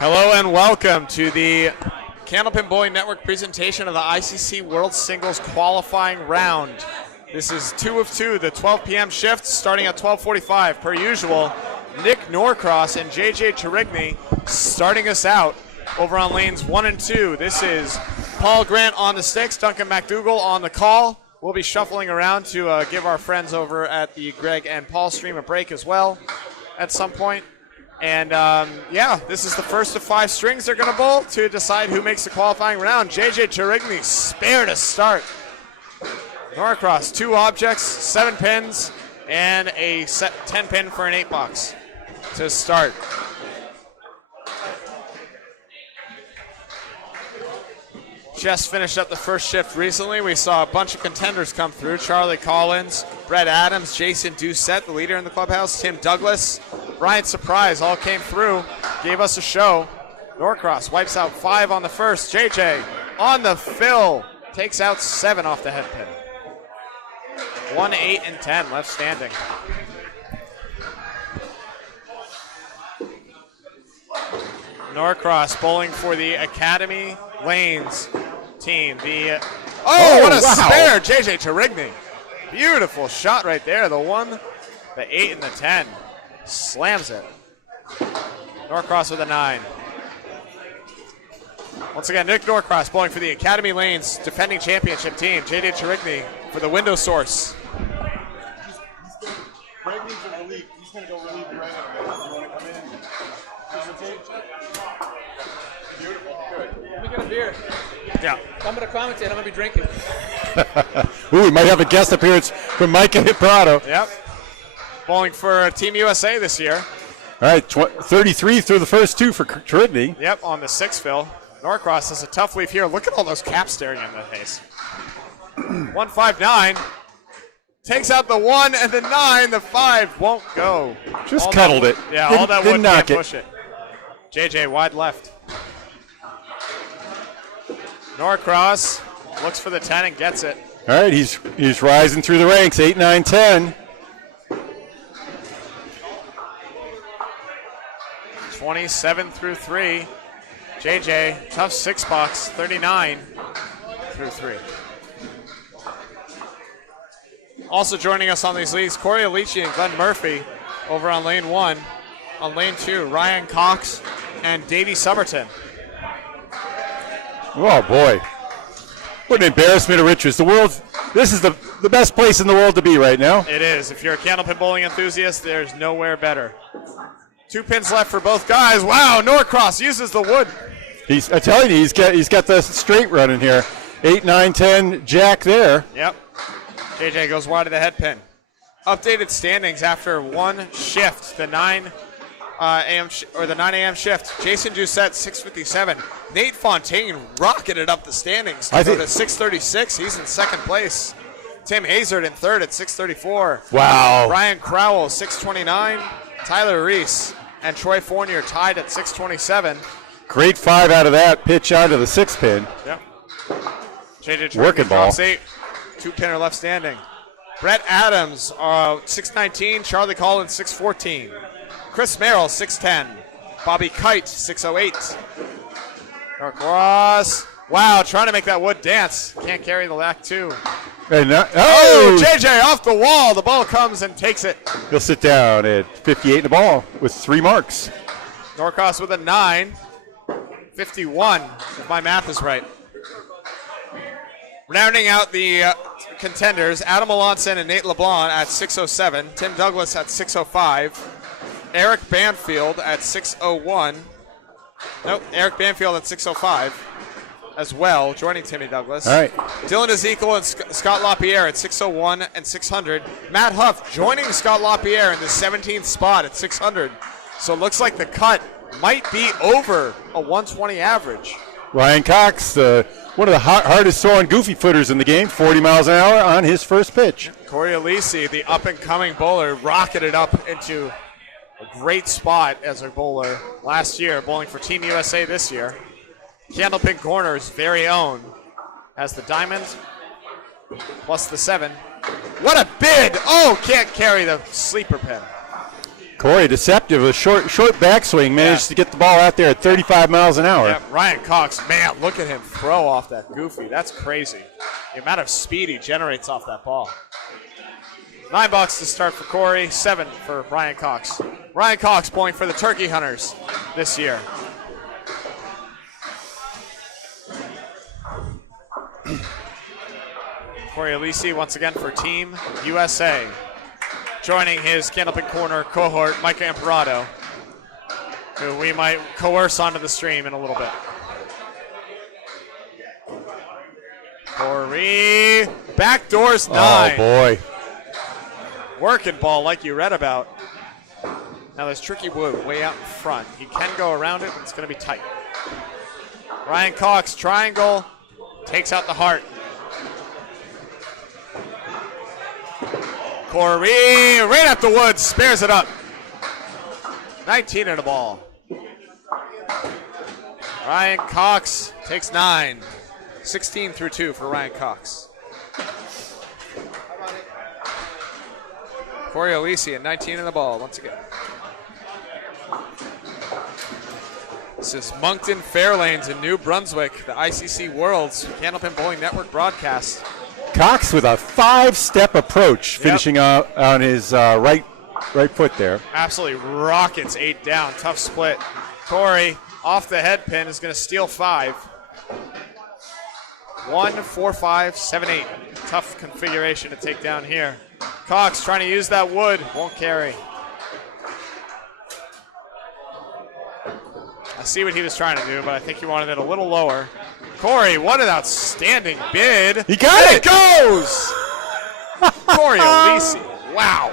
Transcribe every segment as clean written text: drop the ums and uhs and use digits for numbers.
Hello and welcome to the Candlepin Bowling Network presentation of the ICC World Singles qualifying round. This is 2 of 2, the 12 p.m. shift starting at 12:45. Per usual, Nick Norcross and JJ Cherigny starting us out over on lanes 1 and 2. This is Paul Grant on the sticks, Duncan MacDougall on the call. We'll be shuffling around to give our friends over at the Greg and Paul stream a break as well at some point. And yeah, this is the first of 5 strings they're going to bowl to decide who makes the qualifying round. JJ Cherigny spare to start. Norcross, 2 objects, 7 pins, and a set 10 pin for an 8 box to start. Just finished up the first shift recently. We saw a bunch of contenders come through. Charlie Collins, Brett Adams, Jason Doucette, the leader in the clubhouse, Tim Douglas, Brian Surprise all came through, gave us a show. Norcross wipes out 5 on the first. JJ on the fill, takes out 7 off the head pin. 1, 8, and 10 left standing. Norcross bowling for the Academy Lanes team. What a spare, JJ Cherigny. Beautiful shot right there. The 1, the 8, and the 10. Slams it. Norcross with a 9. Once again, Nick Norcross bowling for the Academy Lanes defending championship team. JJ Cherigny for the window source. Greg needs a relief. He's going to go relieve Greg. You want to come in? Beautiful. Good. Let me get a beer. Yeah. I'm going to commentate. I'm going to be drinking. Ooh, we might have a guest appearance from Micah Hiprado. Yep. Bowling for Team USA this year. All right, 33 through the first 2 for Cherigny. Yep, on the 6 fill. Norcross has a tough leaf here. Look at all those caps staring in the face. 159. Takes out the 1 and the 9. The 5 won't go. Just cuddled it. Yeah, all that wood can't push it. JJ wide left. Norcross looks for the 10 and gets it. All right, he's rising through the ranks. 8, 9, 10. 27 through 3. JJ, tough 6 box, 39 through 3. Also joining us on these leagues, Corey Alici and Glenn Murphy over on lane 1. On lane 2, Ryan Cox and Davey Summerton. Oh, boy. What an embarrassment of riches. This is the best place in the world to be right now. It is. If you're a Candlepin bowling enthusiast, there's nowhere better. 2 pins left for both guys. Wow, Norcross uses the wood. I'm telling you, he's got the straight running here. 8, 9, 10, jack there. Yep. JJ goes wide of the head pin. Updated standings after 1 shift, the 9 a.m. The 9 a.m. shift. Jason Doucette 657. Nate Fontaine rocketed up the standings to go to 636. He's in 2nd place. Tim Hazard in 3rd at 634. Wow. Ryan Crowell 629. Tyler Reese and Troy Fournier tied at 627. Great 5 out of that pitch onto the 6 pin. Yep. JJ Working ball. 8. 2 pinner left standing. Brett Adams, 619. Charlie Collins, 614. Chris Merrill, 610. Bobby Kite, 608. Norcross. Wow, trying to make that wood dance. Can't carry the lack 2. JJ off the wall. The ball comes and takes it. He'll sit down at 58 in the ball with 3 marks. Norcross with a 9. 51, if my math is right. Rounding out the contenders, Adam Melanson and Nate LeBlanc at 607. Tim Douglas at 605. Eric Banfield at 601. Nope, Eric Banfield at 605 as well, joining Timmy Douglas. All right. Dylan Ezekiel and Scott LaPierre at 601 and 600. Matt Huff joining Scott LaPierre in the 17th spot at 600. So it looks like the cut might be over a 120 average. Ryan Cox, one of the hardest throwing goofy footers in the game, 40 miles an hour on his first pitch. Corey Alici, the up-and-coming bowler, rocketed up into a great spot as a bowler last year, bowling for Team USA this year. Candlepin Corner's very own has the diamond plus the 7. What a bid! Oh, can't carry the sleeper pin. Corey, deceptive, a short backswing, managed to get the ball out there at 35 miles an hour. Yeah, Ryan Cox, man, look at him throw off that goofy. That's crazy. The amount of speed he generates off that ball. $9 to start for Corey, 7 for Ryan Cox. Ryan Cox pulling for the Turkey Hunters this year. Corey Alisi once again for Team USA. Joining his Candlepin Corner cohort, Micah Imperato, who we might coerce onto the stream in a little bit. Corey, backdoors 9. Oh, boy. Working ball like you read about. Now there's Tricky Wood way out in front. He can go around it, but it's going to be tight. Ryan Cox, triangle, takes out the heart. Corey, right at the woods, spares it up. 19 in the ball. Ryan Cox takes 9. 16 through 2 for Ryan Cox. Corey Alisi at 19 in the ball once again. This is Moncton Fairlanes in New Brunswick, the ICC World's Candlepin Bowling Network broadcast. Cox with a 5-step approach, finishing on his right foot there. Absolutely rockets 8 down. Tough split. Corey off the head pin is going to steal 5. 1, 4, 5, 7, 8. Tough configuration to take down here. Cox trying to use that wood. Won't carry. I see what he was trying to do, but I think he wanted it a little lower. Corey, what an outstanding bid. He got it. It goes. Corey Alisi. Wow.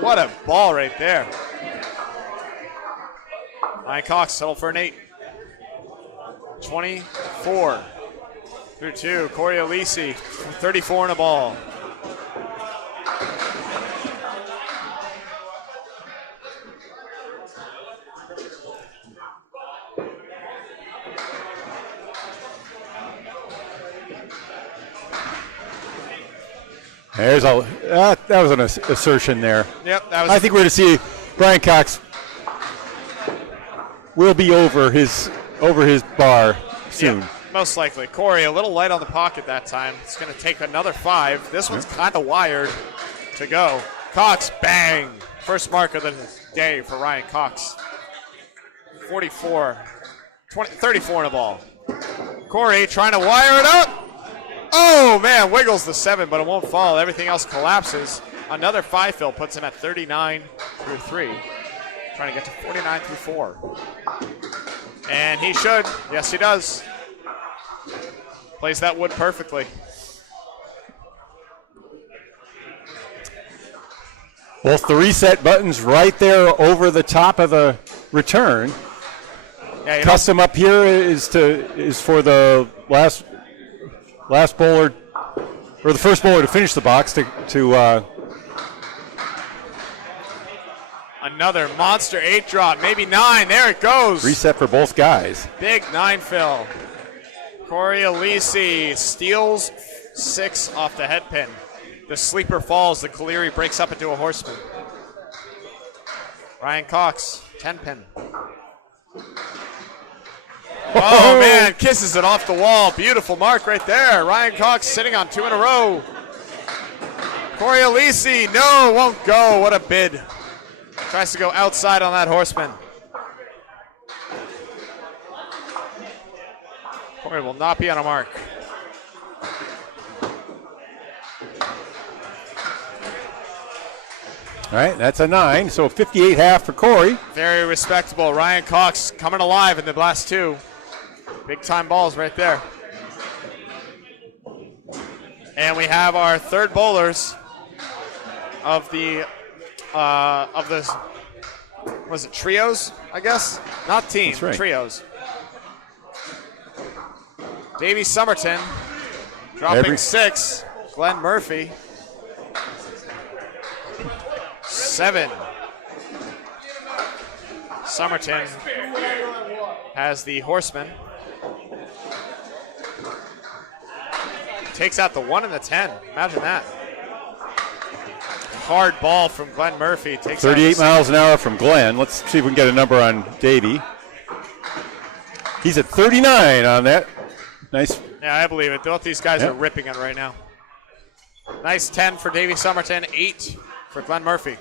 What a ball right there. Ryan Cox settled for an 8. 24 through 2. Corey Alisi, 34 in a ball. There's that was an assertion there. Yep, that was. I think we're going to see Brian Cox will be over his bar soon. Yeah, most likely. Corey, a little light on the pocket that time. It's going to take another 5. This one's kind of wired to go. Cox, bang. First mark of the day for Ryan Cox. 34, 34 in a ball. Corey trying to wire it up. Oh, man, wiggles the 7, but it won't fall. Everything else collapses. Another 5 fill puts him at 39 through 3. Trying to get to 49 through 4. And he should. Yes, he does. Plays that wood perfectly. Both the reset buttons right there over the top of the return. Yeah, Custom up here is for the last bowler, or the first bowler to finish the box to another monster 8 drop, maybe 9. There it goes. reset for both guys. Big 9 fill. Corey Alisi steals 6 off the head pin. The sleeper falls. The Caleri breaks up into a horseman. Ryan Cox, 10 pin. Oh, man, kisses it off the wall. Beautiful mark right there. Ryan Cox sitting on 2 in a row. Corey Alisi, no, won't go. What a bid. Tries to go outside on that horseman. Corey will not be on a mark. All right, that's a 9, so 58.5 for Corey. Very respectable. Ryan Cox coming alive in the last 2. Big time balls right there. And we have our third bowlers of the was it trios, I guess? Not team, right. Trios. Davey Summerton dropping 6. Glenn Murphy 7. Summerton has the horseman. Takes out the 1 and the 10. Imagine that. hard ball from Glenn Murphy. Takes 38 miles an hour from Glenn. Let's see if we can get a number on Davey. He's at 39 on that. Nice. Yeah, I believe it. Both these guys are ripping it right now. Nice 10 for Davey Summerton, 8 for Glenn Murphy.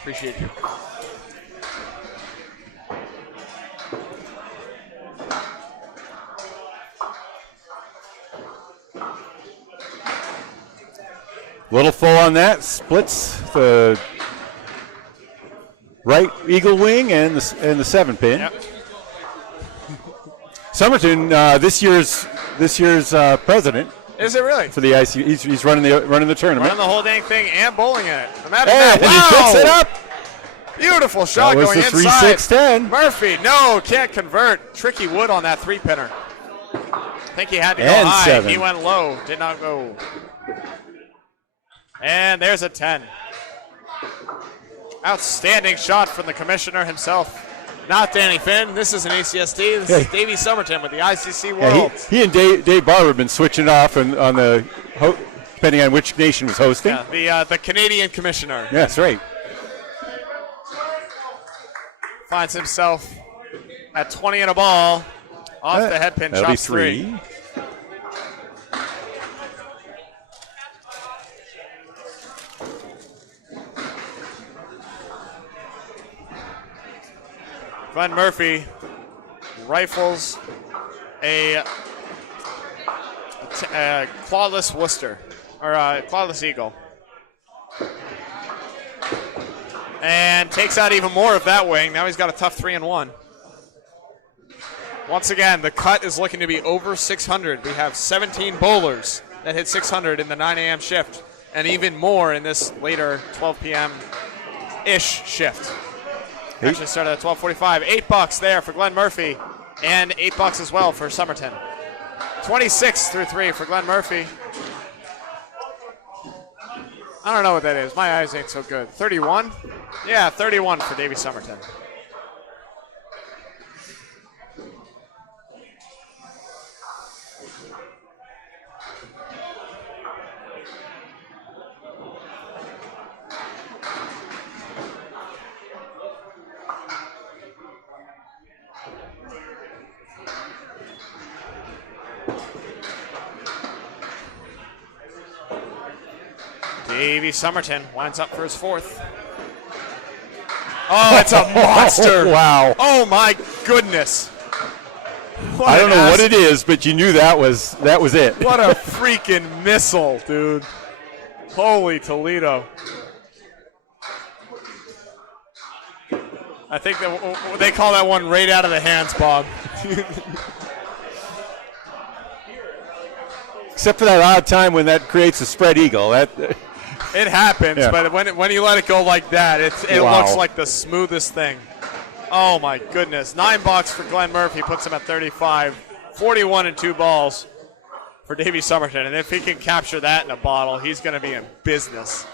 Appreciate you. Little full on that. Splits the right eagle wing and the 7-pin. Yep. Summerton, this year's president. Is it really? For the ICC, he's running the tournament. Running the whole dang thing and bowling in it. Imagine and that. He puts it up. Beautiful shot that was going the inside. 3-6-10. Murphy, no, can't convert. Tricky wood on that 3-pinner. I think he had to go And high. 7. He went low, did not go. And there's a 10. Outstanding shot from the commissioner himself. Not Danny Finn. This is an ACSD. This is Davey Summerton with the ICC World. Yeah, he and Dave Barber have been switching off on the depending on which nation was hosting. Yeah, the Canadian commissioner. Yeah, that's right. Finds himself at 20 and a ball. Off the head pin, That'll be chops 3. Glenn Murphy rifles a clawless Worcester, or a clawless Eagle. And takes out even more of that wing. Now he's got a tough 3-1. Once again, the cut is looking to be over 600. We have 17 bowlers that hit 600 in the 9 a.m. shift, and even more in this later 12 p.m.-ish shift. Actually started at 12:45. $8 there for Glenn Murphy, and $8 as well for Summerton. 26 through 3 for Glenn Murphy. I don't know what that is. My eyes ain't so good. 31? Yeah, 31 for Davey Summerton. Davey Summerton winds up for his 4th. Oh, it's a monster. Wow. Oh, my goodness. I don't know what it is, but you knew that was it. What a freaking missile, dude. Holy Toledo. I think that they call that one right out of the hands, Bob. Except for that odd time when that creates a spread eagle. It happens, yeah. But when you let it go like that, it Wow. looks like the smoothest thing. Oh, my goodness. $9 for Glenn Murphy puts him at 35. 41 and 2 balls for Davey Summerton. And if he can capture that in a bottle, he's going to be in business.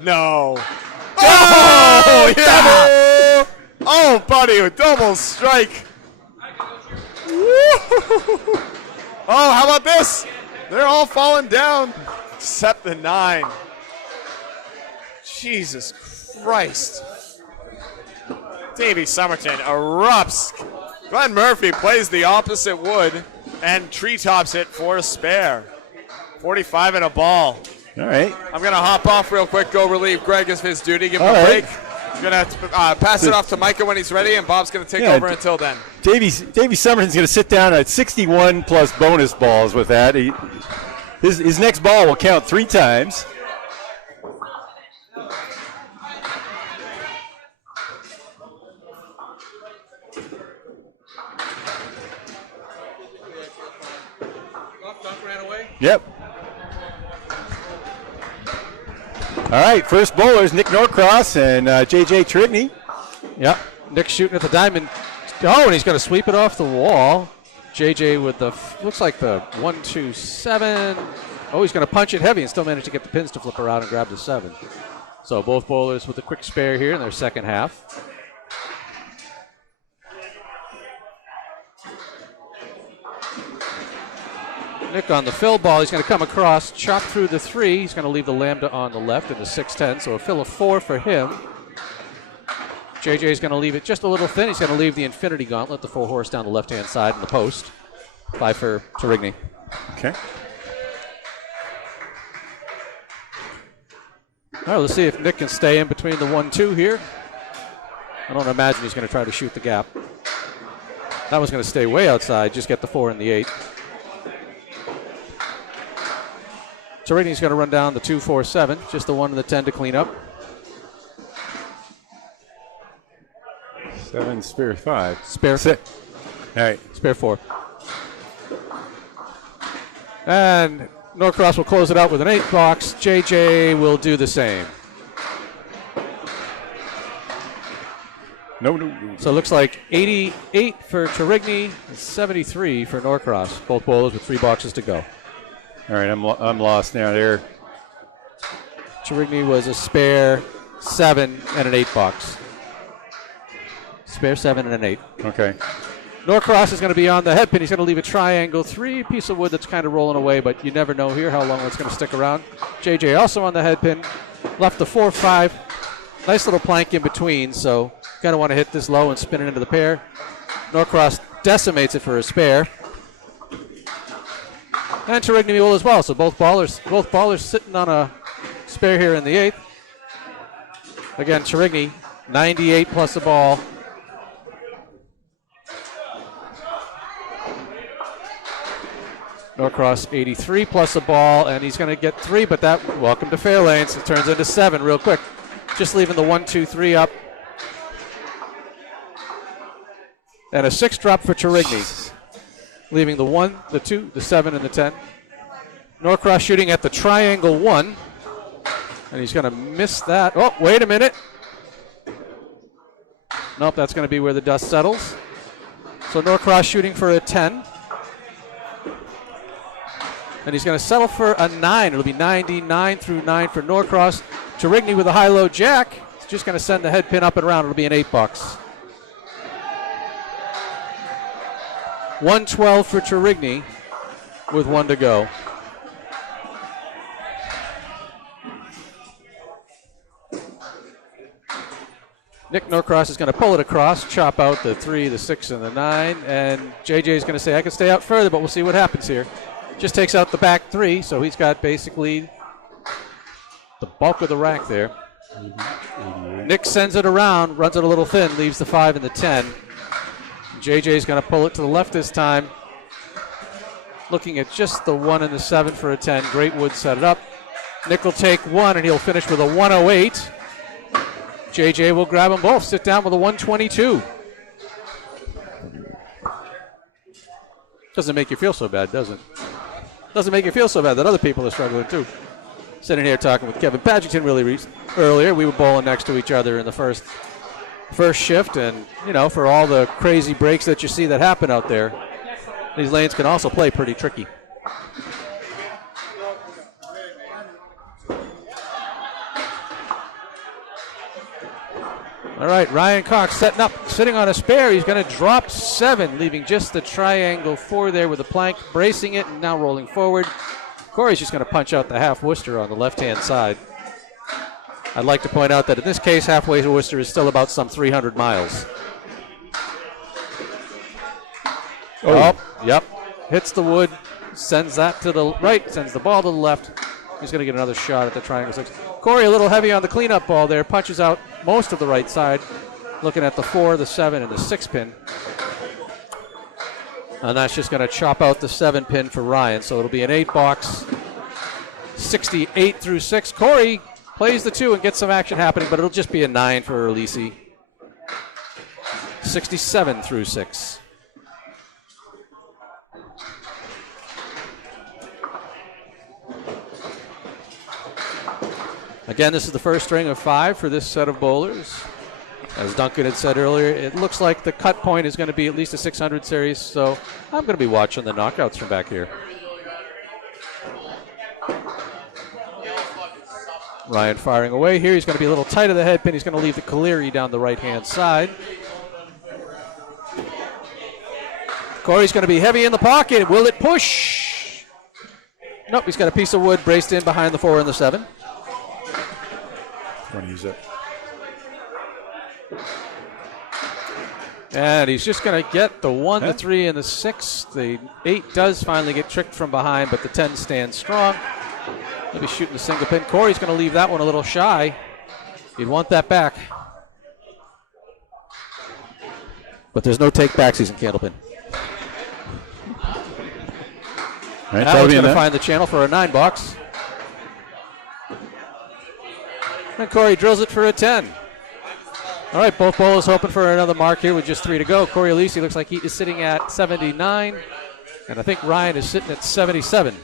No. Oh, yeah. Oh, buddy, a double strike. Oh, how about this? They're all falling down except the 9. Jesus Christ. Davey Summerton erupts. Glenn Murphy plays the opposite wood and treetops it for a spare. 45 and a ball. All right. I'm going to hop off real quick, go relieve Greg of his duty, give him All a right. break. I'm going to pass it off to Micah when he's ready, and Bob's going to take over until then. Davey Summerton's going to sit down at 61 plus bonus balls with that. His next ball will count 3 times. Dunk ran away. Yep. All right, first bowlers, Nick Norcross and J.J. Tritney. Yep, Nick's shooting at the diamond. Oh, and he's going to sweep it off the wall. JJ with the, looks like the 1-2-7. Oh, he's going to punch it heavy and still manage to get the pins to flip around and grab the 7. So both bowlers with a quick spare here in their second half. Nick on the fill ball. He's going to come across, chop through the 3. He's going to leave the lambda on the left in the 6-10, so a fill of 4 for him. JJ's going to leave it just a little thin. He's going to leave the infinity gauntlet, the 4-horse down the left-hand side in the post. 5 for Tarigny. Okay. All right, let's see if Nick can stay in between the 1-2 here. I don't imagine he's going to try to shoot the gap. That was going to stay way outside, just get the 4 and the 8. Tarigny's going to run down the 2-4-7, just the 1 and the 10 to clean up. 7, spare 5. Spare 6. All right. Spare 4. And Norcross will close it out with an 8 box. JJ will do the same. No. So it looks like 88 for Tarigny and 73 for Norcross. Both bowlers with 3 boxes to go. All right, I'm lost now there. Tarigny was a spare 7 and an 8 box. Spare 7 and an 8. Okay. Norcross is going to be on the head pin. He's going to leave a triangle 3, piece of wood that's kind of rolling away, but you never know here how long it's going to stick around. JJ also on the head pin. Left the 4-5. Nice little plank in between, so kind of want to hit this low and spin it into the pair. Norcross decimates it for a spare. And Tarigny will as well, so both ballers sitting on a spare here in the 8th. Again, Tarigny, 98 plus a ball. Norcross, 83 plus a ball, and he's going to get 3, but that, welcome to fair lanes. It turns into 7 real quick. Just leaving the 1-2-3 up. And a 6 drop for Tarigny. Leaving the 1, the 2, the 7, and the 10. Norcross shooting at the triangle 1. And he's going to miss that. Oh, wait a minute. Nope, that's going to be where the dust settles. So Norcross shooting for a 10. And he's going to settle for a 9. It'll be 99 through 9 for Norcross. Tarigny with a high-low jack. He's just going to send the head pin up and around. It'll be an 8 bucks. 112 for Tarigny with 1 to go. Nick Norcross is going to pull it across, chop out the 3, the 6, and the 9. And JJ is going to say, I can stay out further, but we'll see what happens here. Just takes out the back 3, so he's got basically the bulk of the rack there. Nick sends it around, runs it a little thin, leaves the 5 and the 10. JJ's going to pull it to the left this time. Looking at just the 1 and the 7 for a 10. Great wood set it up. Nick will take 1, and he'll finish with a 108. JJ will grab them both, sit down with a 122. Doesn't make you feel so bad, does it? Doesn't make you feel so bad that other people are struggling too. Sitting here talking with Kevin Padgington earlier. We were bowling next to each other in the first shift, and you know, for all the crazy breaks that you see that happen out there, these lanes can also play pretty tricky. All right, Ryan Cox setting up, sitting on a spare. He's going to drop 7, leaving just the triangle 4 there with a plank, bracing it, and now rolling forward. Corey's just going to punch out the half Worcester on the left-hand side. I'd like to point out that in this case, halfway to Worcester is still about some 300 miles. Oh, yep. Hits the wood, sends that to the right, sends the ball to the left. He's going to get another shot at the triangle 6. Corey a little heavy on the cleanup ball there, punches out most of the right side, looking at the 4, the 7, and the 6 pin. And that's just going to chop out the 7 pin for Ryan, so it'll be an 8 box, 68 through 6. Corey plays the 2 and gets some action happening, but it'll just be a 9 for Lisi. 67 through 6. Again, this is the first string of 5 for this set of bowlers. As Duncan had said earlier, it looks like the cut point is going to be at least a 600 series, so I'm going to be watching the knockouts from back here. Ryan firing away here. He's going to be a little tight of the head pin. He's going to leave the Caleri down the right-hand side. Corey's going to be heavy in the pocket. Will it push? Nope, he's got a piece of wood braced in behind the 4 and the 7. Want to use it. And he's just going to get the 1, the 3, and the 6. The 8 does finally get tricked from behind, but the 10 stands strong. Maybe shooting a single pin. Corey's going to leave that one a little shy. He'd want that back. But there's no take backsies in Candlepin. Right, Now he's going to find the channel for a 9 box. And Corey drills it for a 10. All right, both bowlers hoping for another mark here with just 3 to go. Corey Alisi looks like he is sitting at 79, and I think Ryan is sitting at 77.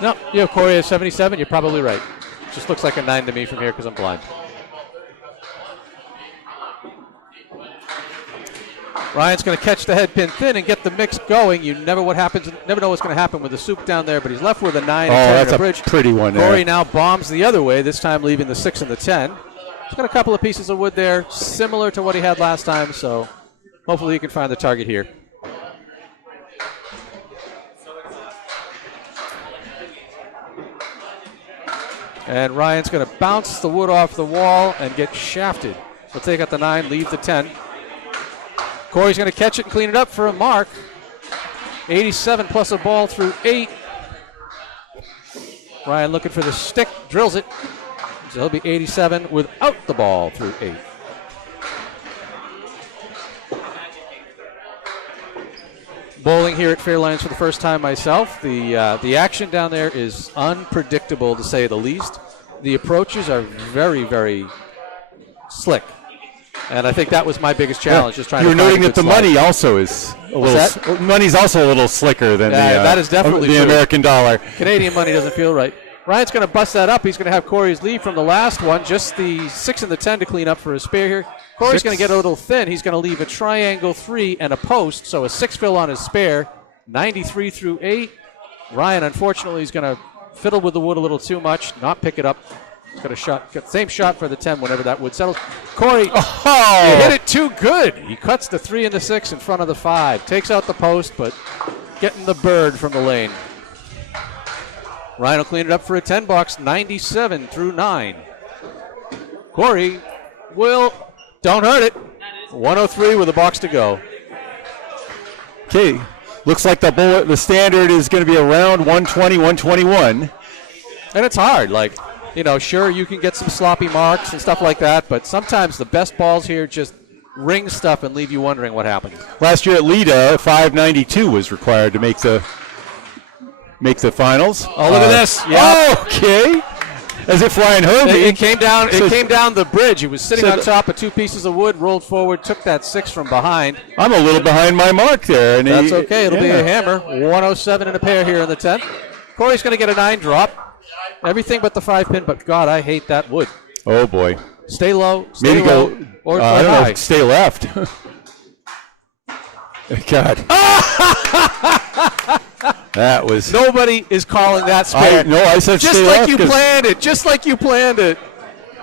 No, Corey is 77. You're probably right. Just looks like a 9 to me from here because I'm blind. Ryan's going to catch the head pin thin and get the mix going. You never know what's going to happen with the soup down there, but he's left with a 9 and 10 that's and a a bridge. pretty one there. Corey now bombs the other way, this time leaving the 6 and the 10. He's got a couple of pieces of wood there, similar to what he had last time, so hopefully he can find the target here. And Ryan's going to bounce the wood off the wall and get shafted. So take out the 9, leave the 10. Corey's going to catch it and clean it up for a mark. 87 plus a ball through 8. Ryan looking for the stick, drills it. So he'll be 87 without the ball through 8. Bowling here at Fairlines for the first time myself. The action down there is unpredictable, to say the least. The approaches are very, very slick. And I think that was my biggest challenge, just trying to find a good noting that the slide. money also is a little. Money's also a little slicker than that is definitely the true. American dollar. Canadian money doesn't feel right. Ryan's going to bust that up. He's going to have Corey's lead from the last one, just the 6 and the 10 to clean up for a spare here. Corey's going to get a little thin. He's going to leave a triangle 3 and a post, so a 6 fill on his spare. 93 through 8. Ryan, unfortunately, is going to fiddle with the wood a little too much, not pick it up. He's got a shot, same shot for the 10 whenever that wood settles. Corey, you hit it too good. He cuts the 3 and the 6 in front of the 5. Takes out the post, but getting the bird from the lane. Ryan will clean it up for a 10 box, 97 through 9. Corey will, don't hurt it, 103 with a box to go. Okay, looks like the standard is going to be around 120, 121. And it's hard, sure, you can get some sloppy marks and stuff like that, but sometimes the best balls here just ring stuff and leave you wondering what happened. Last year at Lida, 592 was required to make the finals. Oh, look at this! Yeah. Okay. As if flying home. It came down. It came down the bridge. It was sitting on top of 2 pieces of wood, rolled forward, took that 6 from behind. I'm a little behind my mark there. And that's okay. It'll be a hammer. 107 and a pair here in the 10th. Corey's going to get a 9 drop. Everything but the 5 pin, but God, I hate that wood. Oh, boy. Stay low, Maybe low, go, or I don't high. know, stay left. God. That was... Nobody is calling that spare. I said just stay like left. You planned it. Just like you planned it.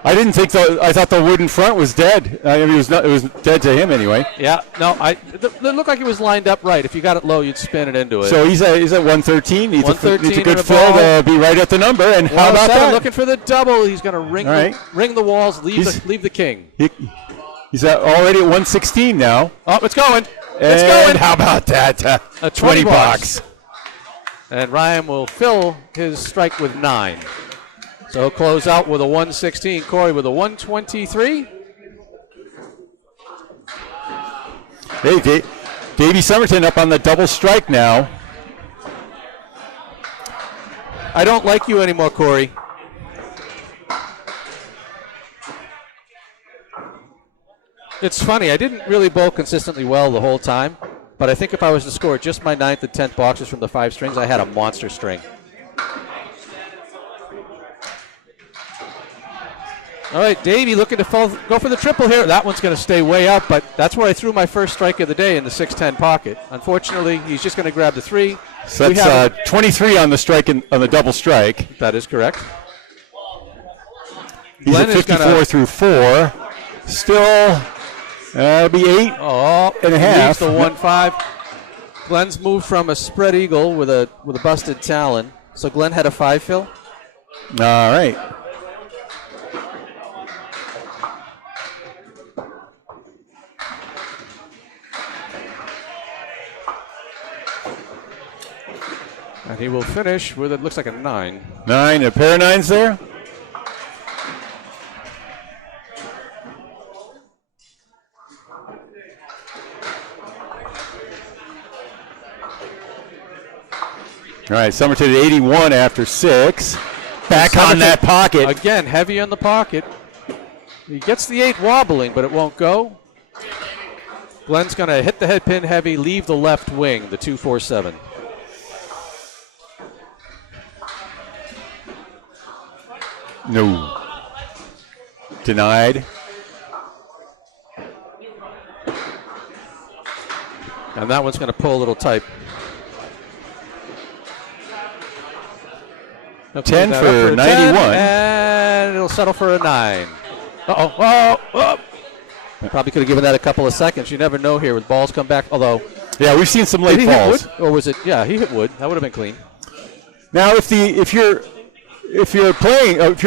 I didn't think I thought the wood in front was dead. I mean, it was dead to him anyway. Yeah, no, it looked like it was lined up right. If you got it low, you'd spin it into it. So he's at 113. Needs 113 a good fill to be right at the number. And how about that? Looking for the double. He's going to ring the walls, leave the king. He's already at 116 now. Oh, it's going. It's going. How about that? A 20 box. And Ryan will fill his strike with 9. So he'll close out with a 116. Corey with a 123. Hey, Davey Summerton up on the double strike now. I don't like you anymore, Corey. It's funny. I didn't really bowl consistently well the whole time, but I think if I was to score just my 9th and 10th boxes from the 5 strings, I had a monster string. All right, Davey looking to go for the triple here. That one's going to stay way up, but that's where I threw my first strike of the day in the 6-10 pocket. Unfortunately, he's just going to grab the 3. So that's 23 on the strike on the double strike. That is correct. He's Glenn at 54 through 4. Still, that'll be 8 and a half. The 1-5. Glenn's moved from a spread eagle with a busted talon. So Glenn had a 5 fill. All right. And he will finish with, it looks like a 9. 9, a pair of 9s there. All right, Summerton at 81 after 6. Back on that pocket. Again, heavy on the pocket. He gets the 8 wobbling, but it won't go. Glenn's going to hit the head pin heavy, leave the left wing, the 2-4-7. No. Denied. And that one's going to pull a little tight. 10 for 91. And it'll settle for a 9. Uh-oh. Oh. Probably could have given that a couple of seconds. You never know here with balls come back. Although, yeah, we've seen some late did he falls. hit wood? Or was it? Yeah, he hit wood. That would have been clean. Now, if your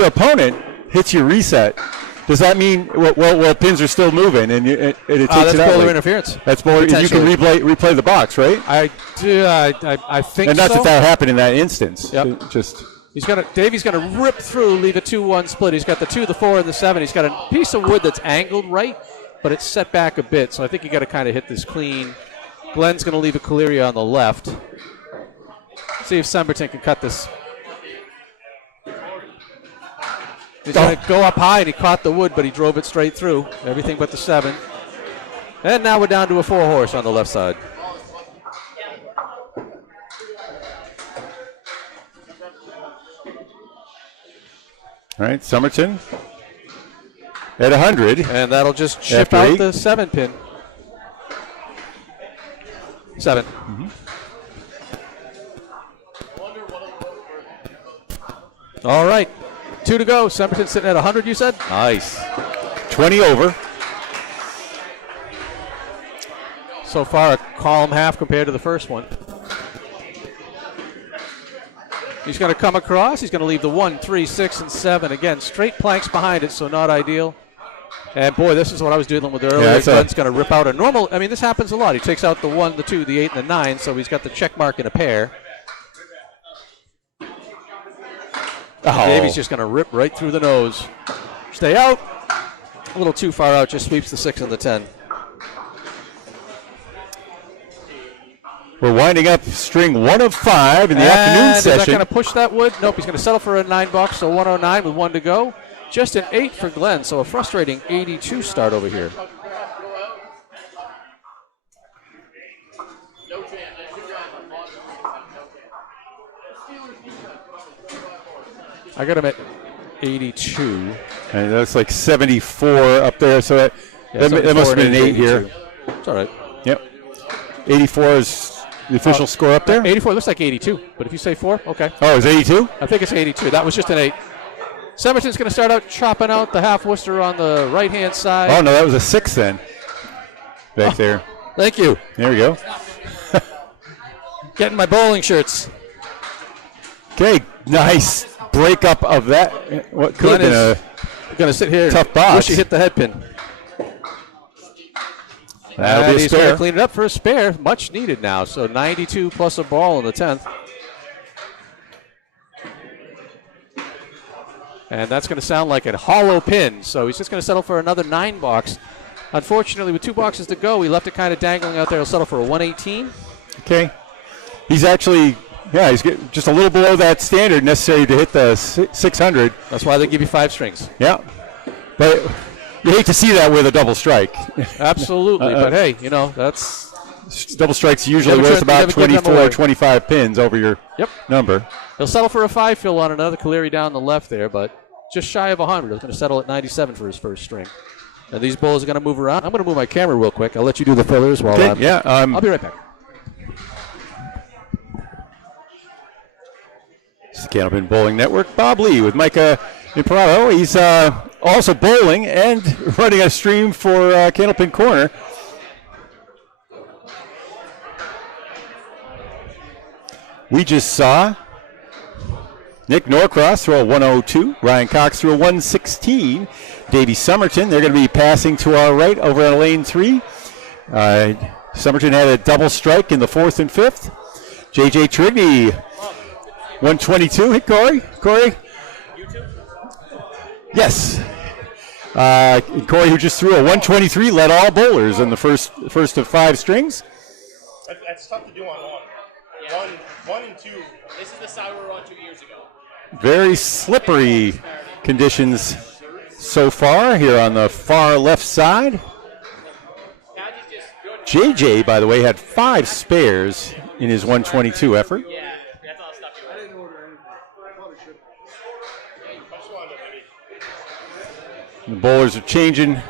opponent hits your reset, does that mean well pins are still moving and it takes that's it out? bowler interference. That's bowler. You can replay the box, right? I do. I think. And not so. that happened in that instance. Yep. Just. Davey's gonna rip through, leave a 2-1 split. He's got the 2, the 4, and the 7. He's got a piece of wood that's angled right, but it's set back a bit. So I think you got to kind of hit this clean. Glenn's gonna leave a Caleria on the left. See if Summerton can cut this. He's going to go up high, and he caught the wood, but he drove it straight through. Everything but the 7. And now we're down to a 4-horse on the left side. All right, Summerton at 100. And that'll just chip After out 8. the 7 pin. 7. Mm-hmm. All right. 2 to go. Summerton sitting at 100, you said? Nice. 20 over. So far, a column half compared to the first one. He's going to come across. He's going to leave the 1, 3, 6, and 7. Again, straight planks behind it, so not ideal. And boy, this is what I was dealing with earlier. Glenn's going to rip out a normal. I mean, this happens a lot. He takes out the 1, the 2, the 8, and the 9, so he's got the check mark in a pair. Davey's just going to rip right through the nose. Stay out. A little too far out, just sweeps the 6 and the 10. We're winding up string 1 of 5 in the afternoon Is that session. going to push that wood? Nope, he's going to settle for a $9, so 109 with 1 to go. Just an 8 for Glenn, so a frustrating 82 start over here. I got him at 82. And that's like 74 up there, so that must have been an 8 here. It's all right. Yep. 84 is the official score up there? 84 looks like 82, but if you say 4, okay. Oh, it's 82? I think it's 82. That was just an 8. Summerton's going to start out chopping out the half Worcester on the right-hand side. Oh, no, that was a 6 then. Back there. Thank you. There we go. Getting my bowling shirts. Okay, nice breakup of that. What could have been a going to sit here tough and box. wish he hit the head pin. That'll be a he's going to spare. clean it up for a spare. Much needed now. So 92 plus a ball in the 10th. And that's going to sound like a hollow pin. So he's just going to settle for another 9 box. Unfortunately, with 2 boxes to go, he left it kind of dangling out there. He'll settle for a 118. Okay. He's actually, he's just a little below that standard necessary to hit the 600. That's why they give you 5 strings. Yeah. But you hate to see that with a double strike. Absolutely. But hey, that's double strike's usually Never worth turn- about never give them 24 away. or 25 pins over your number. He'll settle for a 5 fill on another Caleri down the left there, but just shy of 100. It's going to settle at 97 for his first string. And these bowlers are going to move around. I'm going to move my camera real quick. I'll let you do the fillers while I'll be right back. It's the Candlepin Bowling Network. Bob Lee with Micah Imparato. He's also bowling and running a stream for Candlepin Corner. We just saw Nick Norcross throw a 102. Ryan Cox threw a 116. Davey Summerton, they're going to be passing to our right over on lane 3. Summerton had a double strike in the 4th and 5th. JJ Trigney, 122. Hey, Corey? Yes. Corey, who just threw a 123, led all bowlers in the first of 5 strings. That's tough to do on one. Yeah. One and 2. This is the side we were on 2 years ago. Very slippery conditions so far here on the far left side. JJ, by the way, had 5 spares in his 122 effort. Yeah, that's all the stuff you want. I didn't order anything. I probably should. I just wanted to maybe. The bowlers are changing,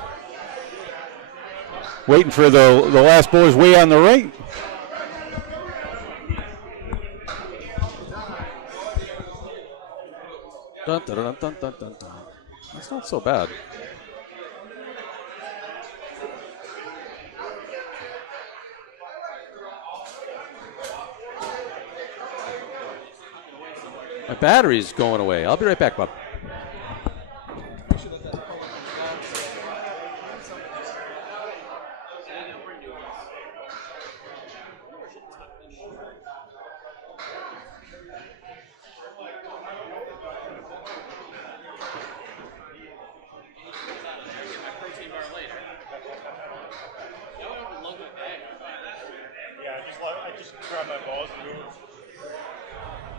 waiting for the last bowlers way on the right. Dun, dun, dun, dun, dun, dun, dun. That's not so bad. My battery's going away. I'll be right back, Bob. Yeah, I just grabbed my balls and moved.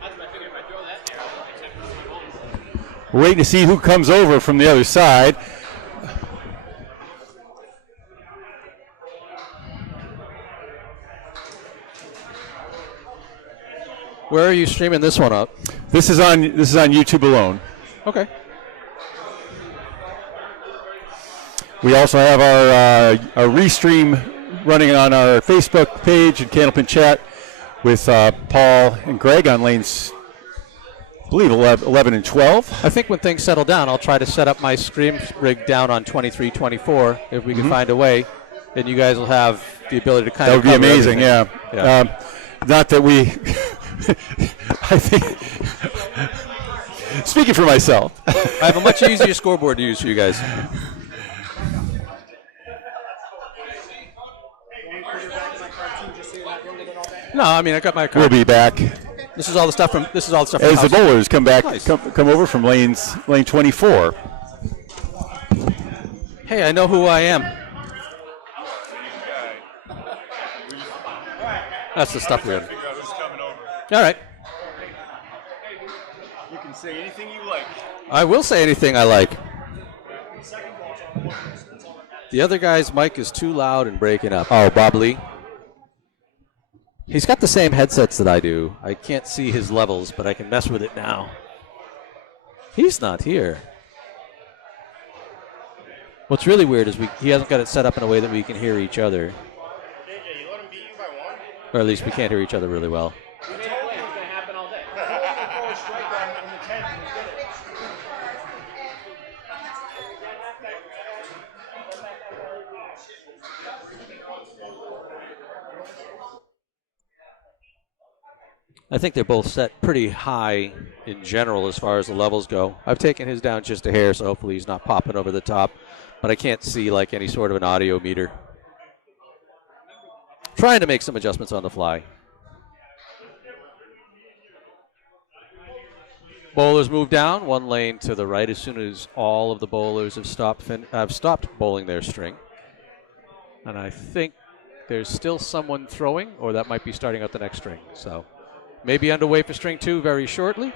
That's what I figured. If I throw that there, I'll accept my balls. We're waiting to see who comes over from the other side. Where are you streaming this one up? This is on YouTube alone. Okay. We also have our restream running on our Facebook page and Candlepin Chat with Paul and Greg on lanes, I believe, 11 and 12. I think when things settle down, I'll try to set up my stream rig down on 23, 24, if we can find a way. And you guys will have the ability to kind That of would be cover amazing, everything. yeah. Not that we, I think, speaking for myself. I have a much easier scoreboard to use for you guys. No, I mean I got my card. We'll be back This is all the stuff from. as the house. bowlers come back, Nice. come over from lane 24. Hey, I know who I am. That's the stuff we had. Figure out who's coming over. All right. You can say anything you like. I will say anything I like. The other guy's mic is too loud and breaking up. Oh, Bob Lee. He's got the same headsets that I do. I can't see his levels, but I can mess with it now. He's not here. What's really weird is he hasn't got it set up in a way that we can hear each other. JJ, you let him beat you by 1? Or at least we can't hear each other really well. We made a plan. It's going to happen all day. I think they're both set pretty high in general as far as the levels go. I've taken his down just a hair, so hopefully he's not popping over the top. But I can't see like any sort of an audio meter. Trying to make some adjustments on the fly. Bowlers move down one lane to the right as soon as all of the bowlers have stopped bowling their string. And I think there's still someone throwing, or that might be starting out the next string. So maybe underway for string 2 very shortly.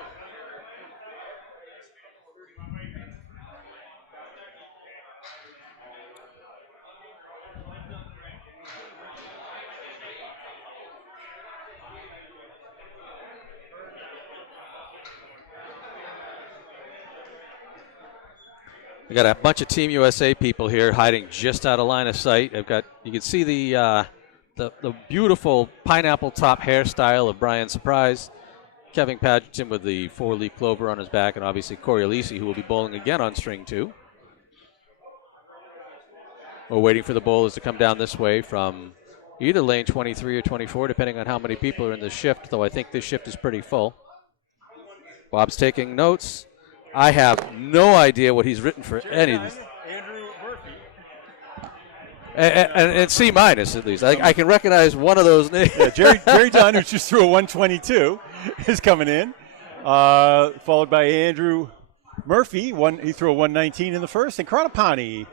We got a bunch of Team USA people here hiding just out of line of sight. You can see the beautiful pineapple top hairstyle of Brian Surprise, Kevin Padgerton with the 4-leaf clover on his back, and obviously Corey Alisi, who will be bowling again on string 2. We're waiting for the bowlers to come down this way from either lane 23 or 24, depending on how many people are in the shift, though I think this shift is pretty full. Bob's taking notes. I have no idea what he's written for any of these. Andrew Murphy. And C minus at least. I can recognize one of those names. Yeah, Jerry Dunn, who just threw a 122, is coming in, followed by Andrew Murphy. He threw a 119 in the first, and Candlepin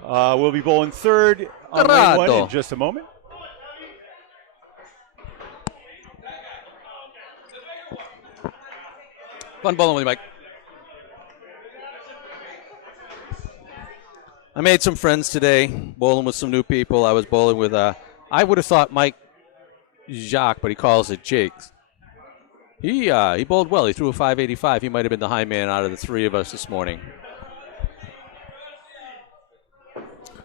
will be bowling third on lane 1 in just a moment. Fun bowling with you, Mike. I made some friends today, bowling with some new people. I was bowling with, I would have thought Mike Jacques, but he calls it Jakes. He bowled well. He threw a 585. He might have been the high man out of the three of us this morning.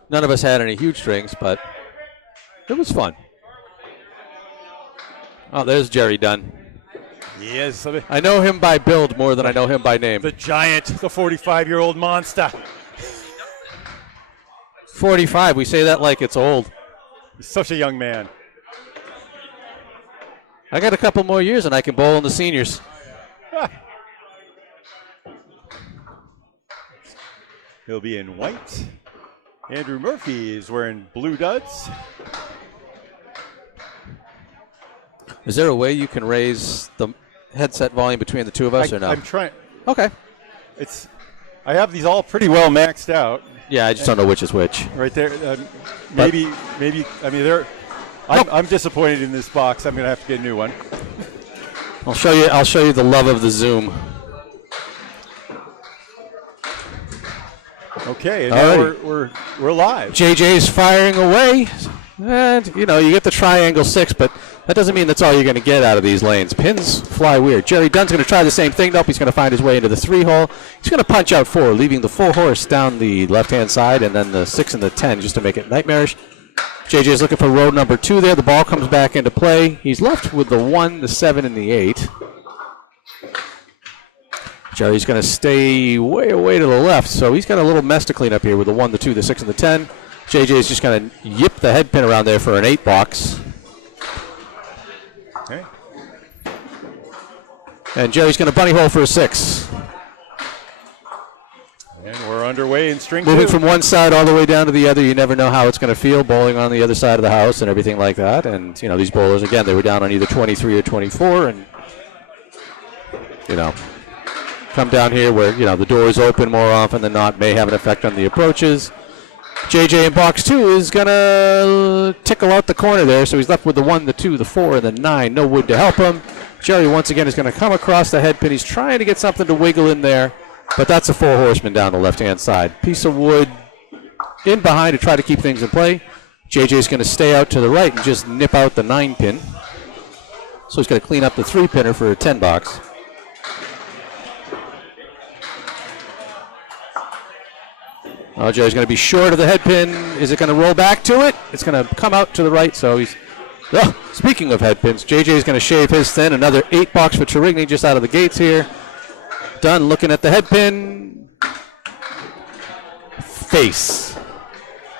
None of us had any huge strings, but it was fun. Oh, there's Jerry Dunn. Yes. I know him by build more than I know him by name. The giant, the 45-year-old monster. 45, we say that like it's old. Such a young man. I got a couple more years and I can bowl in the seniors. He'll be in white. Andrew Murphy is wearing blue duds. Is there a way you can raise the headset volume between the two of us or no? I'm trying. Okay. I have these all pretty well maxed out. Yeah, I just don't know which is which. Right there. Maybe. I mean, I'm disappointed in this box. I'm going to have to get a new one. I'll show you the love of the Zoom. Okay, and now we're live. JJ's firing away. And, you get the triangle 6, but that doesn't mean that's all you're going to get out of these lanes. Pins fly weird. Jerry Dunn's going to try the same thing. Nope, he's going to find his way into the 3-hole. He's going to punch out 4, leaving the 4 horse down the left-hand side, and then the 6 and the 10 just to make it nightmarish. JJ's looking for road number 2 there. The ball comes back into play. He's left with the 1, the 7, and the 8. Jerry's going to stay way away to the left, so he's got a little mess to clean up here with the 1, the 2, the 6, and the 10. JJ's just going to yip the head pin around there for an 8 box. Okay. And Jerry's going to bunny hole for a 6. And we're underway in string Moving 2. from one side all the way down to the other, you never know how it's going to feel bowling on the other side of the house and everything like that. And, these bowlers, again, they were down on either 23 or 24 and, come down here where, the door is open more often than not, may have an effect on the approaches. JJ in box 2 is going to tickle out the corner there, so he's left with the 1, the 2, the 4, and the 9. No wood to help him. Jerry, once again, is going to come across the head pin. He's trying to get something to wiggle in there, but that's a 4 horseman down the left-hand side. Piece of wood in behind to try to keep things in play. JJ's going to stay out to the right and just nip out the 9 pin. So he's going to clean up the 3 pinner for a 10 box. Oh, Jerry's going to be short of the head pin. Is it going to roll back to it? It's going to come out to the right, so he's... Oh, speaking of head pins, JJ's going to shave his thin. Another 8 box for Tarigny just out of the gates here. Dunn looking at the head pin. Face.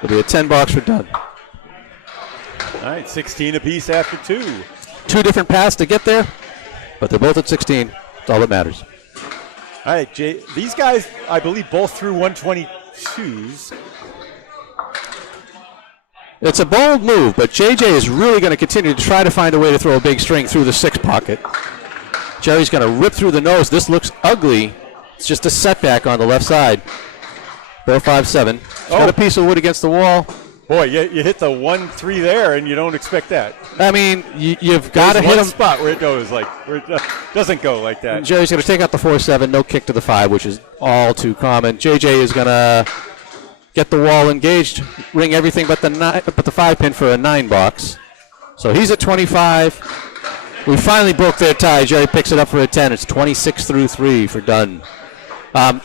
It'll be a 10 box for Dunn. All right, 16 apiece after 2. 2 different paths to get there, but they're both at 16. That's all that matters. All right, these guys, I believe, both threw 122s. It's a bold move, but JJ is really going to continue to try to find a way to throw a big string through the 6 pocket. Jerry's going to rip through the nose. This looks ugly. It's just a setback on the left side. 4-5-7. Got a piece of wood against the wall. Boy, you hit the 1-3 there, and you don't expect that. I mean, you've got to hit him. Spot where it goes where it doesn't go like that. Jerry's going to take out the 4-7, no kick to the 5, which is all too common. JJ is going to get the wall engaged, ring everything but the 5 pin for a 9 box. So he's at 25. We finally broke their tie. Jerry picks it up for a 10. It's 26-3 for Dunn.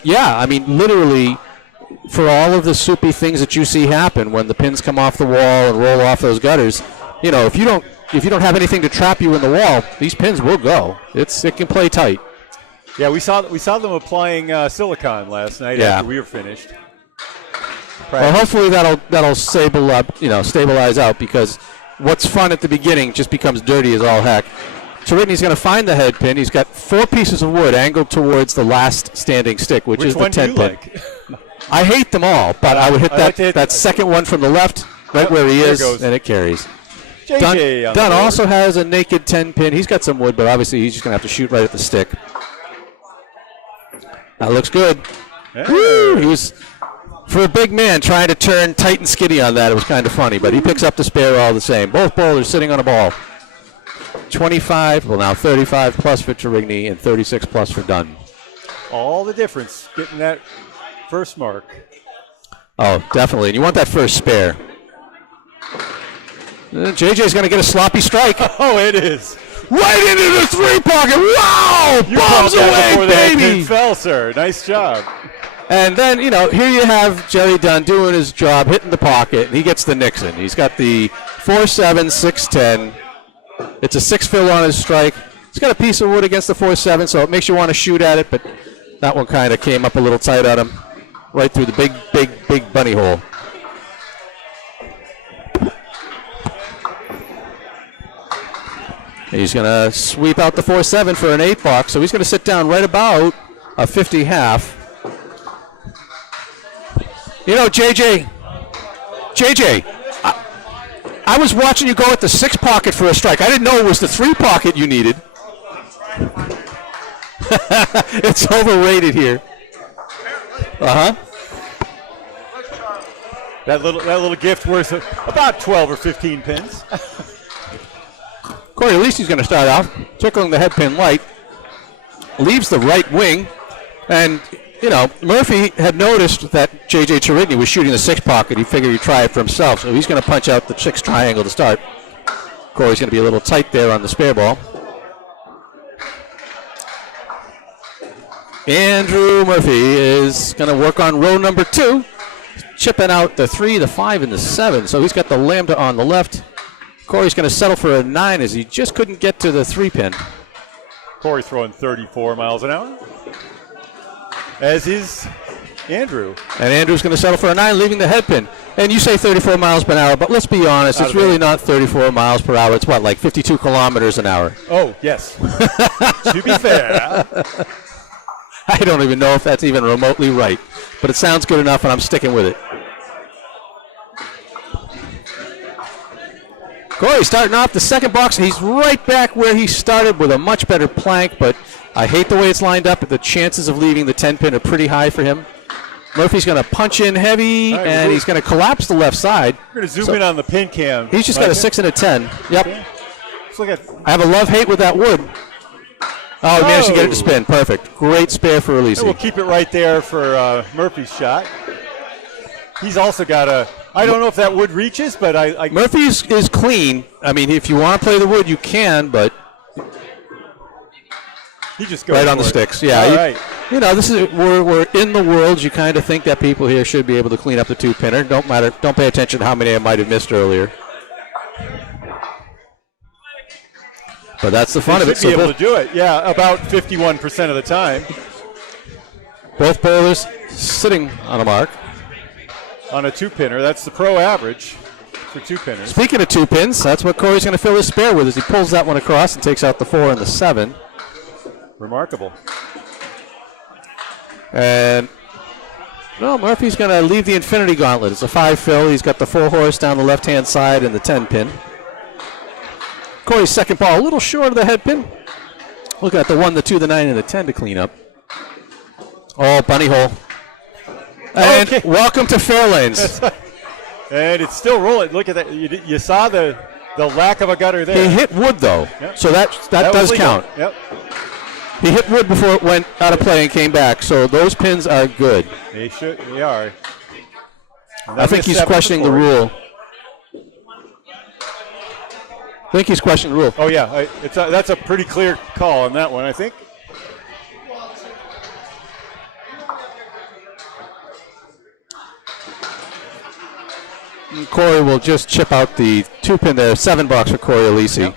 Yeah, I mean, literally, for all of the soupy things that you see happen when the pins come off the wall and roll off those gutters, you know, if you don't have anything to trap you in the wall, these pins will go. It can play tight. Yeah, we saw them applying silicone last night after we were finished. Well, hopefully that'll stabilize out, because what's fun at the beginning just becomes dirty as all heck. Cherity's going to find the head pin. He's got 4 pieces of wood angled towards the last standing stick, which is the 10 pin. Like? I hate them all, but I would hit that second one from the left, right where he is, and it carries. Dunn also has a naked 10 pin. He's got some wood, but obviously he's just going to have to shoot right at the stick. That looks good. Yeah. Woo! He was, for a big man, trying to turn tight and skiddy on that. It was kind of funny, but he picks up the spare all the same. Both bowlers sitting on a ball. 25, well now 35 plus for Terigny and 36 plus for Dunn. All the difference getting that first mark. Oh, definitely. And you want that first spare. JJ's going to get a sloppy strike. Oh, it is. Right into the 3 pocket. Wow! You Bombs away, baby! That fell, sir. Nice job. And then, you know, here you have Jerry Dunn doing his job, hitting the pocket, and he gets the Nixon. He's got the 4-7, 6-10. It's a 6 fill on his strike. He's got a piece of wood against the 4-7, so it makes you want to shoot at it, but that one kind of came up a little tight on him, right through the big bunny hole. He's going to sweep out the 4-7 for an 8 box, so he's going to sit down right about a 50 half. You know, JJ, I was watching you go at the 6 pocket for a strike. I didn't know it was the 3 pocket you needed. It's overrated here. That little gift worth about 12 or 15 pins. Corey, at least he's going to start off tickling the head pin light. Leaves the right wing, and you know, Murphy had noticed that J.J. Terigny was shooting the 6 pocket. He figured he'd try it for himself, so he's going to punch out the 6 triangle to start. Corey's going to be a little tight there on the spare ball. Andrew Murphy is going to work on row number 2, chipping out the 3, the 5, and the 7. So he's got the lambda on the left. Corey's going to settle for a 9 as he just couldn't get to the 3 pin. Corey throwing 34 miles an hour. As is Andrew. And Andrew's going to settle for a 9, leaving the head pin. And you say 34 miles per hour, but let's be honest, it's really not 34 miles per hour. It's what, like 52 kilometers an hour? Oh, yes. To be fair. I don't even know if that's even remotely right, but it sounds good enough, and I'm sticking with it. Corey starting off the second box, and he's right back where he started with a much better plank, but I hate the way it's lined up, but the chances of leaving the 10 pin are pretty high for him. Murphy's going to punch in heavy, and he's going to collapse the left side. We're going to zoom in on the pin cam. He's just got a 6 and a 10. Yep. Okay. Look at I have a love-hate with that wood. Oh, he managed to get it to spin. Perfect. Great spare for Elise. We'll keep it right there for Murphy's shot. He's also got a, I don't know if that wood reaches, but I Murphy is clean. I mean, if you want to play the wood, you can, but he just goes right on for the it. sticks. Yeah, All right. You know, this is we're in the world. You kind of think that people here should be able to clean up the 2-pinner. Don't pay attention to how many I might have missed earlier. But that's the fun of it. Should be able to do it. Yeah, about 51% of the time. Both bowlers sitting on a mark. On a 2-pinner, that's the pro average for 2-pinners. Speaking of 2 pins, that's what Corey's going to fill his spare with as he pulls that one across and takes out the 4 and the 7. Remarkable. And, well, Murphy's going to leave the Infinity Gauntlet. It's a 5 fill. He's got the 4 horse down the left-hand side and the 10 pin. Corey's second ball a little short of the head pin. Look at the 1, the 2, the 9, and the 10 to clean up. Oh, bunny hole. And okay. Welcome to Fairlanes. And it's still rolling. Look at that. You saw the lack of a gutter there. He hit wood, though, Yep. so that does legal. count. Yep. He hit wood before it went out of play and came back, so those pins are good. They are. I think he's questioning the rule. I think he's questioning the rule. Oh, yeah. That's a pretty clear call on that one, I think. Corey will just chip out the 2-pin there. $7 for Corey Alisi. Yep.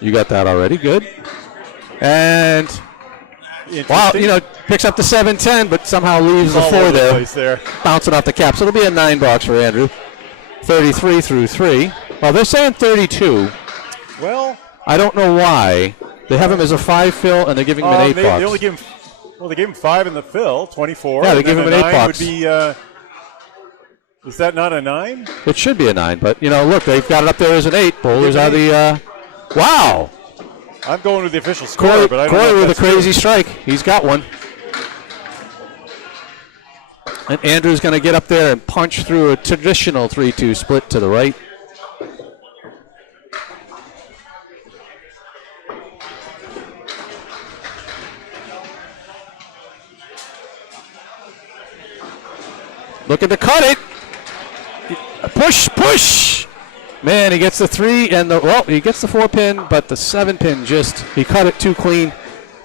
You got that already. Good. And wow, picks up the 7-10, but somehow leaves the 4 there, bouncing off the cap. So it'll be a $9 for Andrew. 33 through 3. Well, they're saying 32. Well, I don't know why. They have him as a 5 fill, and they're giving him an $8. They only give him. Well, they gave him 5 in the fill, 24. Yeah, they give him an $8. Would be. Is that not a 9? It should be a 9, but look, they've got it up there as an 8. Bowlers are the. Wow. I'm going with the official score, but I don't know. Corey if with a that's crazy true. strike. He's got one. And Andrew's going to get up there and punch through a traditional 3-2 split to the right. Looking to cut it. Push. Man, he gets the 3 and he gets the 4-pin, but the 7-pin he cut it too clean.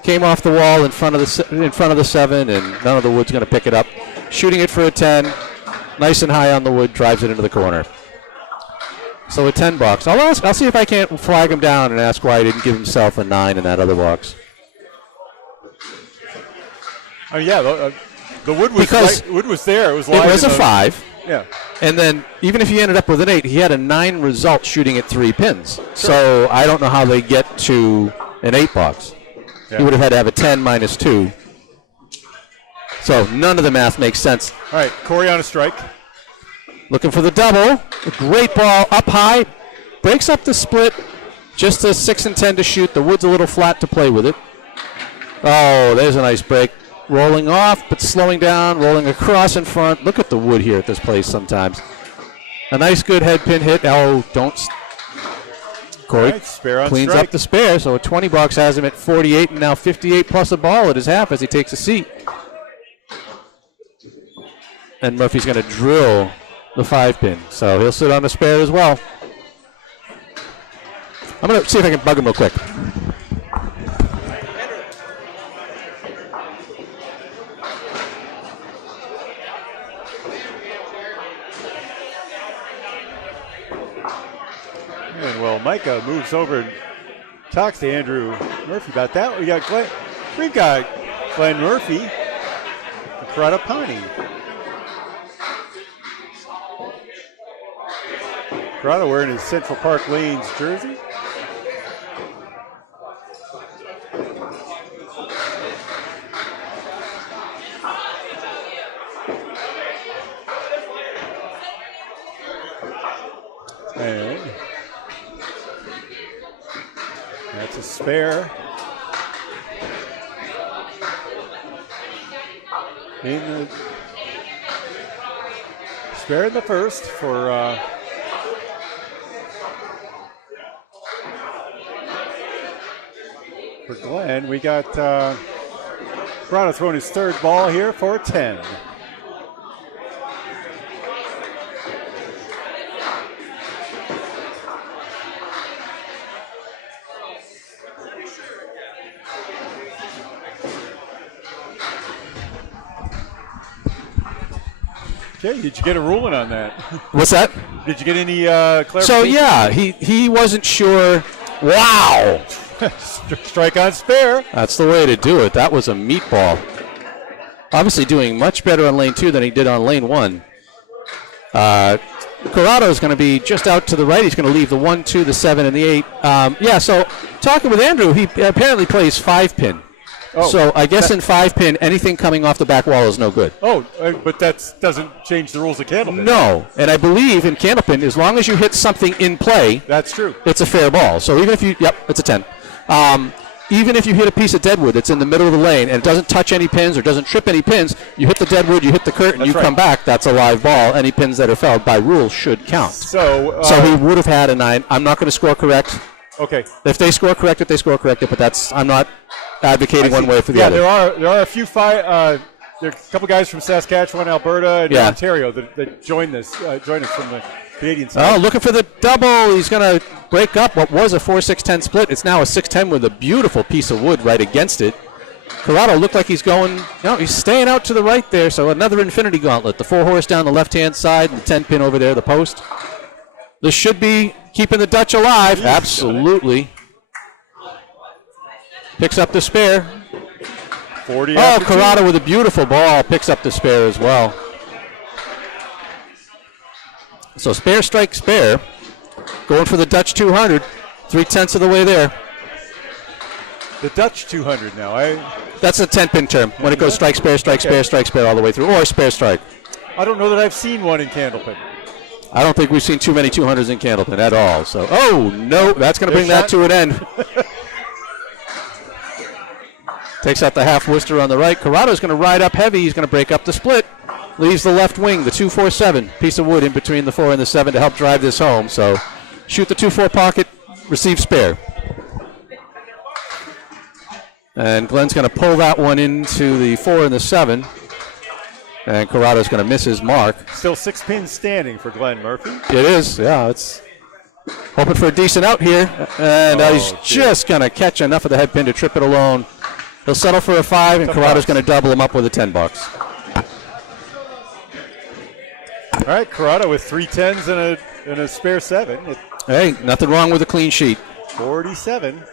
Came off the wall in front of the 7, and none of the wood's going to pick it up. Shooting it for a 10, nice and high on the wood, drives it into the corner. So a 10 box. I'll see if I can't flag him down and ask why he didn't give himself a 9 in that other box. Oh yeah, the wood was wood was there. It was live. It was a 5. Yeah. And then even if he ended up with an 8, he had a 9 result shooting at 3 pins. Sure. So I don't know how they get to an 8 box. Yeah. He would have had to have a 10 minus 2. So none of the math makes sense. All right, Corey on a strike. Looking for the double. A great ball up high. Breaks up the split. Just a 6 and 10 to shoot. The wood's a little flat to play with it. Oh, there's a nice break. Rolling off, but slowing down, rolling across in front. Look at the wood here at this place sometimes. A nice, good head pin hit. Oh, don't. Corey right, spare on cleans strike. up the spare, so a 20 box has him at 48 and now 58 plus a ball at his half as he takes a seat. And Murphy's going to drill the 5-pin, so he'll sit on the spare as well. I'm going to see if I can bug him real quick. And well, Micah moves over and talks to Andrew Murphy about that. We've got Glenn Murphy and Pratapani. Prada wearing his Central Park Lanes jersey. And that's a spare. In the spare in the first for Glenn. We got Prada throwing his third ball here for a 10. Okay, did you get a ruling on that? What's that? Did you get any clarification? So, yeah, he wasn't sure. Wow! Strike on spare. That's the way to do it. That was a meatball. Obviously doing much better on lane 2 than he did on lane 1. Corrado is going to be just out to the right. He's going to leave the 1, 2, the 7, and the 8. Yeah, so talking with Andrew, he apparently plays 5-pin. Oh. So I guess in 5-pin, anything coming off the back wall is no good. Oh, but that doesn't change the rules of Candlepin. No, and I believe in Candlepin, as long as you hit something in play, that's true. It's a fair ball. So even if you, it's a 10. Even if you hit a piece of deadwood that's in the middle of the lane and it doesn't touch any pins or doesn't trip any pins, you hit the deadwood, you hit the curtain, that's you right. come back, that's a live ball. Any pins that are fouled by rule should count. So he would have had a 9. I'm not going to score correct. Okay. If they score correct it, they score correct it, but I'm not advocating one way for the other. Yeah, there are a few there are a couple guys from Saskatchewan, Alberta, and Ontario that joined us from the Canadian side. Oh, looking for the double. He's going to break up what was a 4-6-10 split. It's now a 6-10 with a beautiful piece of wood right against it. Corrado looked like he's going, he's staying out to the right there, so another infinity gauntlet. The 4-horse down the left-hand side and the 10-pin over there, the post. This should be keeping the Dutch alive. Absolutely. Picks up the spare. 40. Oh, Corrado with a beautiful ball picks up the spare as well. So spare, strike, spare. Going for the Dutch 200. 3/10 of the way there. The Dutch 200 now. That's a 10-pin term. When it goes strike, spare, strike, spare, strike, spare all the way through, or spare, strike. I don't know that I've seen one in Candlepin. I don't think we've seen too many 200s in Candlepin at all. So, oh, no, that's going to bring that to an end. Takes out the half Worcester on the right. Corrado's going to ride up heavy. He's going to break up the split. Leaves the left wing, the 2-4-7. Piece of wood in between the 4 and the 7 to help drive this home. So, shoot the 2-4 pocket, receive spare. And Glenn's going to pull that one into the 4 and the 7. And Corrado's going to miss his mark. Still 6 pins standing for Glenn Murphy. It is, yeah. It's hoping for a decent out here. And he's just going to catch enough of the head pin to trip it alone. He'll settle for a 5, and Corrado's going to double him up with a $10. All right, Corrado with 3 10s and a spare 7. Hey, nothing wrong with a clean sheet. 47.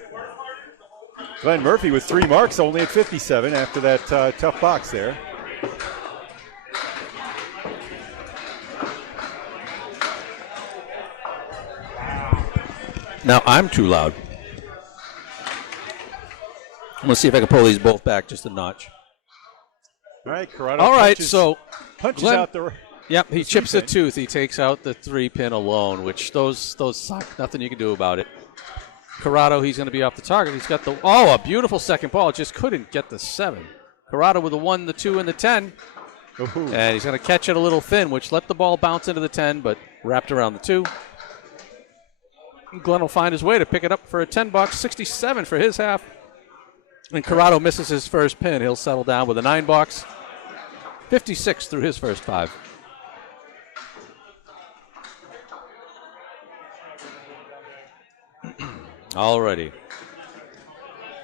Glenn Murphy with 3 marks, only at 57 after that tough box there. Now I'm too loud. I'm going to see if I can pull these both back just a notch. All right, Corrado. All right, so punches Glenn, out the. Yep, he chips a tooth. He takes out the 3-pin alone, which those suck. Nothing you can do about it. Corrado, he's going to be off the target. He's got a beautiful second ball. Just couldn't get the 7. Corrado with the 1, the 2, and the 10. Ooh. And he's going to catch it a little thin, which let the ball bounce into the 10, but wrapped around the 2. Glenn will find his way to pick it up for a $10, 67 for his half. And Corrado misses his first pin. He'll settle down with a $9, 56 through his first 5. Alrighty.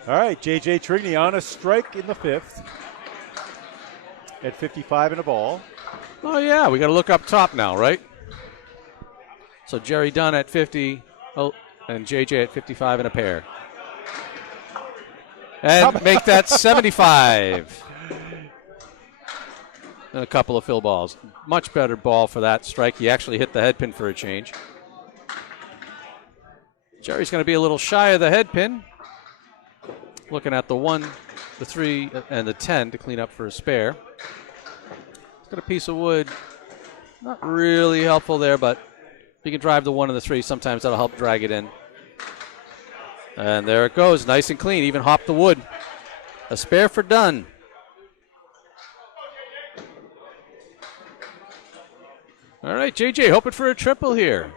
All right, J.J. Trigney on a strike in the 5th at 55 and a ball. Oh, yeah, we got to look up top now, right? So Jerry Dunn at 50 and J.J. at 55 and a pair. And make that 75. And a couple of fill balls. Much better ball for that strike. He actually hit the head pin for a change. Jerry's going to be a little shy of the head pin. Looking at the 1, the 3, and the 10 to clean up for a spare. He's got a piece of wood. Not really helpful there, but if you can drive the 1 and the 3, sometimes that'll help drag it in. And there it goes, nice and clean, even hopped the wood. A spare for Dunn. All right, JJ, hoping for a triple here.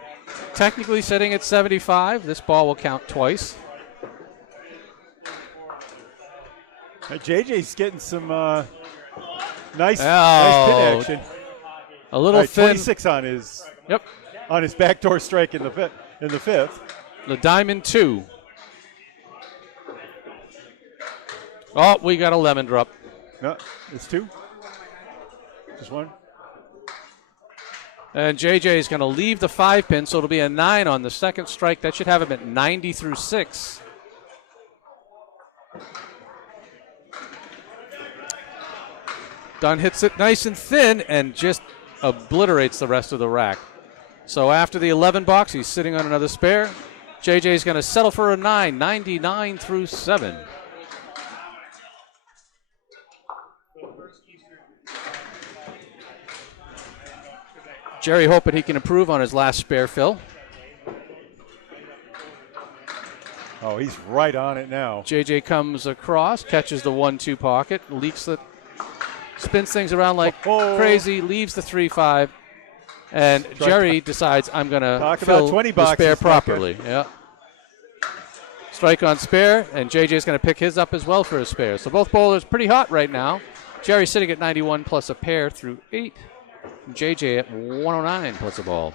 Technically sitting at 75. This ball will count twice. JJ's getting some nice pin action. A little thin. 26 on his backdoor strike in the 5th. The diamond 2. Oh, we got a lemon drop. No, it's 2. Just 1. And JJ is going to leave the 5-pin, so it'll be a 9 on the second strike. That should have him at 90 through 6. Dunn hits it nice and thin and just obliterates the rest of the rack. So after the 11 box, he's sitting on another spare. JJ is going to settle for a 9, 99 through 7. Jerry hoping he can improve on his last spare fill. Oh, he's right on it now. JJ comes across, catches the 1-2 pocket, leaks it, spins things around like crazy, leaves the 3-5, and Jerry decides I'm going to fill the spare properly. Yeah. Strike on spare, and JJ's going to pick his up as well for a spare. So both bowlers pretty hot right now. Jerry sitting at 91 plus a pair through 8. JJ at 109 plus a ball.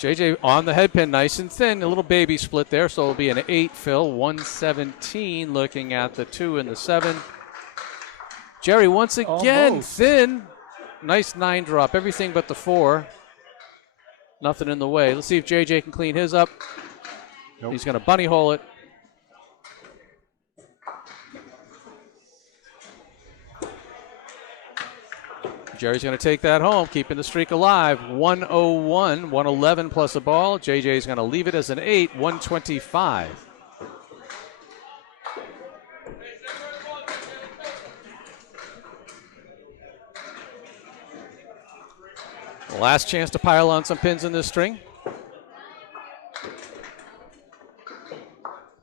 JJ on the head pin, nice and thin. A little baby split there, so it'll be an 8 fill. 117 looking at the 2 and the 7. Jerry once again Almost. thin. Nice 9 drop. Everything but the 4. Nothing in the way. Let's see if JJ can clean his up. Nope. He's going to bunny hole it. Jerry's going to take that home, keeping the streak alive. 101, 111 plus a ball. JJ's going to leave it as an 8, 125. Last chance to pile on some pins in this string.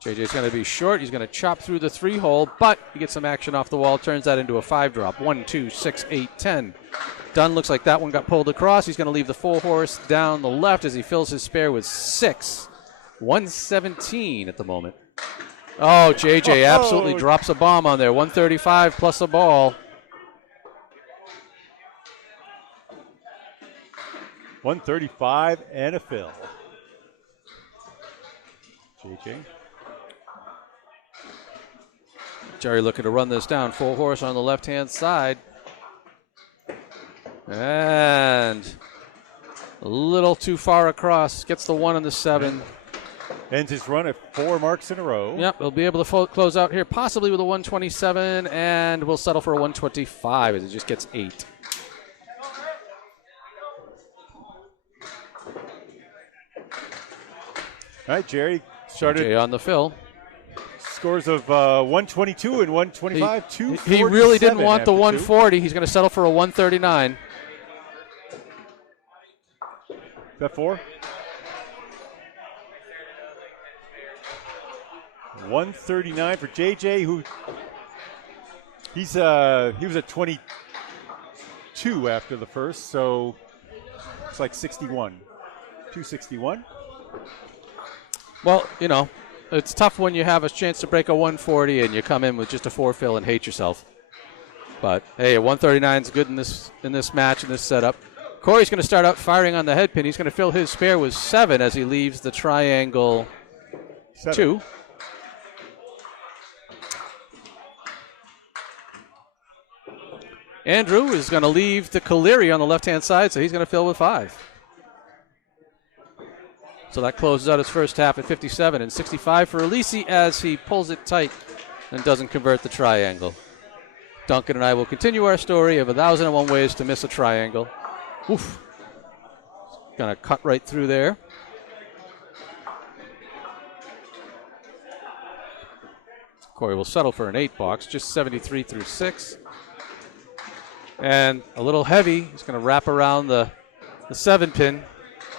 JJ's going to be short. He's going to chop through the 3 hole, but he gets some action off the wall, turns that into a 5 drop. 1, 2, 6, 8, 10. Dunn looks like that one got pulled across. He's going to leave the 4 horse down the left as he fills his spare with 6. 117 at the moment. Oh, JJ absolutely drops a bomb on there. 135 plus a ball. 135 and a fill. JJ. Jerry looking to run this down. 4 horse on the left-hand side. And a little too far across. Gets the 1 and the 7. Ends his run at 4 marks in a row. Yep, he'll be able to close out here, possibly with a 127, and we'll settle for a 125 as it just gets 8. All right, Jerry started JJ on the fill. scores of 122 and 125. He really didn't want the after 140. He's going to settle for a 139. Is that 4? 139 for JJ, who he was at 22 after the first, so it's like 61. 261. Well, you know, it's tough when you have a chance to break a 140 and you come in with just a 4 fill and hate yourself. But hey, a 139 is good in this match, in this setup. Corey's going to start out firing on the head pin. He's going to fill his spare with 7 as he leaves the triangle 2. Andrew is going to leave the Caleri on the left-hand side, so he's going to fill with 5. So that closes out his first half at 57 and 65 for Elise as he pulls it tight and doesn't convert the triangle. Duncan and I will continue our story of 1,001 ways to miss a triangle. Oof. Going to cut right through there. Corey will settle for an 8 box, just 73 through 6. And a little heavy. He's going to wrap around the 7 pin.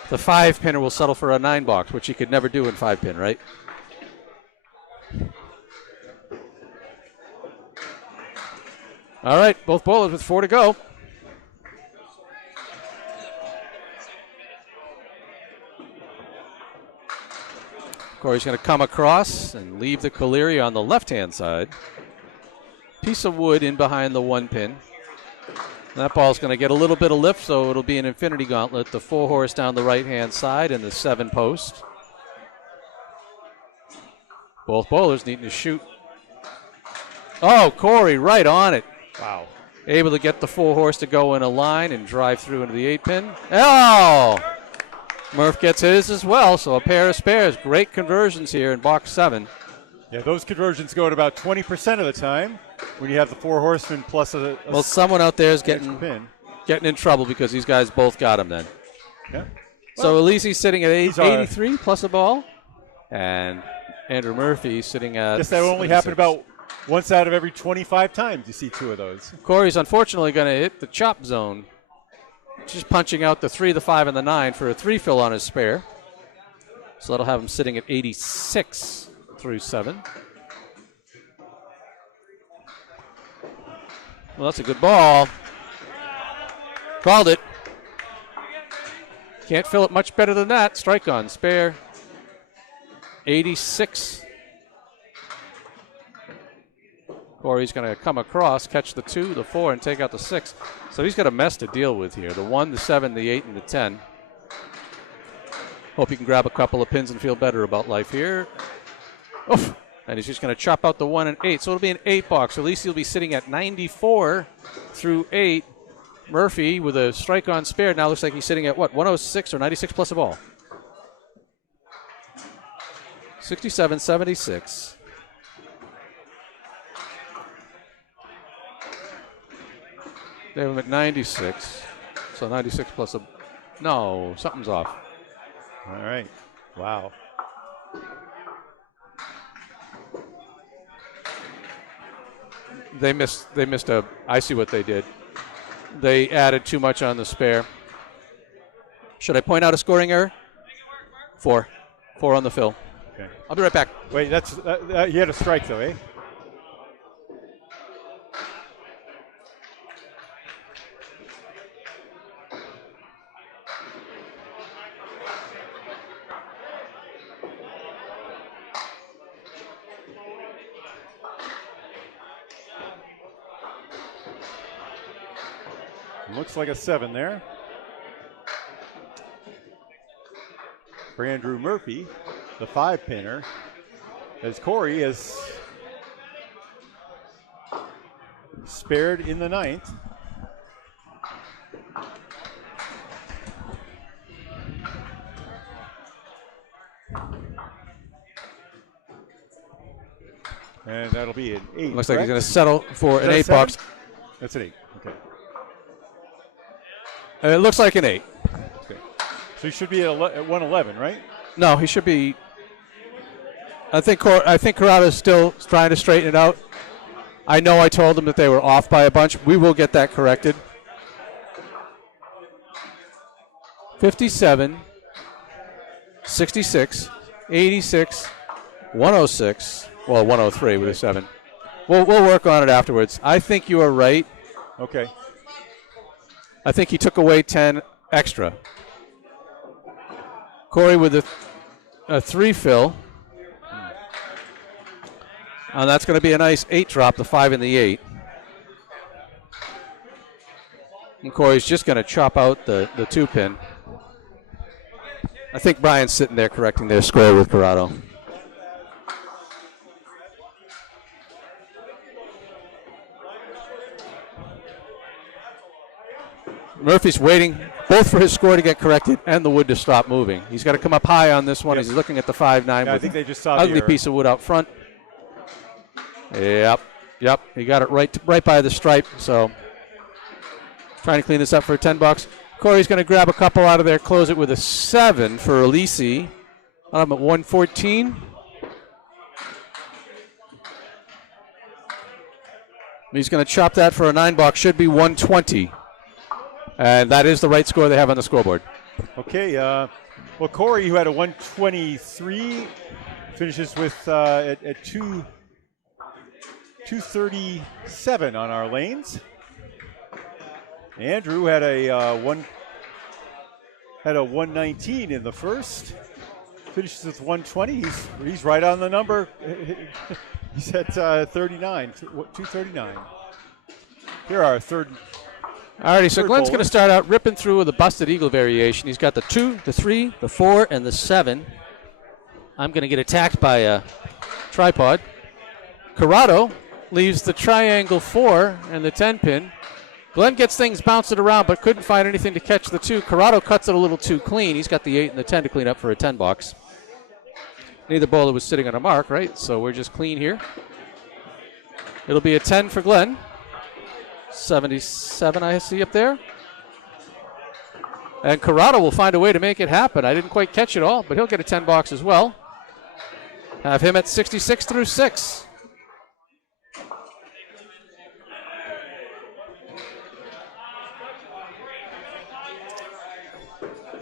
The 5 pinner will settle for a 9 box, which he could never do in 5 pin, right? All right, both bowlers with 4 to go. Corey's going to come across and leave the Caleri on the left-hand side. Piece of wood in behind the 1 pin. That ball's going to get a little bit of lift, so it'll be an infinity gauntlet. The 4 horse down the right-hand side and the 7 post. Both bowlers needing to shoot. Oh, Corey right on it. Wow. Able to get the 4 horse to go in a line and drive through into the 8 pin. Oh! Murph gets his as well, so a pair of spares. Great conversions here in box 7. Yeah, those conversions go at about 20% of the time when you have the 4 horsemen plus a well, someone out there is extra pin. getting in trouble because these guys both got him then. Yeah. So Elise's sitting at these 83 plus a ball, and Andrew Murphy sitting at. I guess that will only 76. happen about once out of every 25 times you see 2 of those. Corey's unfortunately going to hit the chop zone. Just punching out the 3, the 5, and the 9 for a 3 fill on his spare. So that'll have him sitting at 86 through 7. Well, that's a good ball. Called it. Can't fill it much better than that. Strike on spare. 86. Corey's going to come across, catch the 2, the 4, and take out the 6. So he's got a mess to deal with here. The 1, the 7, the 8, and the 10. Hope you can grab a couple of pins and feel better about life here. Oof. And he's just going to chop out the 1 and 8. So it'll be an 8 box. So at least he'll be sitting at 94 through 8. Murphy with a strike on spare. Now looks like he's sitting at what? 106 or 96 plus a ball. 67, 76. They have him at 96. So 96 plus a. No, something's off. All right. Wow. They missed a. I see what they did. They added too much on the spare. Should I point out a scoring error? 4 on the fill. Okay. I'll be right back. Wait, that's he had a strike though, eh? Looks like a 7 there. For Andrew Murphy, the 5-pinner, as Corey has spared in the 9th. And that'll be an 8. Looks like he's going to settle for an 8 box. That's an 8. Okay. It looks like an 8. Okay. So he should be at 111, right? No, he should be. I think Corrado's still trying to straighten it out. I know I told him that they were off by a bunch. We will get that corrected. 57, 66, 86, 106. Well, 103 with a 7. We'll work on it afterwards. I think you are right. Okay. I think he took away 10 extra. Corey with a 3 fill. And that's going to be a nice 8 drop, the 5 and the 8. And Corey's just going to chop out the 2 pin. I think Brian's sitting there correcting their score with Corrado. Murphy's waiting both for his score to get corrected and the wood to stop moving. He's got to come up high on this one. Yep. He's looking at the 5-9 Yeah, I with think they just saw ugly the error. piece of wood out front. Yep. He got it right by the stripe. So trying to clean this up for 10 bucks. Corey's going to grab a couple out of there, close it with a 7 for Elise. I'm at 114. He's going to chop that for a 9 box. Should be 120. And that is the right score they have on the scoreboard. Okay. Well, Corey, who had a 123, finishes with at 237 on our lanes. Andrew had a 119 in the first. Finishes with 120. He's right on the number. He's at 39, 239. Here are our third. Alrighty, so Third Glenn's bowler. going to start out ripping through with a busted eagle variation. He's got the 2, the 3, the 4, and the 7. I'm going to get attacked by a tripod. Corrado leaves the triangle 4 and the 10 pin. Glenn gets things bouncing around but couldn't find anything to catch the 2. Corrado cuts it a little too clean. He's got the 8 and the 10 to clean up for a 10 box. Neither bowler was sitting on a mark, right? So we're just clean here. It'll be a 10 for Glenn. 77 I see up there. And Corrado will find a way to make it happen. I didn't quite catch it all, but he'll get a 10 box as well. Have him at 66 through 6.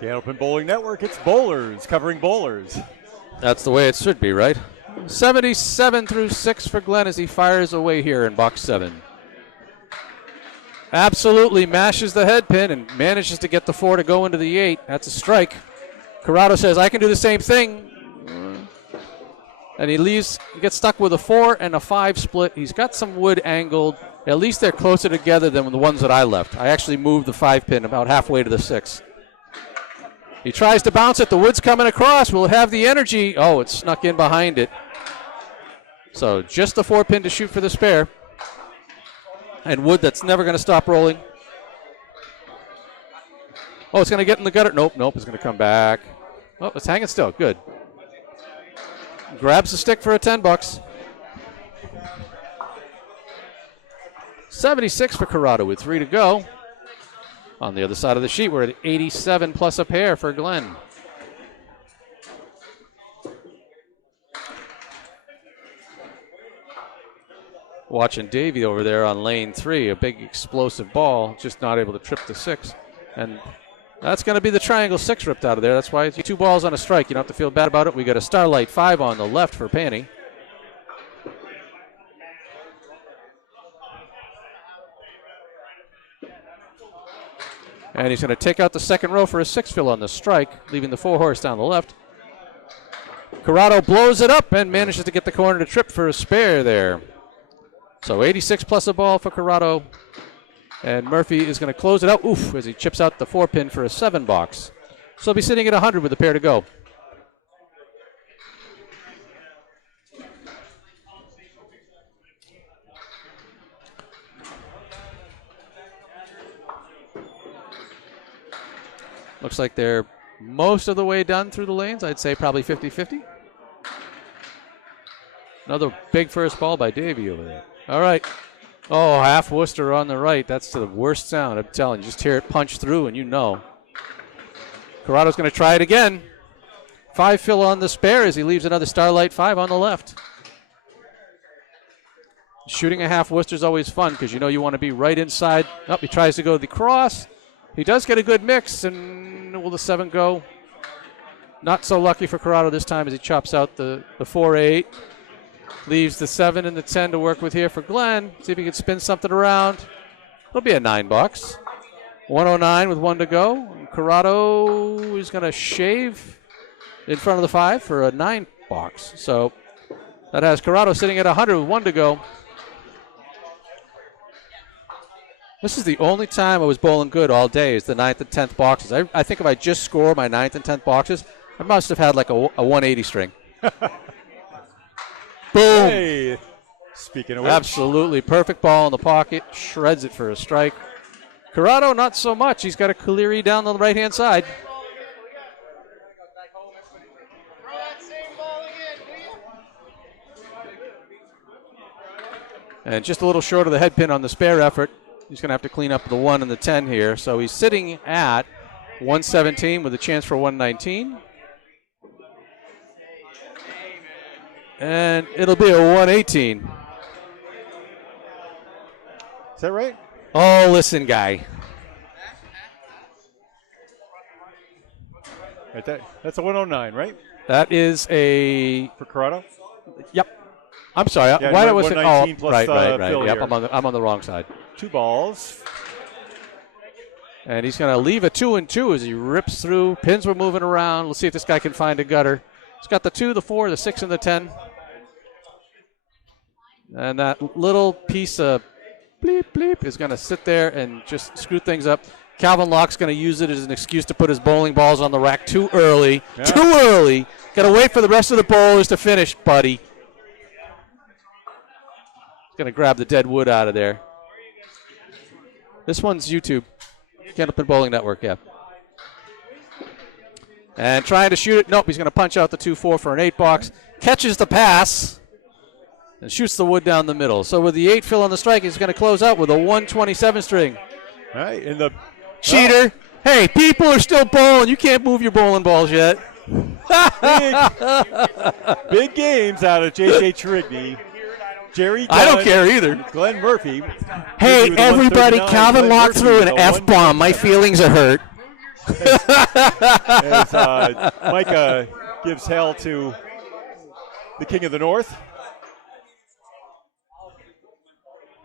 Candlepin Bowling Network, it's bowlers covering bowlers. That's the way it should be, right? 77 through 6 for Glenn as he fires away here in box 7. Absolutely mashes the head pin and manages to get the 4 to go into the 8. That's a strike. Corrado says, I can do the same thing. And he gets stuck with a 4 and a 5 split. He's got some wood angled. At least they're closer together than the ones that I left. I actually moved the 5 pin about halfway to the 6. He tries to bounce it. The wood's coming across. Will it have the energy? Oh, it snuck in behind it. So just the 4-pin to shoot for the spare. And wood that's never going to stop rolling. Oh, it's going to get in the gutter. Nope, it's going to come back. Oh, it's hanging still. Good. Grabs the stick for a $10. 76 for Corrado with 3 to go. On the other side of the sheet, we're at 87 plus a pair for Glenn. Watching Davey over there on lane 3, a big explosive ball, just not able to trip the 6. And that's going to be the triangle 6 ripped out of there. That's why it's 2 balls on a strike. You don't have to feel bad about it. We got a Starlight 5 on the left for Panny. And he's going to take out the second row for a 6-fill on the strike, leaving the 4-horse down the left. Corrado blows it up and manages to get the corner to trip for a spare there. So 86 plus a ball for Corrado. And Murphy is going to close it out, as he chips out the 4-pin for a 7-box. So he'll be sitting at 100 with a pair to go. Looks like they're most of the way done through the lanes. I'd say probably 50-50. Another big first ball by Davey over there. All right. Oh, half Worcester on the right. That's the worst sound, I'm telling you. Just hear it punch through and you know. Corrado's going to try it again. 5-fill on the spare as he leaves another Starlight 5 on the left. Shooting a half Worcester is always fun because you know you want to be right inside. Oh, he tries to go to the cross. He does get a good mix, and will the 7 go? Not so lucky for Corrado this time as he chops out the 4-8. Leaves the 7 and the 10 to work with here for Glenn. See if he can spin something around. It'll be a $9. 109 with 1 to go. And Corrado is going to shave in front of the 5 for a 9-box. So that has Corrado sitting at 100 with 1 to go. This is the only time I was bowling good all day is the 9th and 10th boxes. I think if I just score my 9th and 10th boxes, I must have had like a 180 string. Boom. Hey, speaking of which. Absolutely. Perfect ball in the pocket. Shreds it for a strike. Corrado, not so much. He's got a Cleary down the right-hand side. And just a little short of the head pin on the spare effort. He's going to have to clean up the 1 and the 10 here. So he's sitting at 117 with a chance for 119. And it'll be a 118. Is that right? Oh, listen, guy. Right there. That's a 109, right? That is a... For Corrado? Yep. I'm sorry. Yeah, why was it? Oh, 119 plus, right. Phil Yep, here. I'm on the wrong side. 2 balls. And he's going to leave a 2 and 2 as he rips through. Pins were moving around. Let's see if this guy can find a gutter. He's got the 2, the 4, the 6, and the 10. And that little piece of bleep, bleep is going to sit there and just screw things up. Calvin Locke's going to use it as an excuse to put his bowling balls on the rack too early. Yeah. Too early. Got to wait for the rest of the bowlers to finish, buddy. He's going to grab the dead wood out of there. This one's YouTube. Candlepin Bowling Network, yeah. And trying to shoot it. Nope, he's going to punch out the 2-4 for an 8-box. Catches the pass and shoots the wood down the middle. So with the 8-fill on the strike, he's going to close out with a 127 string. All right, in the... Cheater. Hey, people are still bowling. You can't move your bowling balls yet. Big games out of J.J. Trigny. Jerry Dunn, I don't care either. Glenn Murphy. Hey, everybody, Calvin Locke threw an F-bomb. My feelings are hurt. As Micah gives hell to the King of the North.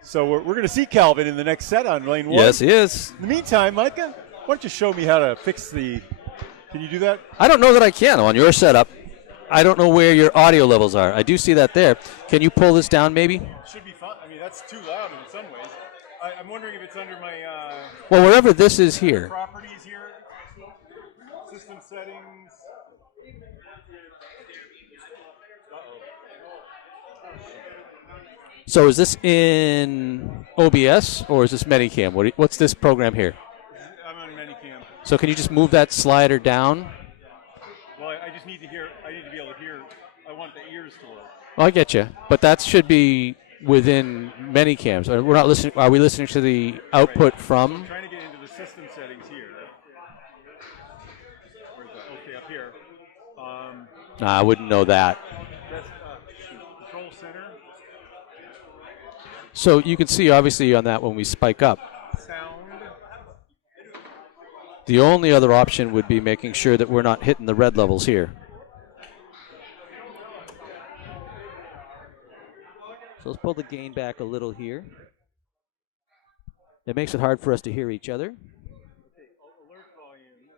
So we're going to see Calvin in the next set on lane 1. Yes, he is. In the meantime, Micah, why don't you show me how to fix the... Can you do that? I don't know that I can on your setup. I don't know where your audio levels are. I do see that there. Can you pull this down maybe? Should be fun. I mean, that's too loud in some ways. I'm wondering if it's under my... Well, wherever this is here. Properties here. System settings. So is this in OBS or is this Medicam? What's this program here? I'm on Medicam. So can you just move that slider down? Well, I just need to hear. I need to be able to hear. I want the ears to work. Well, I get you, but that should be within Medicams. We're not listening. Are we listening to the output from? I'm trying to get into the system settings here. Where's that? Okay, up here. Nah, I wouldn't know that. That's control center. So you can see, obviously, on that when we spike up. Sound. The only other option would be making sure that we're not hitting the red levels here. So let's pull the gain back a little here. It makes it hard for us to hear each other. Okay, alert volume.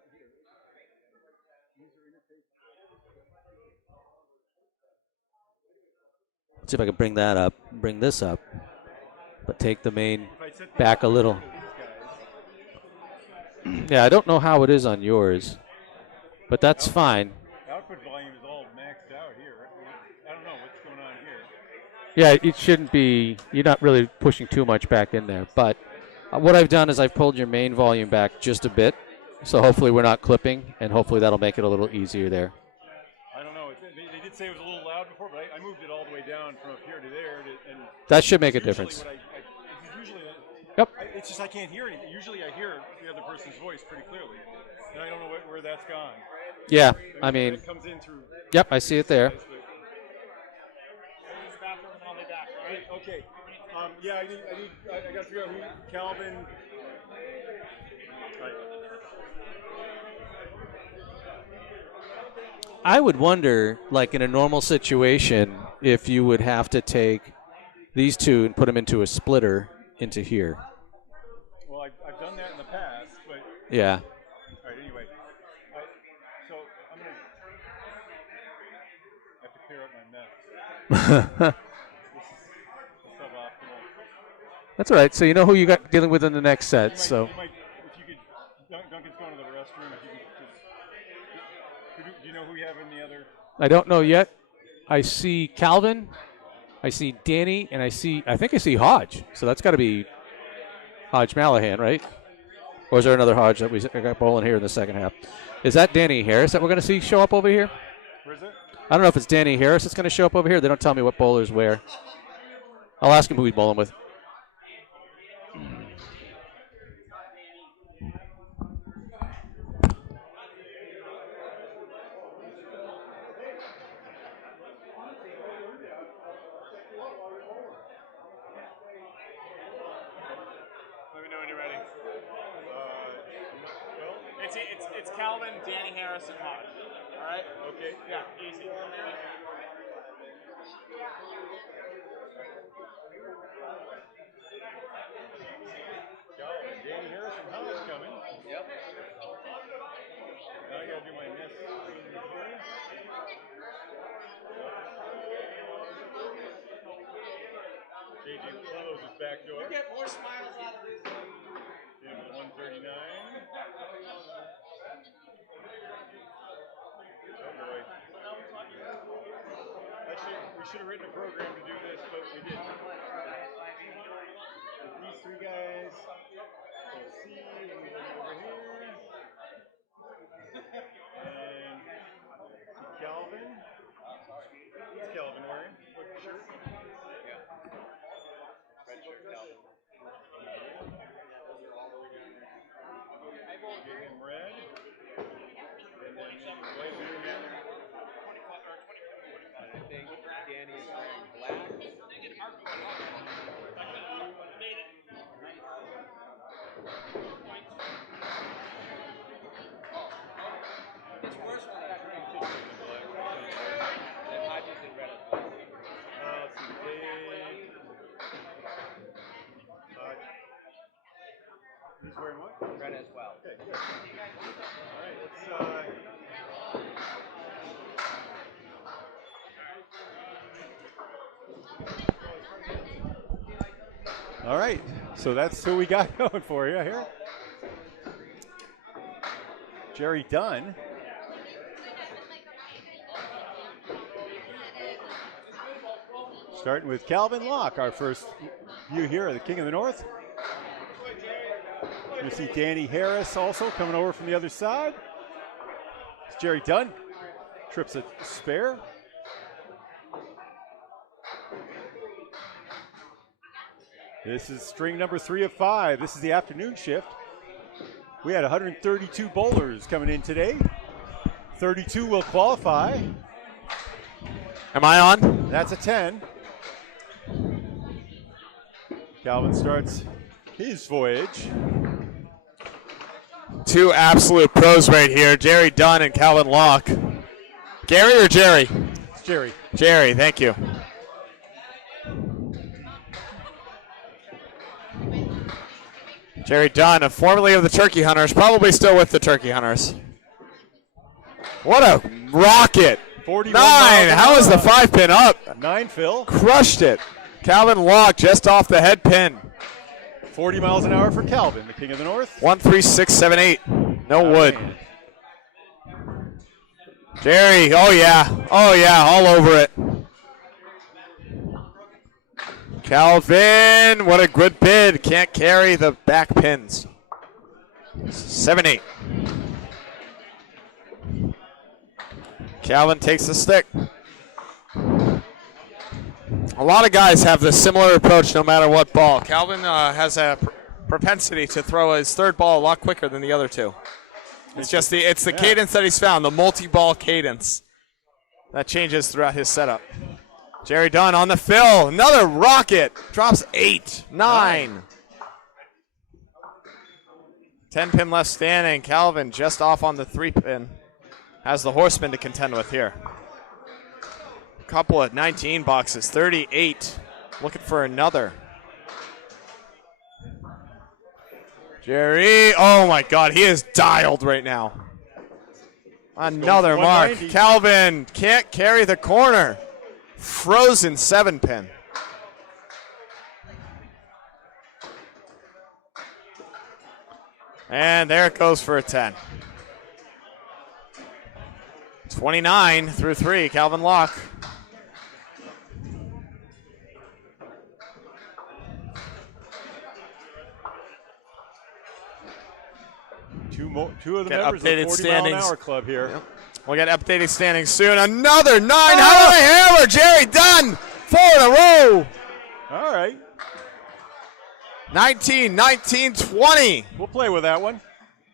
Let's see if I can bring that up, bring this up, but take the main back a little. Yeah, I don't know how it is on yours, but that's fine. Output volume is all maxed out here. I don't know what's going on here. Yeah, it shouldn't be, you're not really pushing too much back in there, but what I've done is I've pulled your main volume back just a bit, so hopefully we're not clipping, and hopefully that'll make it a little easier there. I don't know. They did say it was a little loud before, but I moved it all the way down from up here to there. And That should make a difference. Yep. It's just I can't hear anything. Usually I hear the other person's voice pretty clearly, and I don't know where that's gone. Yeah, I mean, It comes in through. yep, I see it there. Okay. Yeah, I got to figure out who Calvin. Right. I would wonder, like in a normal situation, if you would have to take these two and put them into a splitter into here. Well, I've done that in the past, but. Yeah. All right. Anyway, so I'm gonna have to clear up my mess. This is suboptimal. That's all right. So you know who you got dealing with in the next set. So. If you could, Duncan's going to the restroom. If you could just, do you know who you have in the other? I don't know yet. I see Calvin, I see Danny, and I think I see Hodge. So that's got to be Hodge Malahan, right? Or is there another Hodge that we got bowling here in the second half? Is that Danny Harris that we're going to see show up over here? Where is it? I don't know if it's Danny Harris that's going to show up over here. They don't tell me what bowlers where. I'll ask him who he's bowling with. Let me know when you're ready. It's Calvin, Danny Harris, and Hodge. All right? Okay. Yeah, easy. Danny Harris and Hodge coming. Yep. Now I got to do my mess. JJ closes his back door. Get more smiles out of this. 139. Oh boy. Actually, we should have written a program to do this, but we didn't. These three guys. We'll see over here. And see Calvin. What's Calvin wearing? What shirt? Red shirt, Calvin. Give him red. And then white beer. And I think Danny is wearing black. It's worse when I drink black. And Hodge is in red as well. Let's see, Dave. He's wearing what? Red as well. Okay, good. All right, let's. All right, so that's who we got going for you here. Jerry Dunn. Starting with Calvin Locke, our first view here of the King of the North. You see Danny Harris also coming over from the other side. It's Jerry Dunn, trips a spare. This is string number 3 of 5. This is the afternoon shift. We had 132 bowlers coming in today. 32 will qualify. Am I on? That's a 10. Calvin starts his voyage. Two absolute pros right here, Jerry Dunn and Calvin Locke. Gary or Jerry? It's Jerry. Jerry, thank you. Jerry Dunn, formerly of the Turkey Hunters, probably still with the Turkey Hunters. What a rocket. 41 9. How is the 5-pin up? 9, Phil. Crushed it. Calvin Locke just off the head pin. 40 miles an hour for Calvin, the King of the North. 1, 3, 6, 7, 8. No wood. Jerry, oh yeah, all over it. Calvin, what a good bid. Can't carry the back pins. 7, 8. Calvin takes the stick. A lot of guys have this similar approach no matter what ball. Calvin has a propensity to throw his third ball a lot quicker than the other two. It's just the cadence that he's found, the multi-ball cadence that changes throughout his setup. Jerry Dunn on the fill, another rocket, drops 8, 9. 10 pin left standing. Calvin just off on the 3-pin. Has the horseman to contend with here. Couple of 19 boxes, 38. Looking for another. Jerry, oh my God, he is dialed right now. Another mark. Calvin can't carry the corner. Frozen 7-pin. And there it goes for a 10. 29 through 3, Calvin Locke. Two of the members of the 40 mile an hour club here. Yep. We'll get updated standings soon. Another 9. How do I hammer? Jerry Dunn. 4 in a row. All right. 19, 19, 20. We'll play with that one.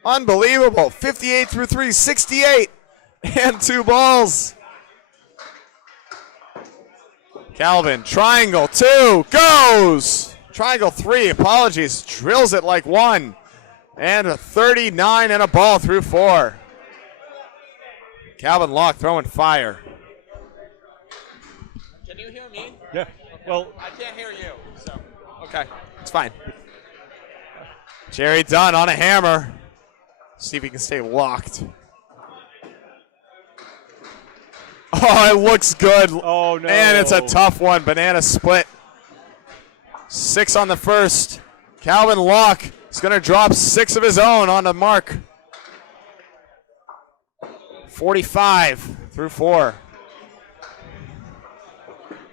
Unbelievable. 58 through 3, 68. And 2 balls. Calvin, triangle 2, goes. Triangle 3, apologies, drills it like 1. And a 39 and a ball through 4. Calvin Locke throwing fire. Can you hear me? Yeah. Well, I can't hear you, so okay, it's fine. Jerry Dunn on a hammer. See if he can stay locked. Oh, it looks good. Oh, no. And it's a tough one. Banana split. 6 on the first. Calvin Locke is going to drop 6 of his own on the mark. 45 through 4.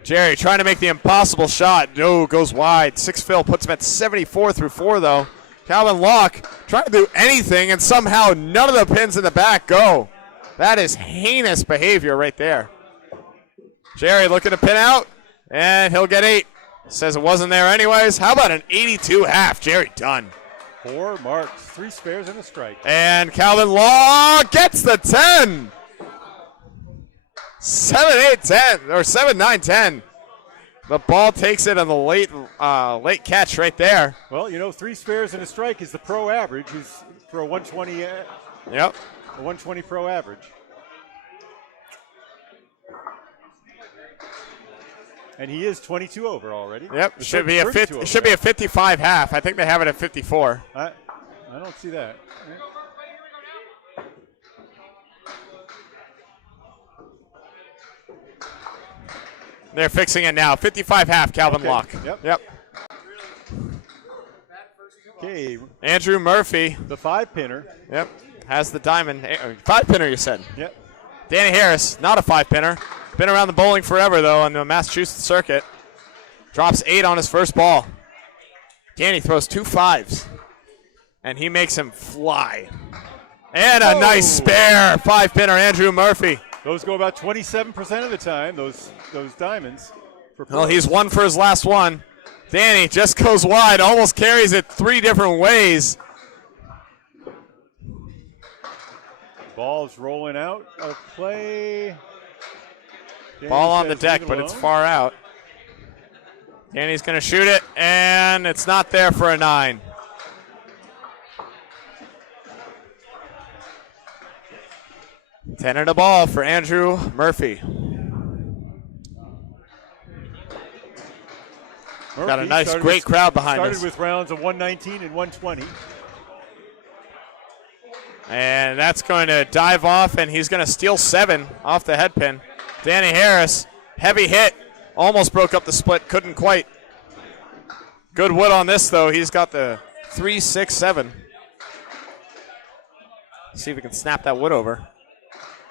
Jerry trying to make the impossible shot. No, goes wide. 6 fill puts him at 74 through 4, though. Calvin Locke trying to do anything, and somehow none of the pins in the back go. That is heinous behavior right there. Jerry looking to pin out, and he'll get 8. Says it wasn't there anyways. How about an 82 half, Jerry Dunn? 4 marks, 3 spares and a strike. And Calvin Locke gets the 10. 7-8-10, or 7-9-10. The ball takes it on the late catch right there. Well, you know, 3 spares and a strike is the pro average. Is for a 120. Yep. A 120 pro average. And he is 22 over already. Yep. Should be a 55 half. I think they have it at 54. I don't see that. They're fixing it now. 55 half, Calvin Locke. Yep. Okay. Andrew Murphy. The 5-pinner. Yep. has the diamond. 5-pinner, you said? Yep. Danny Harris, not a 5-pinner. Been around the bowling forever, though, on the Massachusetts circuit. Drops 8 on his first ball. Danny throws 2 5s, and he makes him fly. And a nice spare 5-pinner, Andrew Murphy. Those go about 27% of the time, those diamonds. Well, he's 1 for his last one. Danny just goes wide, almost carries it 3 different ways. Ball's rolling out of play. Danny Ball on the says deck, leave it but it's alone. far out. Danny's going to shoot it, and it's not there for a 9. Ten and a ball for Andrew Murphy. Got a Murphy nice, started great crowd behind started us. with rounds of 119 and 120. And that's going to dive off, and he's going to steal 7 off the head pin. Danny Harris, heavy hit, almost broke up the split, couldn't quite. Good wood on this, though. He's got the 3, 6, 7. See if we can snap that wood over.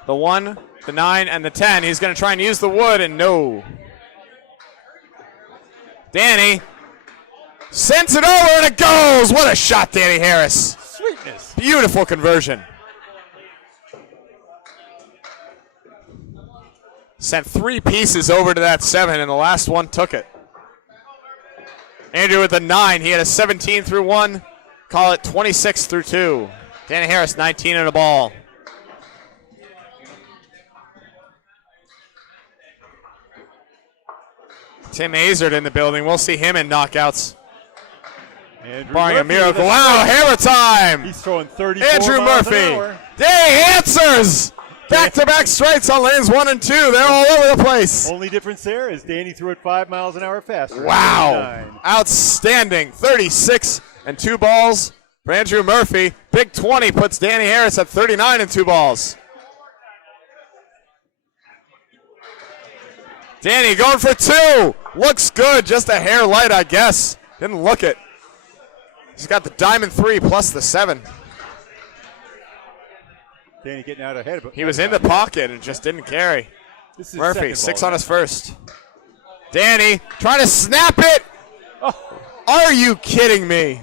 The 1, the 9, and the 10. He's going to try and use the wood, and no. Danny sends it over, and it goes. What a shot, Danny Harris. Sweetness. Beautiful conversion. Sent 3 pieces over to that 7, and the last one took it. Andrew with the 9. He had a 17 through 1. Call it 26 through 2. Danny Harris, 19 and a ball. Tim Azard in the building. We'll see him in knockouts. Andrew Barring a Murphy miracle. with Wow, hammer time. He's throwing 34 Andrew miles Murphy. an hour. Danny answers. Back-to-back strikes on lanes 1 and 2. They're all over the place. Only difference there is Danny threw it 5 miles an hour faster. Wow. 39. Outstanding. 36 and 2 balls for Andrew Murphy. Big 20 puts Danny Harris at 39 and 2 balls. Danny going for 2. Looks good. Just a hair light, I guess. Didn't look it. He's got the diamond 3 plus the 7. Danny getting out ahead. But He was in the pocket and just didn't carry. This is his Murphy, second 6 ball on his first. Danny trying to snap it. Oh, Are you kidding me?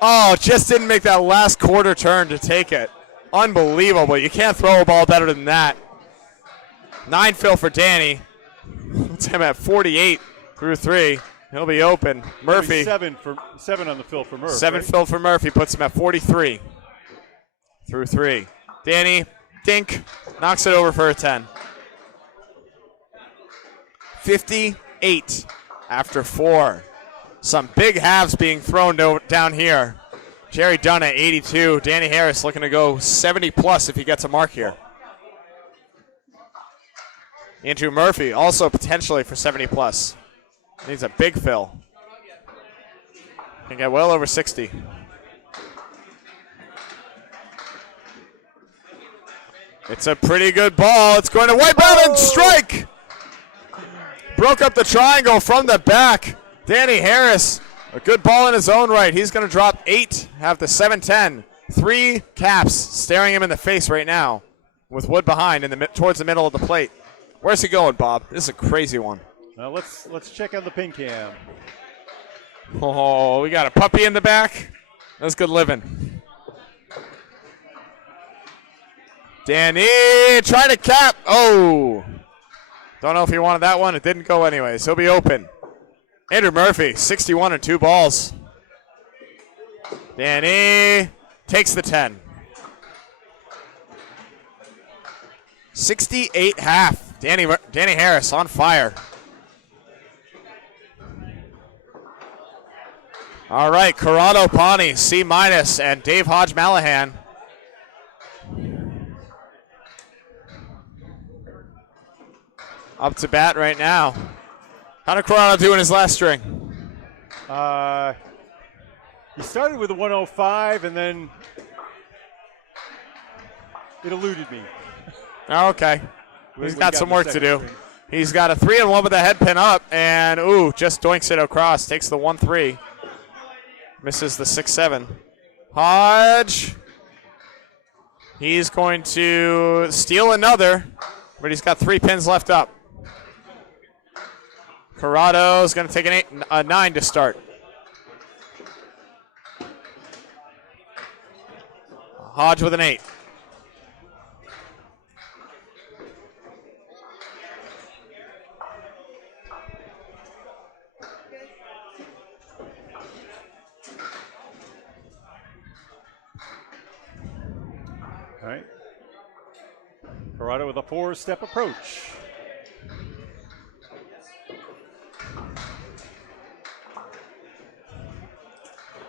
Oh, just didn't make that last quarter turn to take it. Unbelievable. You can't throw a ball better than that. 9 fill for Danny. Puts him at 48 through 3. He'll be open. Murphy. 7 on the fill for Murphy. 7 right? fill for Murphy. Puts him at 43 through 3. Danny, dink, knocks it over for a 10. 58 after 4. Some big halves being thrown down here. Jerry Dunn at 82. Danny Harris looking to go 70 plus if he gets a mark here. Andrew Murphy also potentially for 70 plus. Needs a big fill. Can get well over 60. It's a pretty good ball. It's going to wipe out and strike. Broke up the triangle from the back. Danny Harris, a good ball in his own right. He's going to drop 8, have the 7-10. 3 caps staring him in the face right now with wood behind towards the middle of the plate. Where's he going, Bob? This is a crazy one. Now let's check on the pin cam. Oh, we got a puppy in the back. That's good living. Danny trying to cap. Oh. Don't know if he wanted that one. It didn't go anyways. He'll be open. Andrew Murphy, 61 and 2 balls. Danny takes the 10. 68 half. Danny Harris on fire. All right, Corrado Pani, C-, and Dave Hodge-Mallahan. Up to bat right now. How did Corrado do in his last string? He started with a 105, and then it eluded me. Oh, okay. When He's we got got some the work to second do. string. He's got a 3-1 with a head pin up, and just doinks it across. Takes the 1-3. Misses the 6-7. Hodge. He's going to steal another, but he's got 3 pins left up. Corrado's going to take a 9 to start. Hodge with an 8. All right. Corrado with a 4-step approach.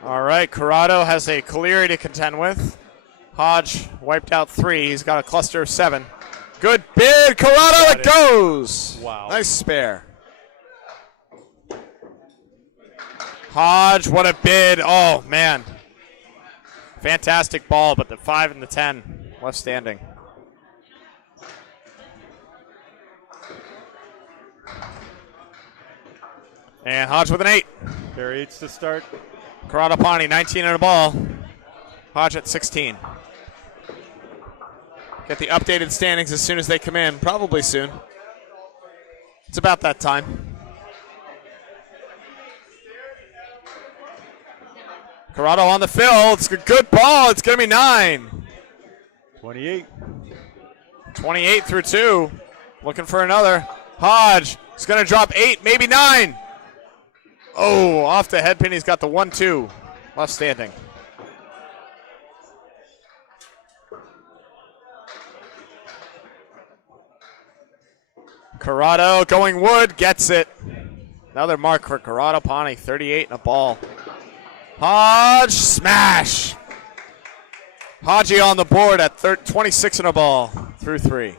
All right, Corrado has a Caleri to contend with. Hodge wiped out 3. He's got a cluster of 7. Good bid, Corrado, it goes. Wow. Nice spare. Hodge, what a bid. Oh, man. Fantastic ball, but the 5 and the 10 left standing. And Hodge with an 8. Pair 8s to start. Corrado Pani, 19 and a ball. Hodge at 16. Get the updated standings as soon as they come in, probably soon. It's about that time. Corrado on the field. It's a good ball. It's going to be 9. 28. 28 through 2. Looking for another. Hodge is going to drop 8, maybe 9. Oh, off the head pin. He's got the 1-2 left standing. Corrado going wood, gets it. Another mark for Corrado Pani, 38 and a ball. Hodge, smash. Hodgie on the board at 26 and a ball through 3.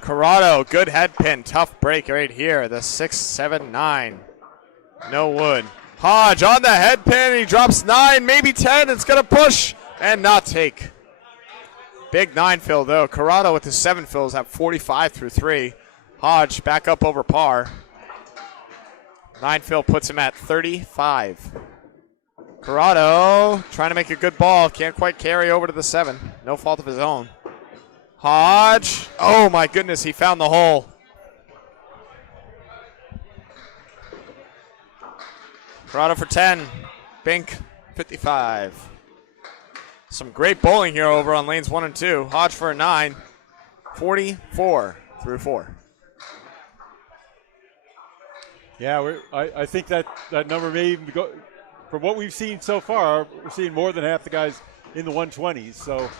Corrado, good head pin, tough break right here. The 6-7-9. No wood. Hodge on the head pin. He drops 9, maybe 10. It's going to push and not take. Big 9 fill, though. Corrado with his 7 fills at 45 through 3. Hodge back up over par. 9 fill puts him at 35. Corrado trying to make a good ball. Can't quite carry over to the 7. No fault of his own. Hodge, oh my goodness, he found the hole. Corrado for 10, Bink 55. Some great bowling here over on lanes 1 and 2. Hodge for a 9, 44 through 4. Yeah, I think that number may even go, from what we've seen so far, we're seeing more than half the guys in the 120s, so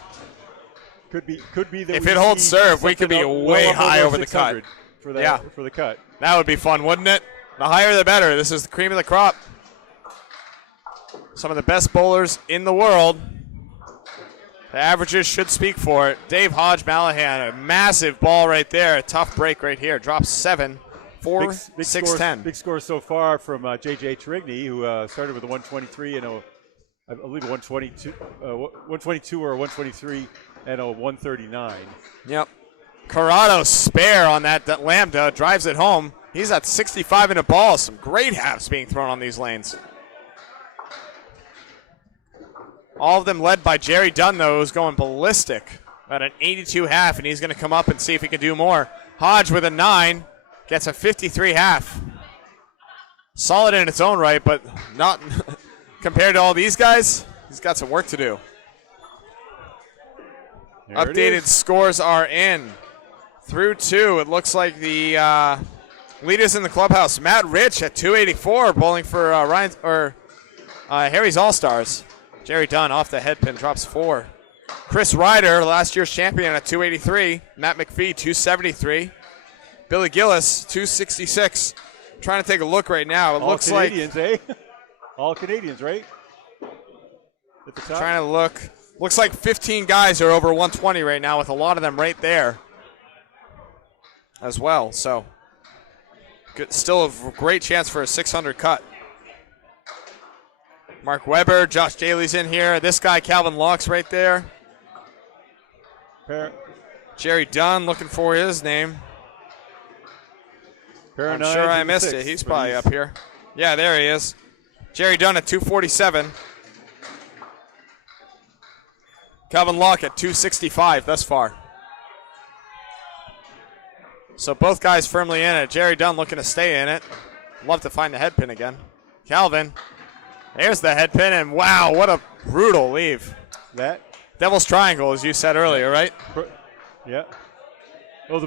could be that if we it holds see serve, we could be something way well high over the cut. For the, for the cut. That would be fun, wouldn't it? The higher the better. This is the cream of the crop. Some of the best bowlers in the world. The averages should speak for it. Dave Hodge Malahan, a massive ball right there. A tough break right here. Drops 7, 4, 6-10. Big score so far from J.J. Trigny, who started with a 123 and I believe a 122 or a 123 and a 139. Yep. Corrado spare on that Lambda, drives it home. He's at 65 in a ball. Some great halves being thrown on these lanes. All of them led by Jerry Dunn, though, who's going ballistic at an 82 half, and he's going to come up and see if he can do more. Hodge with a 9 gets a 53 half. Solid in its own right, but not compared to all these guys. He's got some work to do. There Updated scores are in. Through 2, it looks like the leaders in the clubhouse. Matt Rich at 284, bowling for Harry's All-Stars. Jerry Dunn off the head pin, drops 4. Chris Ryder, last year's champion at 283. Matt McPhee, 273. Billy Gillis, 266. I'm trying to take a look right now. It all looks Canadians, like all Canadians, right? At the top. Trying to look. Looks like 15 guys are over 120 right now, with a lot of them right there as well. So still a great chance for a 600 cut. Mark Weber, Josh Daly's in here. This guy, Calvin Locke's right there. Jerry Dunn looking for his name. I'm sure I missed it. He's probably up here. Yeah, there he is. Jerry Dunn at 247. Calvin Locke at 265 thus far. So both guys firmly in it. Jerry Dunn looking to stay in it. Love to find the head pin again. Calvin. There's the head pin, and wow, what a brutal leave. That? Devil's Triangle, as you said earlier, right? Yeah. Oh, the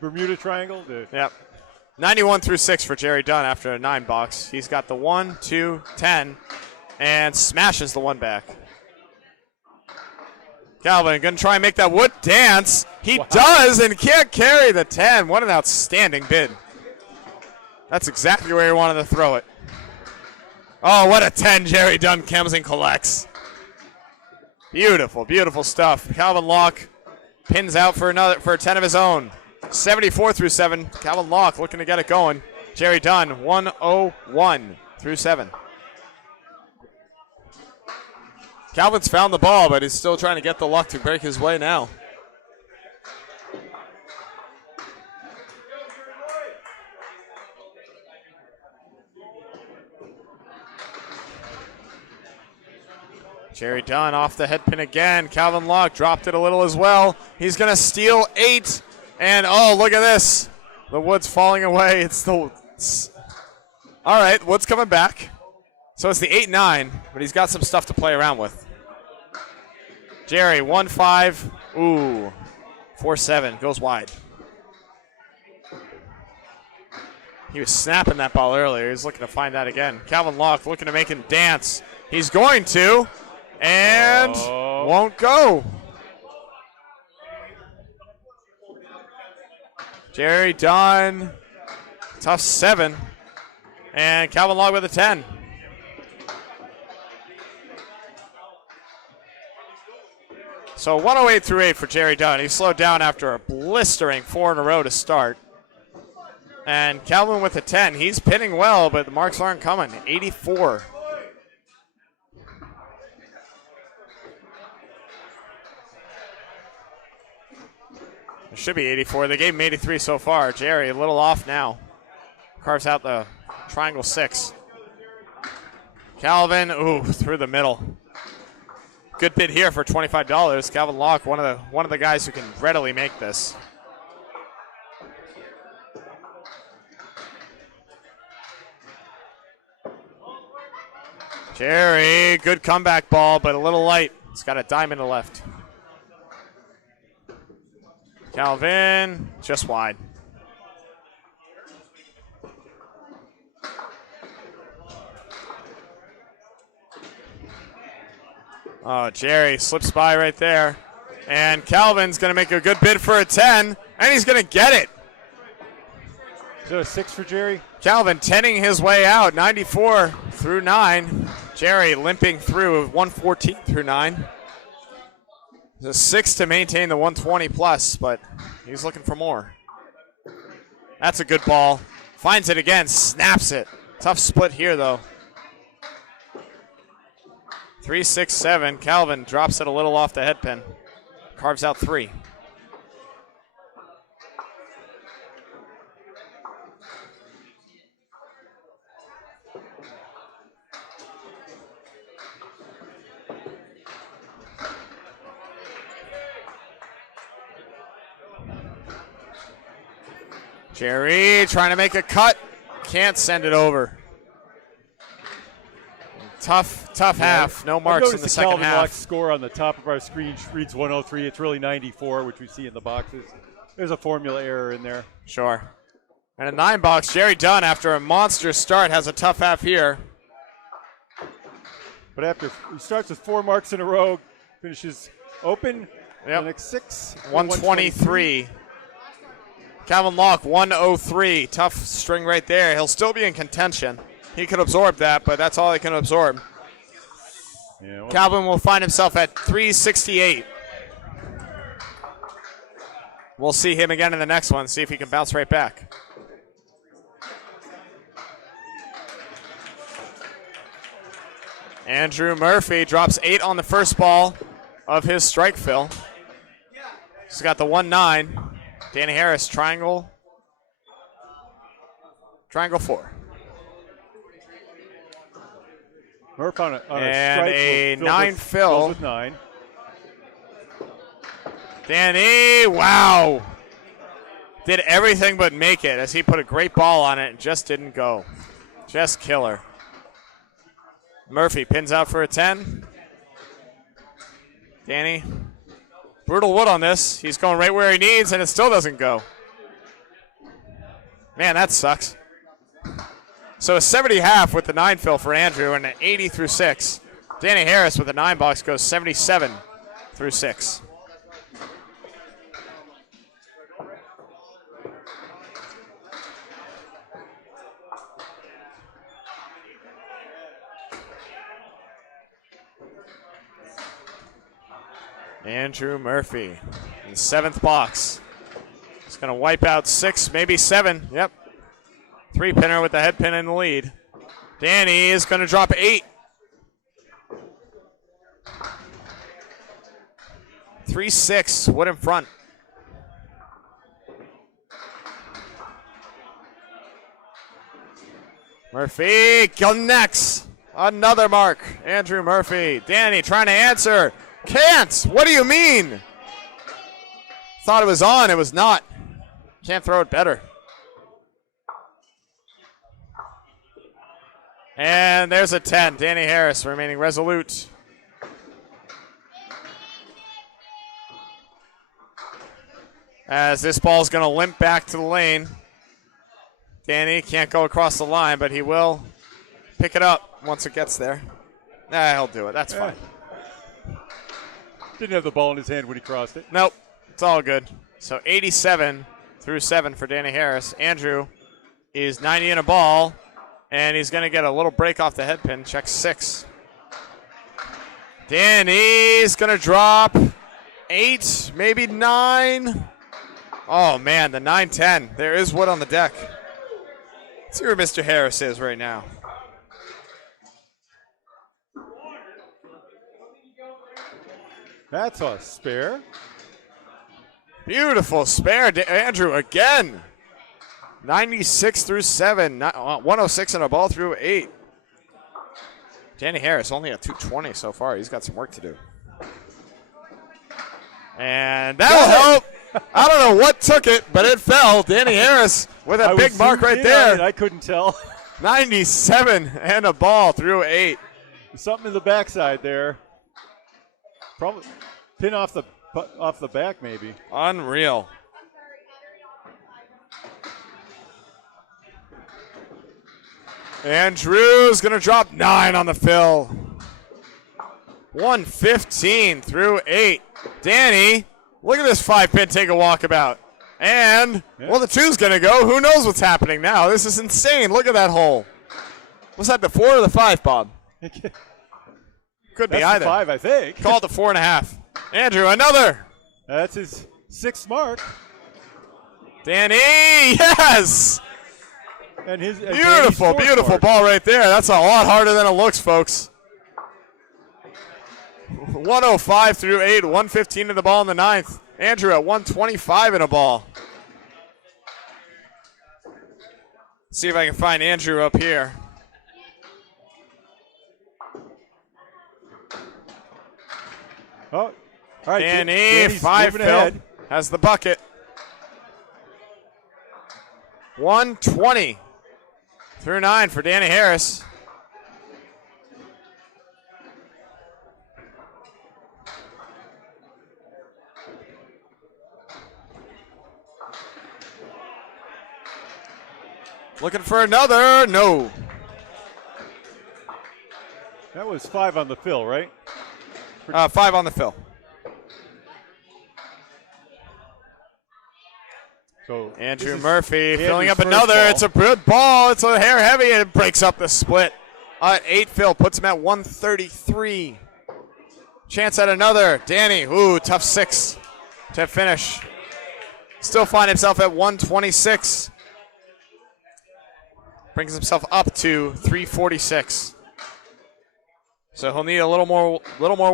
Bermuda Triangle? Yep. 91 through 6 for Jerry Dunn after a 9 box. He's got the 1, 2, 10, and smashes the 1 back. Calvin going to try and make that wood dance. He does and can't carry the 10. What an outstanding bid. That's exactly where he wanted to throw it. Oh, what a 10 Jerry Dunn comes and collects. Beautiful, beautiful stuff. Calvin Locke pins out for a 10 of his own. 74 through 7. Calvin Locke looking to get it going. Jerry Dunn 101 through 7. Calvin's found the ball, but he's still trying to get the luck to break his way now. Jerry Dunn off the head pin again. Calvin Locke dropped it a little as well. He's going to steal 8. And oh, look at this. The wood's falling away. All right, wood's coming back. So it's the 8-9, but he's got some stuff to play around with. Jerry, 1-5. Ooh, 4-7. Goes wide. He was snapping that ball earlier. He's looking to find that again. Calvin Locke looking to make him dance. He's going to. And won't go. Jerry Dunn, tough 7. And Calvin Locke with a 10. So 108 through 8 for Jerry Dunn. He slowed down after a blistering 4 in a row to start. And Calvin with a 10. He's pinning well, but the marks aren't coming. 84. It should be 84. They gave him 83 so far. Jerry a little off now. Carves out the triangle 6. Calvin, ooh, through the middle. Good bid here for $25. Calvin Locke, one of the guys who can readily make this. Jerry, good comeback ball, but a little light. It's got a dime in the left. Calvin, just wide. Oh, Jerry slips by right there. And Calvin's going to make a good bid for a 10, and he's going to get it. Is that a 6 for Jerry? Calvin 10ing his way out, 94 through 9. Jerry limping through 114 through 9. It's a 6 to maintain the 120 plus, but he's looking for more. That's a good ball. Finds it again, snaps it. Tough split here, though. 3, 6, 7. Calvin drops it a little off the head pin. Carves out 3. Jerry trying to make a cut. Can't send it over. Tough half. No marks in the second Calvin half. Locke's score on the top of our screen reads 103. It's really 94, which we see in the boxes. There's a formula error in there. Sure. And a 9 box, Jerry Dunn, after a monster start, has a tough half here. But after he starts with 4 marks in a row, finishes open. Yep. The next 6. 123. Calvin Locke, 103. Tough string right there. He'll still be in contention. He could absorb that, but that's all he can absorb. Yeah, well, Calvin will find himself at 368. We'll see him again in the next one, see if he can bounce right back. Andrew Murphy drops 8 on the first ball of his strike fill. He's got the 1-9. Danny Harris, triangle. Triangle 4. Murph on a And strike a will 9 fill. fills with 9. Danny, wow. Did everything but make it as he put a great ball on it and just didn't go. Just killer. Murphy pins out for a 10. Danny, brutal wood on this. He's going right where he needs and it still doesn't go. Man, that sucks. So a 70.5 with the 9 fill for Andrew and an 80 through 6. Danny Harris with the 9 box goes 77 through 6. Andrew Murphy in the 7th box. He's going to wipe out 6, maybe 7. Yep. 3-pinner with the head pin in the lead. Danny is going to drop 8. 3-6, wood in front. Murphy connects. Another mark. Andrew Murphy. Danny trying to answer. Can't. What do you mean? Thought it was on. It was not. Can't throw it better. And there's a 10. Danny Harris remaining resolute. As this ball's going to limp back to the lane. Danny can't go across the line, but he will pick it up once it gets there. He'll do it. That's fine. Didn't have the ball in his hand when he crossed it. Nope. It's all good. So 87 through 7 for Danny Harris. Andrew is 90 in a ball, and he's going to get a little break off the head pin. Check 6. Danny's going to drop 8, maybe 9. Oh, man, the 9-10. There is wood on the deck. Let's see where Mr. Harris is right now. That's a spare. Beautiful spare, Andrew again. 96 through 7, 106 in a ball through 8. Danny Harris only at 220 so far. He's got some work to do. And that'll help. I don't know what took it, but it fell. Danny Harris with a big mark right there. I couldn't tell. 97 and a ball through 8. Something in the backside there. Probably pin off the back maybe. Unreal. Andrew's going to drop 9 on the fill. 115 through 8. Danny, look at this 5-pin take a walkabout. And, well, the 2's going to go. Who knows what's happening now? This is insane. Look at that hole. Was that the 4 or the 5, Bob? Could be either. The 5, I think. Called the 4.5. Andrew, another. That's his 6th mark. Danny, yes! And his beautiful, beautiful ball right there. That's a lot harder than it looks, folks. 105 through 8, 115 in the ball in the 9th. Andrew at 125 in a ball. See if I can find Andrew up here. Oh, all right. Danny, 5 fill, has the bucket. 120 through 9 for Danny Harris. Looking for another, no. That was 5 on the fill, right? 5 on the fill. So Andrew Murphy filling up another. It's a good ball. It's a hair heavy, and it breaks up the split. 8 fill puts him at 133. Chance at another. Danny, ooh, tough 6 to finish. Still find himself at 126. Brings himself up to 346. So he'll need a little more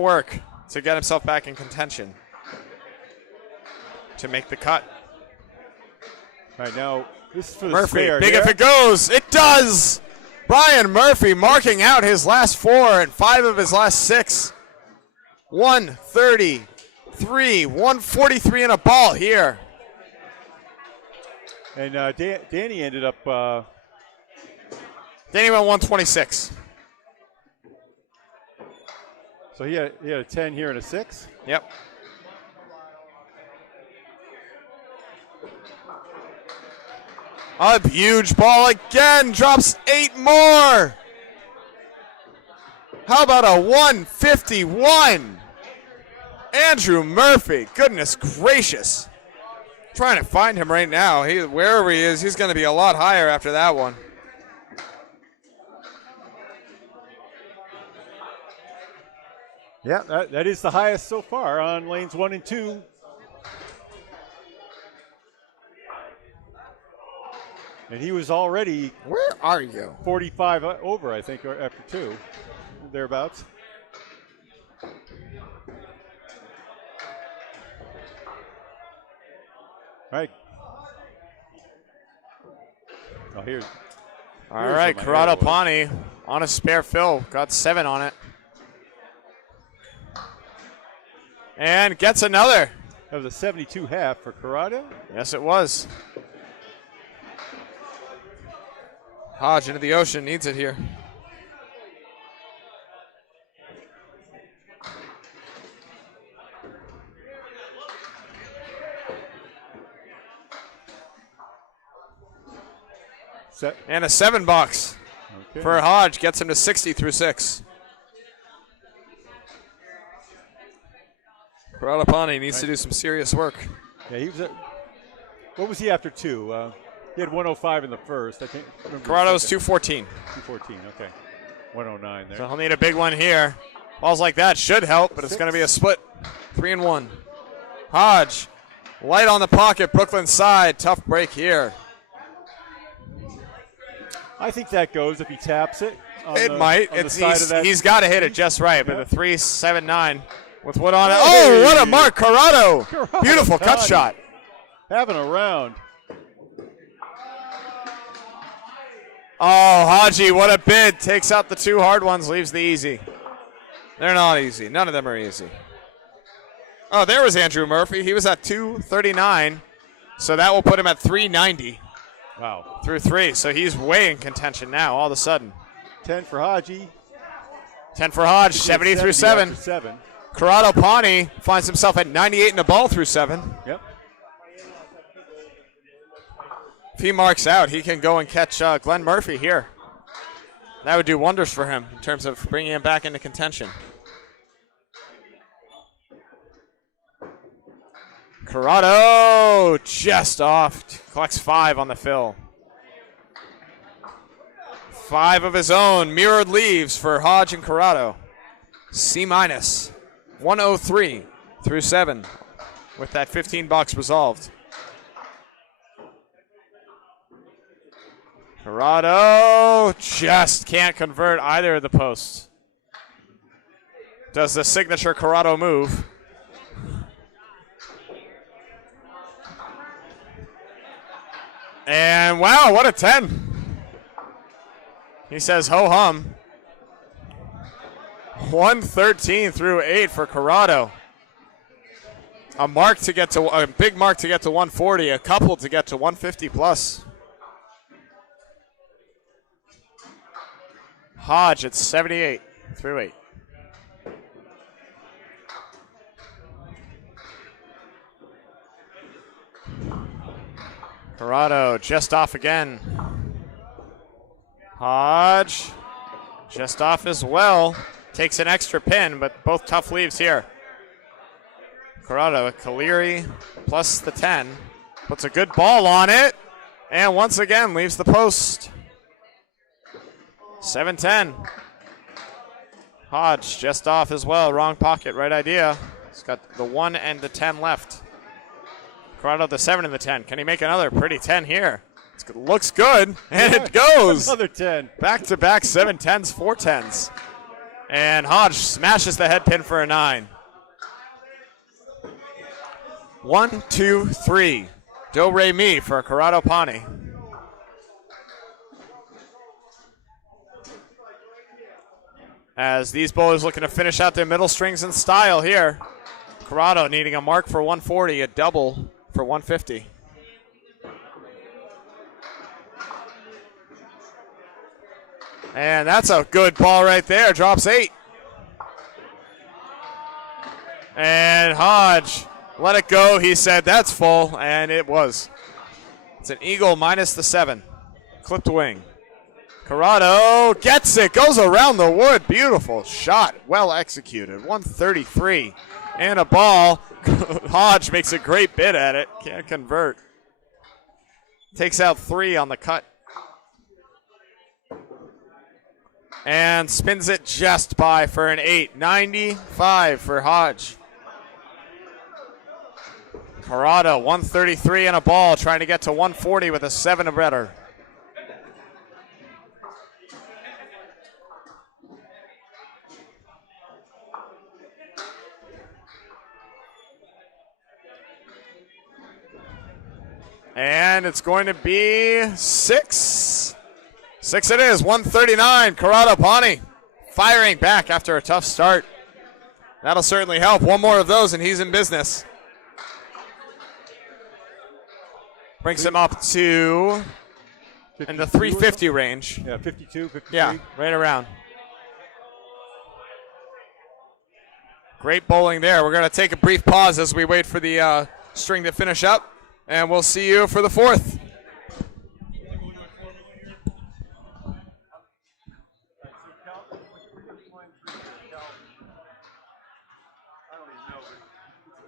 work to get himself back in contention. to make the cut. All right, now this is for the Murphy, spare big here. if it goes. It does. Brian Murphy marking out his last 4 and 5 of his last 6. 133, 143 and a ball here. And Danny ended up. Danny went 126. So he had a 10 here and a 6. Yep. A huge ball again, drops 8 more. How about a 151? Andrew Murphy, goodness gracious. Trying to find him right now. Wherever he is, he's going to be a lot higher after that one. Yeah, that is the highest so far on lanes 1 and 2. And he was already Where are you? 45 over, I think, after 2, thereabouts. All right. Oh, here's. All right, Corrado Pani on a spare fill. Got 7 on it. And gets another. That was a 72 half for Corrado. Yes, it was. Hodge into the ocean, needs it here. And a $7 for Hodge, gets him to 60 through 6. Corrado needs to do some serious work. Yeah, he was. What was he after 2? He had 105 in the first. I think. Corrado's 214. 214. Okay. 109 there. So he'll need a big one here. Balls like that should help, but it's going to be a split. 3 and 1. Hodge, light on the pocket, Brooklyn side. Tough break here. I think that goes if he taps it. It might. He's got to hit it just right, but the 3-7-9 with wood on it. Hey! Oh, what a mark, Corrado. Beautiful cut shot. Having a round. Oh, Haji, what a bid. Takes out the 2 hard ones, leaves the easy. They're not easy. None of them are easy. Oh, there was Andrew Murphy. He was at 239, so that will put him at 390. Wow. Through 3, so he's way in contention now all of a sudden. 10 for Haji. 10 for Hodge, 70 through 7. Corrado Pani finds himself at 98 in the ball through 7. Yep. If he marks out, he can go and catch Glenn Murphy here. That would do wonders for him in terms of bringing him back into contention. Corrado just off, collects 5 on the fill. 5 of his own, mirrored leaves for Hodge and Corrado. C-, 103 through 7 with that 15 box resolved. Corrado just can't convert either of the posts. Does the signature Corrado move. And wow, what a 10. He says ho hum. 113 through 8 for Corrado. A big mark to get to 140, a couple to get to 150 plus. Hodge at 78 through 8. Corrado just off again. Hodge just off as well. Takes an extra pin, but both tough leaves here. Corrado, Kaleri plus the 10. Puts a good ball on it. And once again leaves the post. 7-10. Hodge just off as well. Wrong pocket, right idea. He's got the 1 and the 10 left. Corrado the 7 and the 10. Can he make another pretty 10 here? It looks good, and it goes. Another 10. Back-to-back 7-10s, 4-10s. And Hodge smashes the head pin for a 9. 1, 2, 3. Do, re, mi for Corrado Pani. As these bowlers looking to finish out their middle strings in style here. Corrado needing a mark for 140, a double for 150. And that's a good ball right there. Drops 8. And Hodge let it go. He said that's full, and it was. It's an eagle minus the 7. Clipped wing. Corrado gets it. Goes around the wood. Beautiful shot. Well executed. 133. And a ball. Hodge makes a great bid at it. Can't convert. Takes out 3 on the cut. And spins it just by for an 8. 95 for Hodge. Corrado, 133 and a ball, trying to get to 140 with a 7 or better. And it's going to be 6. 6 it is, 139. Corrado Pani firing back after a tough start. That'll certainly help. One more of those and he's in business. Brings him up to in the 350 range. Yeah, 52, 53. Yeah, right around. Great bowling there. We're going to take a brief pause as we wait for the string to finish up, and we'll see you for the 4th.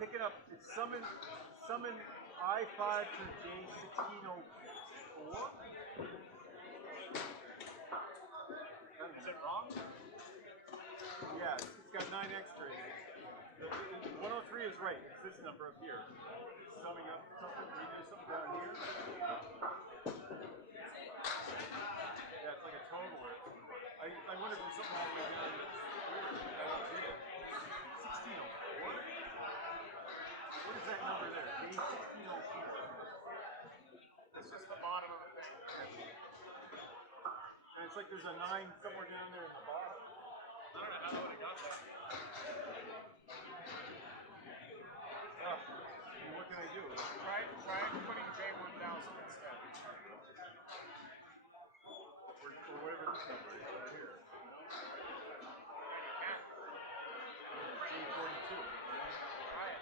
Pick it up. It's summon I5 to J1604. Is it wrong? Yeah, it's got 9 extra. The 103 is right. It's this number up here. Summing up something. Can you do something down here? Yeah, it's like a totaler. I wonder if there's something all the way down here. I don't see it. 1604? What is that number there? J1604. That's just the bottom of the thing. And it's like there's a 9 somewhere down there in the bottom. I don't know how I would have got that. What can I do? Try putting J1000 instead. Or whatever this number is right here. J42. Try it.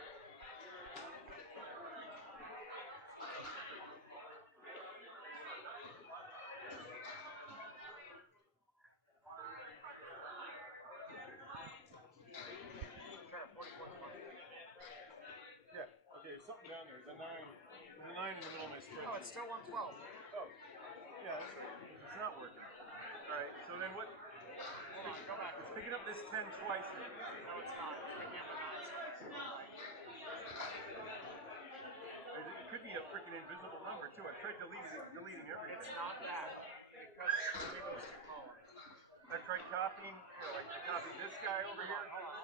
Yeah, okay, something down there. The 9 in the middle of my spread. Oh, it's still 112. Oh, yeah, that's right. It's not working. All right, so then what? Hold on, go back. It's picking up this 10 twice. No, it's not. It's picking up the 9. It could be a freaking invisible number, too. I tried deleting everything. It's not that. Because it's those 2 columns. I tried copying, like I copied this guy over here. Hold on.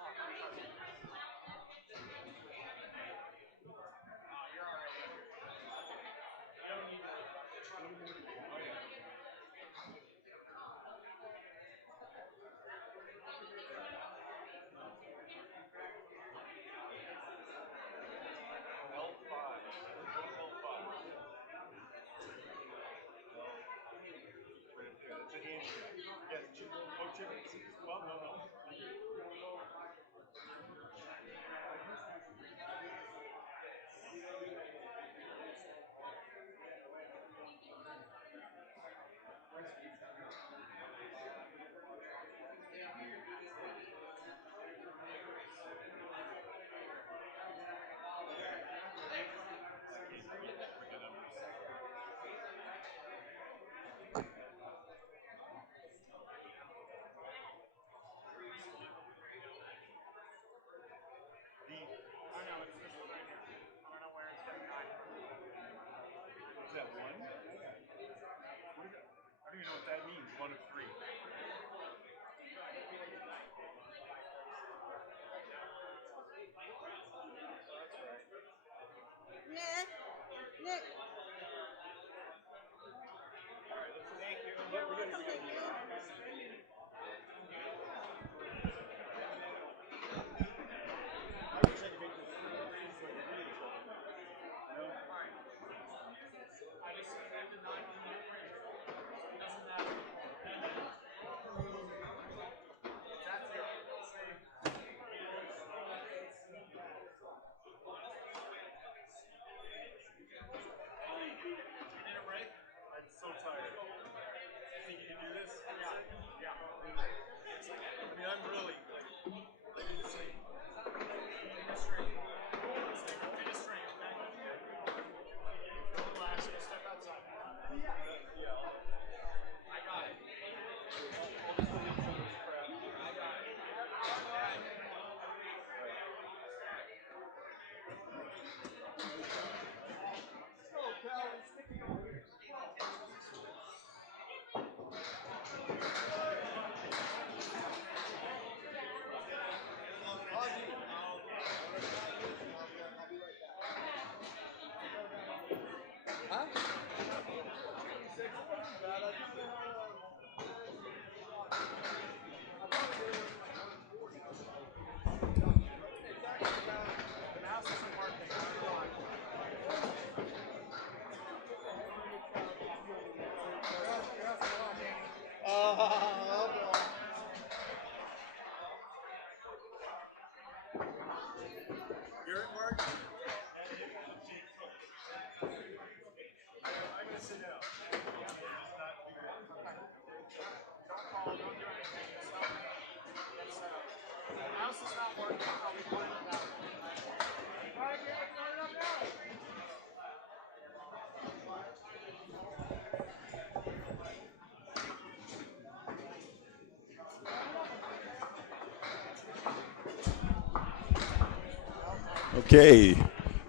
Okay,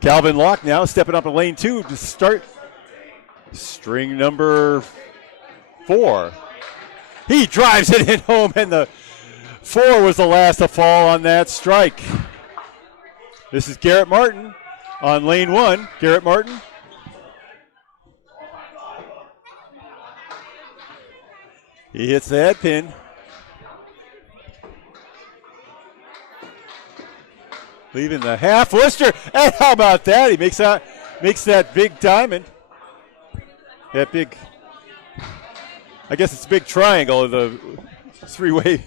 Calvin Locke now stepping up in lane 2 to start string number 4. He drives it in home, and the 4 was the last to fall on that strike. This is Garrett Martin on lane 1. Garrett Martin. He hits the head pin. Leaving the half Worcester, and how about that? He makes that big diamond. That big, I guess it's a big triangle, the 3-way.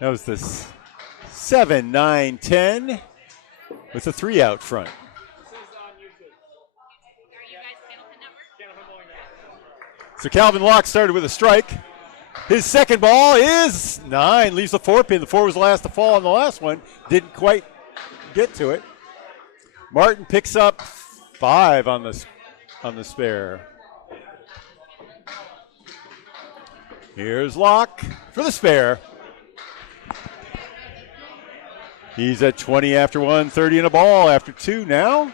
That was the 7, 9, 10 with a 3 out front. So Calvin Locke started with a strike. His second ball is 9, leaves the 4 pin. The 4 was the last to fall on the last one. Didn't quite get to it. Martin picks up 5 on the spare. Here's Locke for the spare. He's at 20 after 1, 30 in a ball after 2 now.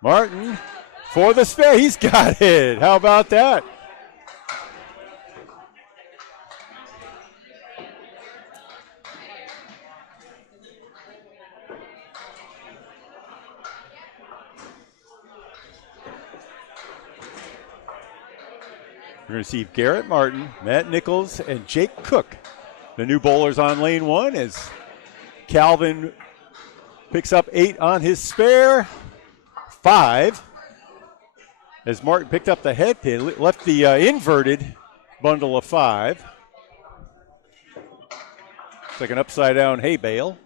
Martin for the spare. He's got it. How about that? We're going to see Garrett Martin, Matt Nichols, and Jake Cook, the new bowlers on lane 1, as Calvin picks up 8 on his spare. 5, as Martin picked up the head pin, left the inverted bundle of 5. It's like an upside down hay bale.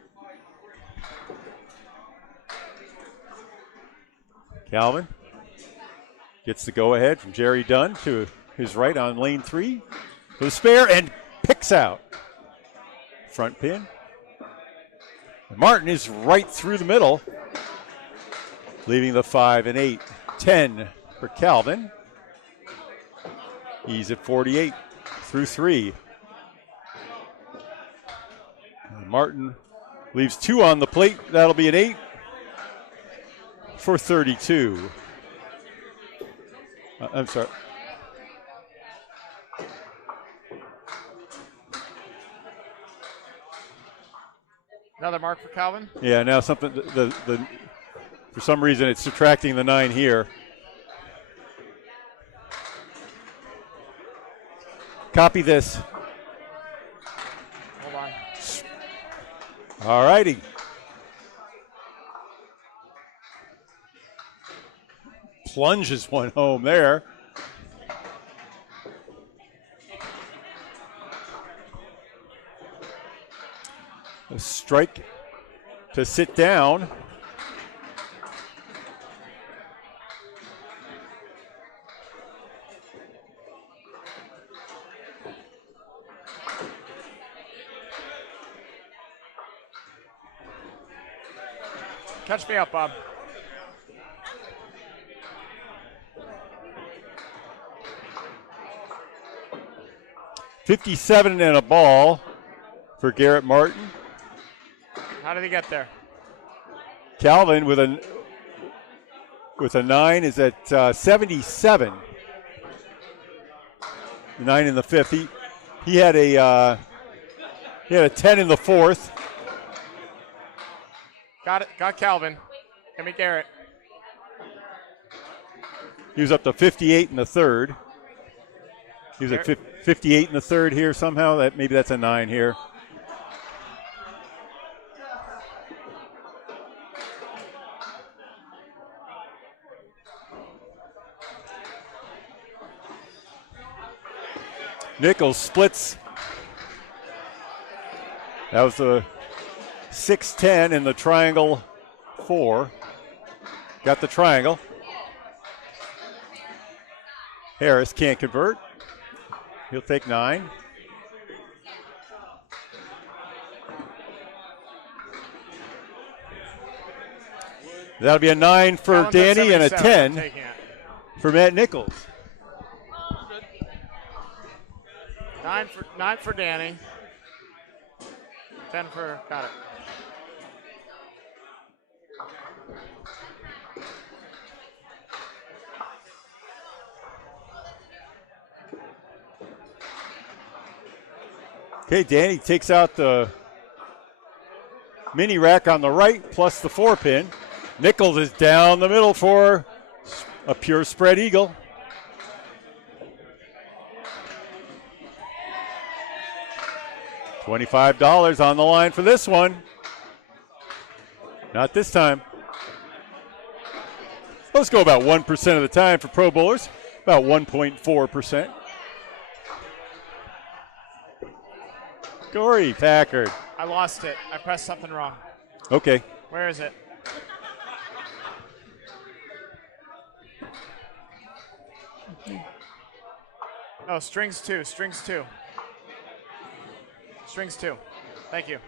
Calvin gets the go ahead from Jerry Dunn to his right on lane 3 for the spare and picks out front pin. Martin is right through the middle, leaving the 5 and 8. 10 for Calvin. He's at 48 through 3. And Martin leaves 2 on the plate. That'll be an 8 for 32. I'm sorry. Another mark for Calvin? Yeah, now something, for some reason it's subtracting the 9 here. Copy this. Hold on. All righty. Plunges one home there. A strike to sit down. Catch me up, Bob. .57 and a ball for Garrett Martin. How did he get there? Calvin with a 9 is at 77. 9 in the 5th. He had a 10 in the 4th. Got it. Got Calvin. Give me Garrett. He was up to 58 in the 3rd. He was at 58 in the 3rd here somehow. Maybe that's a 9 here. Nichols splits. That was the 6-10 in the triangle 4. Got the triangle. Harris can't convert. He'll take 9. That'll be a 9 for Collins at Danny and a 77. I'm 10 taking it. for Matt Nichols. 9 for Danny. 10 for, got it. Okay, Danny takes out the mini rack on the right plus the 4-pin. Nichols is down the middle for a pure spread eagle. $25 on the line for this one. Not this time. Let's go about 1% of the time for Pro Bowlers, about 1.4%. Corey Packard. I lost it. I pressed something wrong. Okay. Where is it? Oh, strings 2. Strings 2. Strings 2. Thank you.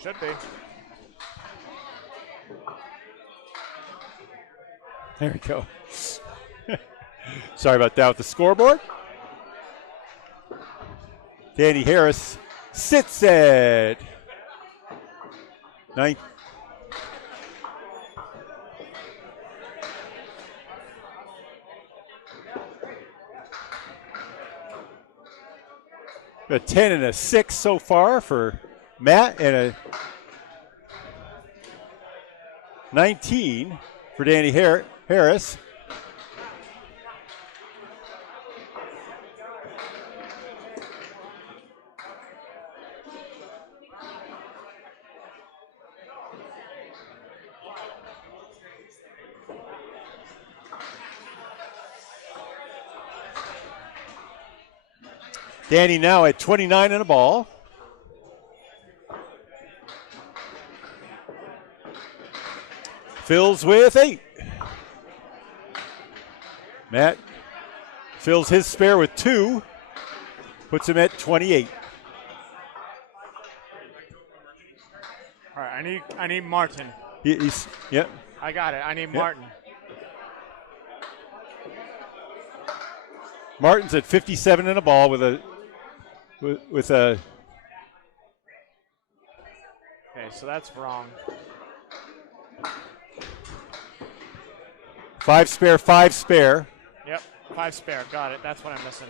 Should be. There we go. Sorry about that with the scoreboard. Danny Harris sits at 9. A 10 and a 6 so far for Matt, and a 19 for Danny Harris. Danny now at 29 and a ball. Fills with 8. Matt fills his spare with 2. Puts him at 28. All right, I need Martin. Yep. I got it. I need Martin. Martin's at 57 and a ball with a Okay, so that's wrong. 5 spare, 5 spare. Yep, 5 spare. Got it. That's what I'm missing.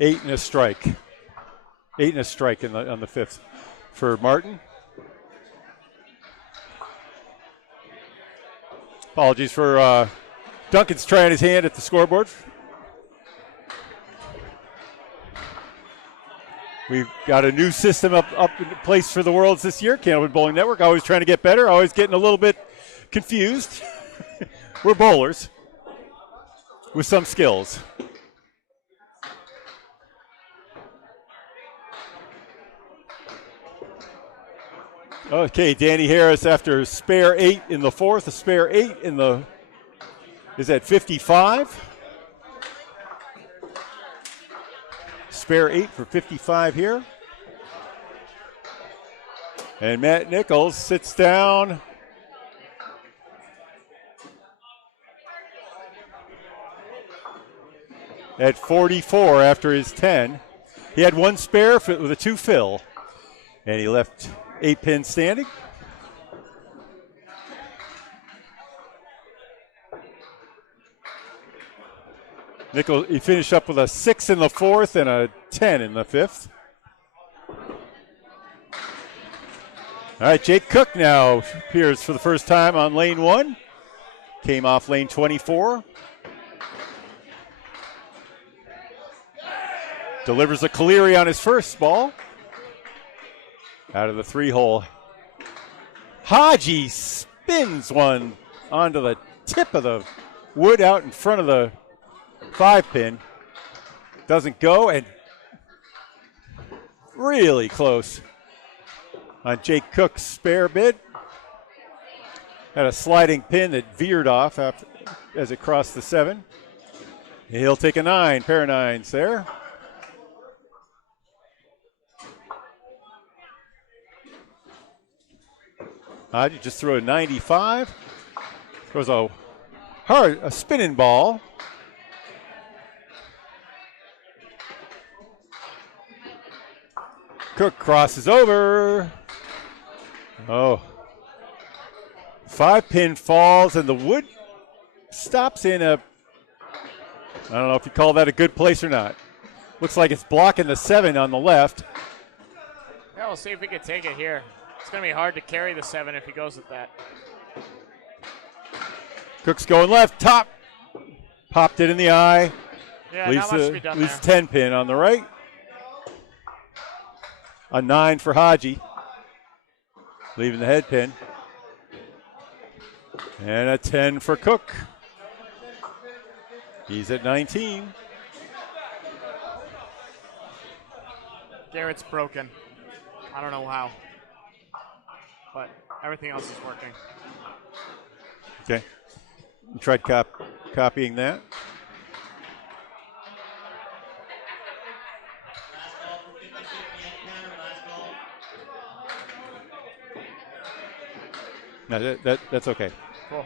Eight and a strike. 8 and a strike on the 5th for Martin. Apologies for Duncan's trying his hand at the scoreboard. We've got a new system up in place for the Worlds this year, Candlepin Bowling Network. Always trying to get better, always getting a little bit confused. We're bowlers with some skills. Okay, Danny Harris after spare 8 in the 4th, a spare 8 in the, is at 55. Spare 8 for 55 here. And Matt Nichols sits down. At 44 after his 10. He had 1 spare with a 2 fill. And he left 8 pins standing. Nichols, he finished up with a 6 in the 4th and a 10 in the 5th. All right, Jake Cook now appears for the first time on lane 1. Came off lane 24. Delivers a Caleri on his first ball. Out of the 3-hole. Haji spins one onto the tip of the wood out in front of the 5-pin. Doesn't go, and really close on Jake Cook's spare bid. Had a sliding pin that veered off as it crossed the 7. He'll take a 9, pair of 9s there. Hodge just threw a 95. Throws a spinning ball. Cook crosses over. Oh. 5-pin falls, and the wood stops in a, I don't know if you call that a good place or not. Looks like it's blocking the 7 on the left. Yeah, we'll see if we can take it here. It's going to be hard to carry the 7 if he goes with that. Cook's going left, top. Popped it in the eye. Yeah, not much to be done there. 10-pin on the right. A 9 for Haji. Leaving the head pin. And a 10 for Cook. He's at 19. Garrett's broken. I don't know how. But everything else is working. Okay. You tried copying that. No, that's okay. Cool.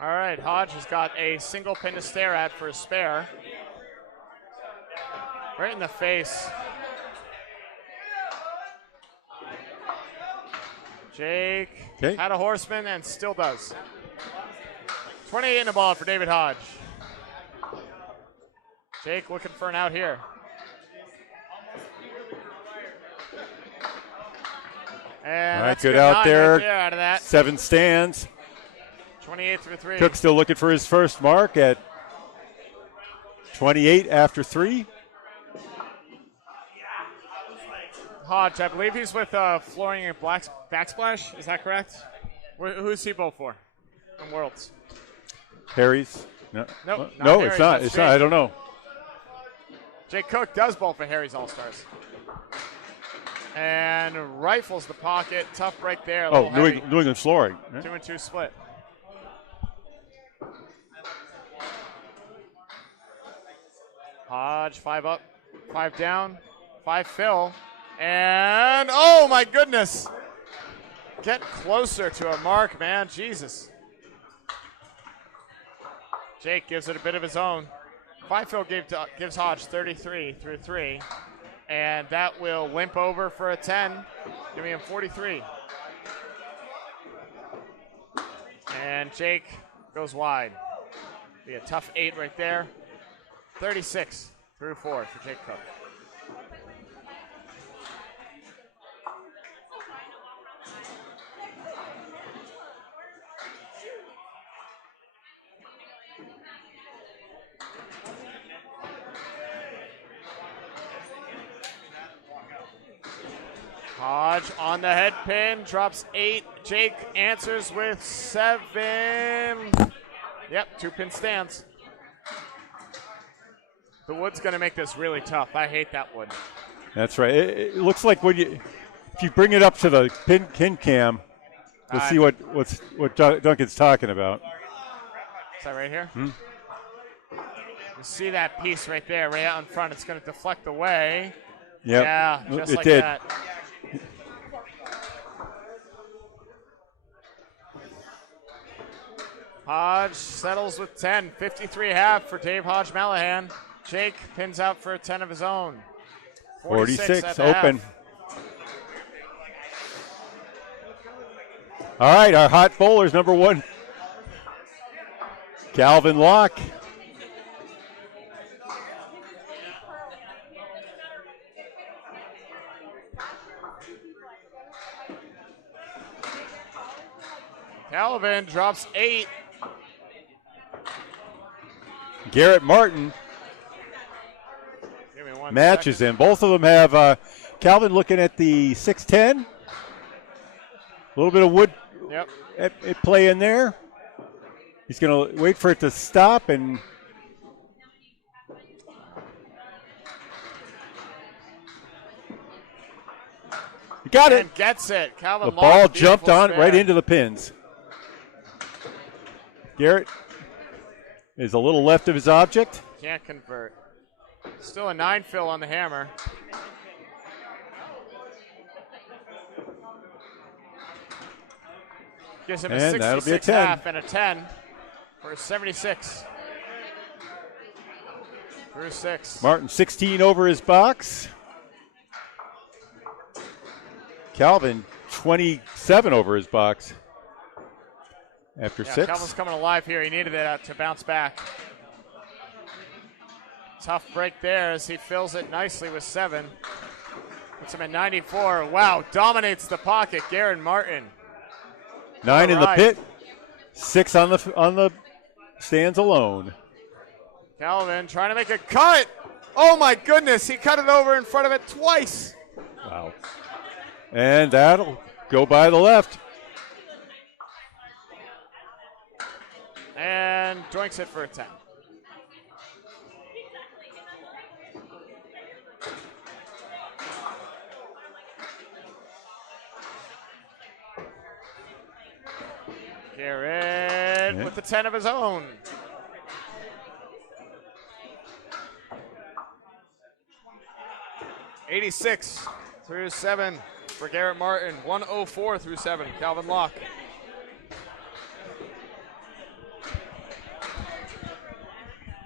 All right, Hodge has got a single pin to stare at for a spare. Right in the face. Jake had a horseman and still does. 28 in the ball for David Hodge. Jake looking for an out here. And all right, that's good out there. Right there out of that. 7 stands. 28 through 3. Cook still looking for his first mark at 28 after 3. Hodge, I believe he's with Flooring and Backsplash. Is that correct? Who's he both for? In Worlds. Harry's? No, Nope, not no, Harry's, it's not. that's It's Jake. not. I don't know. Jake Cook does bowl for Harry's All-Stars. And rifles the pocket. Tough break there. Oh, New England Flooring. 2-2 split. Hodge, 5 up, 5 down, 5 fill. And, oh my goodness. Get closer to a mark, man. Jesus. Jake gives it a bit of his own. 5 fill gives Hodge 33 through 3. And that will limp over for a 10, giving him 43. And Jake goes wide. Be a tough 8 right there. 36 through 4 for Jake Cook. Hodge on the head pin, drops 8. Jake answers with 7. Yep, 2-pin stands. The wood's going to make this really tough. I hate that wood. That's right. It looks like if you bring it up to the pin cam, we'll see what Duncan's talking about. Is that right here? You see that piece right there, right out in front. It's going to deflect away. Yep. Yeah, just it like did. that. Hodge settles with 10. 53.5 for Dave Hodge Malahan. Jake pins out for a 10 of his own. 46 at open. half. All right, our hot bowlers, number 1, Calvin Locke. Calvin drops 8. Garrett Martin Give me one matches second. him. Both of them have Calvin looking at the 610. A little bit of wood at play in there. He's going to wait for it to stop and he got it. And gets it. Calvin The Locke, ball beautiful jumped on spare. right into the pins. Garrett is a little left of his object. Can't convert. Still a 9 fill on the hammer. Gives him a And that'll be a 66 10. half and a 10 for a 76. Through 6. Martin 16 over his box. Calvin 27 over his box. After Yeah, 6. Calvin's coming alive here. He needed it to bounce back. Tough break there as he fills it nicely with 7. Puts him at 94. Wow, dominates the pocket. Garrett Martin. 9 in the right. pit. 6 on the stands alone. Calvin trying to make a cut. Oh my goodness, he cut it over in front of it twice. Wow. And that'll go by the left. And doinks it for a 10. Garrett with the 10 of his own. $86 through 7 for Garrett Martin. 104 through 7, Calvin Locke.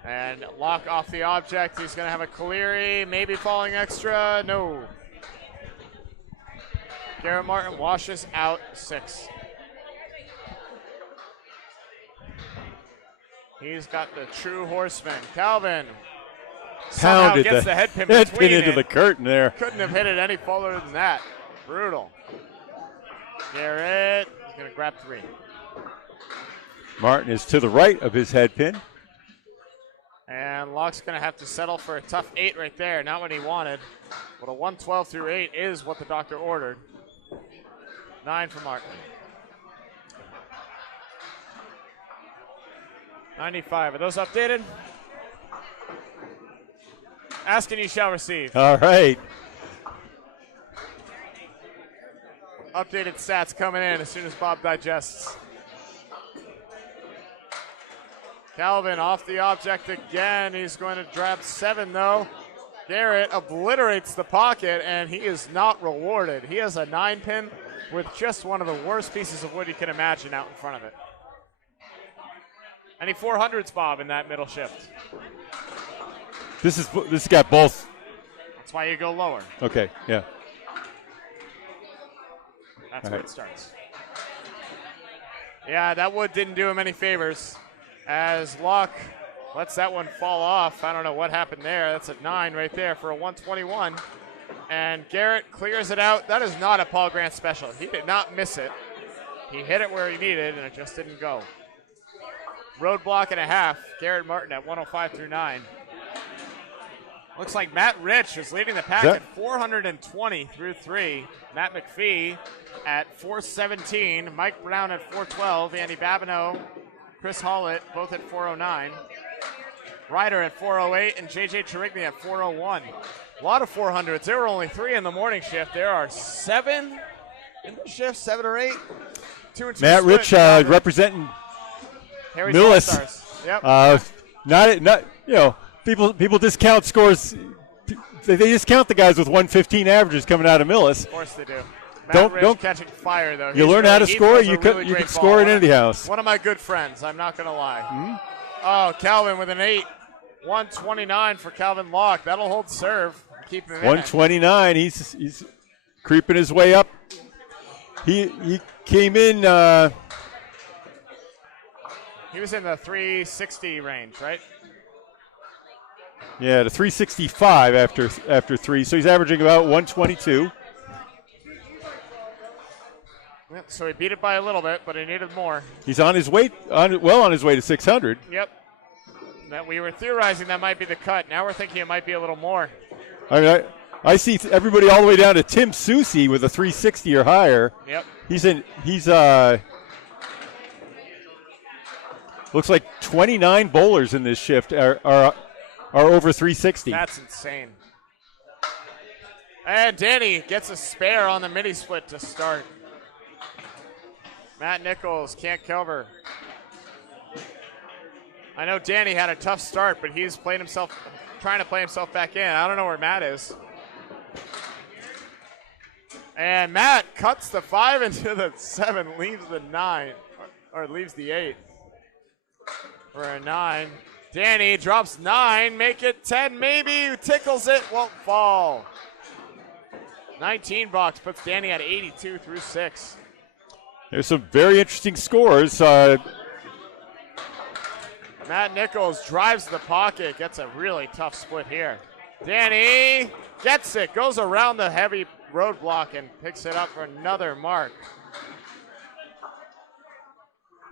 And Locke off the object. He's going to have a Caleri, maybe falling extra. No. Garrett Martin washes out 6. He's got the true horseman. Calvin somehow Pounded gets the the head pin head between pin into it. the curtain there. Couldn't have hit it any further than that. Brutal. Garrett is going to grab 3. Martin is to the right of his head pin. And Locke's going to have to settle for a tough 8 right there. Not what he wanted. But a 112 through 8 is what the doctor ordered. 9 for Martin. 95. Are those updated? Ask and you shall receive. All right. Updated stats coming in as soon as Bob digests. Calvin off the object again. He's going to grab 7 though. Garrett obliterates the pocket and he is not rewarded. He has a 9 pin with just one of the worst pieces of wood you can imagine out in front of it. Any 400s, Bob, in that middle shift? This got both. That's why you go lower. Okay, yeah. That's All where right. it starts. Yeah, that wood didn't do him any favors as Locke lets that one fall off. I don't know what happened there. That's a 9 right there for a 121. And Garrett clears it out. That is not a Paul Grant special. He did not miss it. He hit it where he needed, and it just didn't go. Roadblock and a half. Garrett Martin at 105 through 9. Looks like Matt Rich is leading the pack at 420 through 3. Matt McPhee at 417. Mike Brown at 412. Andy Babineau, Chris Hollett, both at 409. Ryder at 408 and JJ Charigny at 401. A lot of 400s. There were only 3 in the morning shift. There are 7 in the shift, 7 or 8. 2 and 2 Matt split. Rich representing Harry's Millis. All-Stars. Yep. Not people discount scores. They discount the guys with 115 averages coming out of Millis. Of course they do. Matt Rich Don't catching fire though. you He's learn how to he score. throws a You really could great score ball. in any house. One of my good friends. I'm not gonna lie. Oh, Calvin with an 8. 129 for Calvin Locke. That'll hold serve. Keep him in it. 129. He's creeping his way up. He came in. He was in the 360 range, right? Yeah, to 365 after 3. So he's averaging about 122. Yep, so he beat it by a little bit, but he needed more. He's on his way on his way to 600. Yep. That we were theorizing that might be the cut. Now we're thinking it might be a little more. I mean, I see everybody all the way down to Tim Soucy with a 360 or higher. Yep. He's looks like 29 bowlers in this shift are over 360. That's insane. And Danny gets a spare on the mini split to start. Matt Nichols can't cover. I know Danny had a tough start, but he's trying to play himself back in. I don't know where Matt is. And Matt cuts the 5 into the 7, leaves the 9, or leaves the 8 for a 9. Danny drops 9, make it 10 maybe, tickles it, won't fall. 19 bucks puts Danny at 82 through 6. There's some very interesting scores. Matt Nichols drives the pocket, gets a really tough split here. Danny gets it, goes around the heavy roadblock and picks it up for another mark.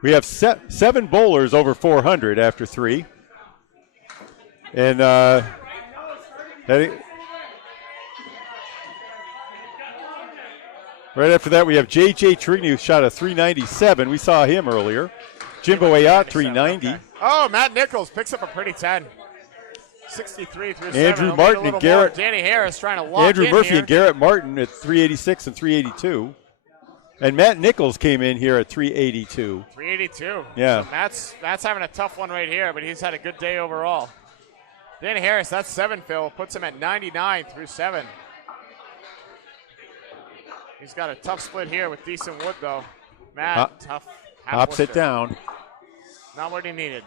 We have 7 bowlers over 400 after 3. And right after that, we have J.J. Trigny, who shot a 397. We saw him earlier. Jimbo Ayat, 390. Okay. Oh, Matt Nichols picks up a pretty 10. 63 through 7. Andrew Martin and Garrett. Danny Harris trying to lock Andrew in Murphy here. and Garrett Martin at 386 and 382. And Matt Nichols came in here at 382. 382. Yeah. So Matt's having a tough one right here, but he's had a good day overall. Danny Harris, that's 7, Phil, puts him at 99 through 7. He's got a tough split here with decent wood, though. Matt, tough. Hops it down. Not what he needed.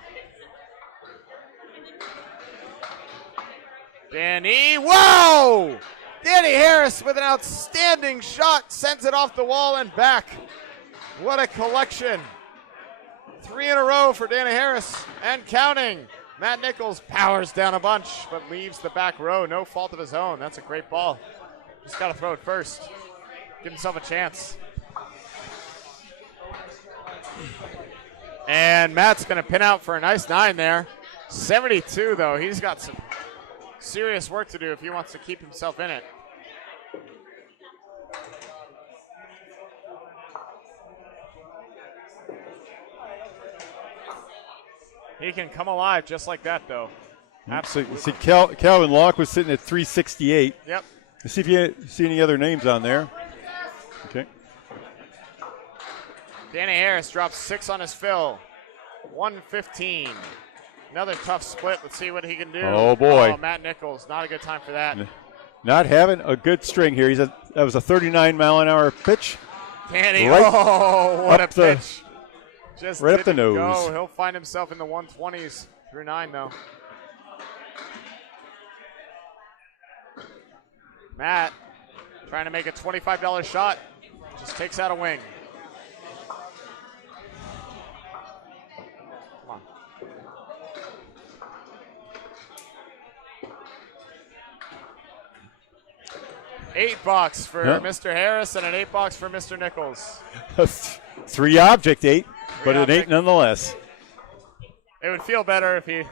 Danny, whoa! Danny Harris with an outstanding shot, sends it off the wall and back. What a collection. 3 in a row for Danny Harris and counting. Matt Nichols powers down a bunch, but leaves the back row. No fault of his own. That's a great ball. Just got to throw it first. Give himself a chance. And Matt's going to pin out for a nice 9 there. 72, though. He's got some serious work to do if he wants to keep himself in it. He can come alive just like that, though. Absolutely. See, Calvin Locke was sitting at 368. Yep. Let's see if you see any other names on there. Okay. Danny Harris drops 6 on his fill. 115. Another tough split. Let's see what he can do. Oh, boy. Oh, Matt Nichols. Not a good time for that. Not having a good string here. That was a 39-mile-an-hour pitch. Danny, Right oh, what a up the- pitch. Just right up the didn't nose. go. He'll find himself in the 120s through 9, though. Matt trying to make a $25 shot. Just takes out a wing. Come on. $8 for Yep. Mr. Harris and an $8 for Mr. Nichols. 3 object 8, but an 8 object. nonetheless. It would feel better if he, if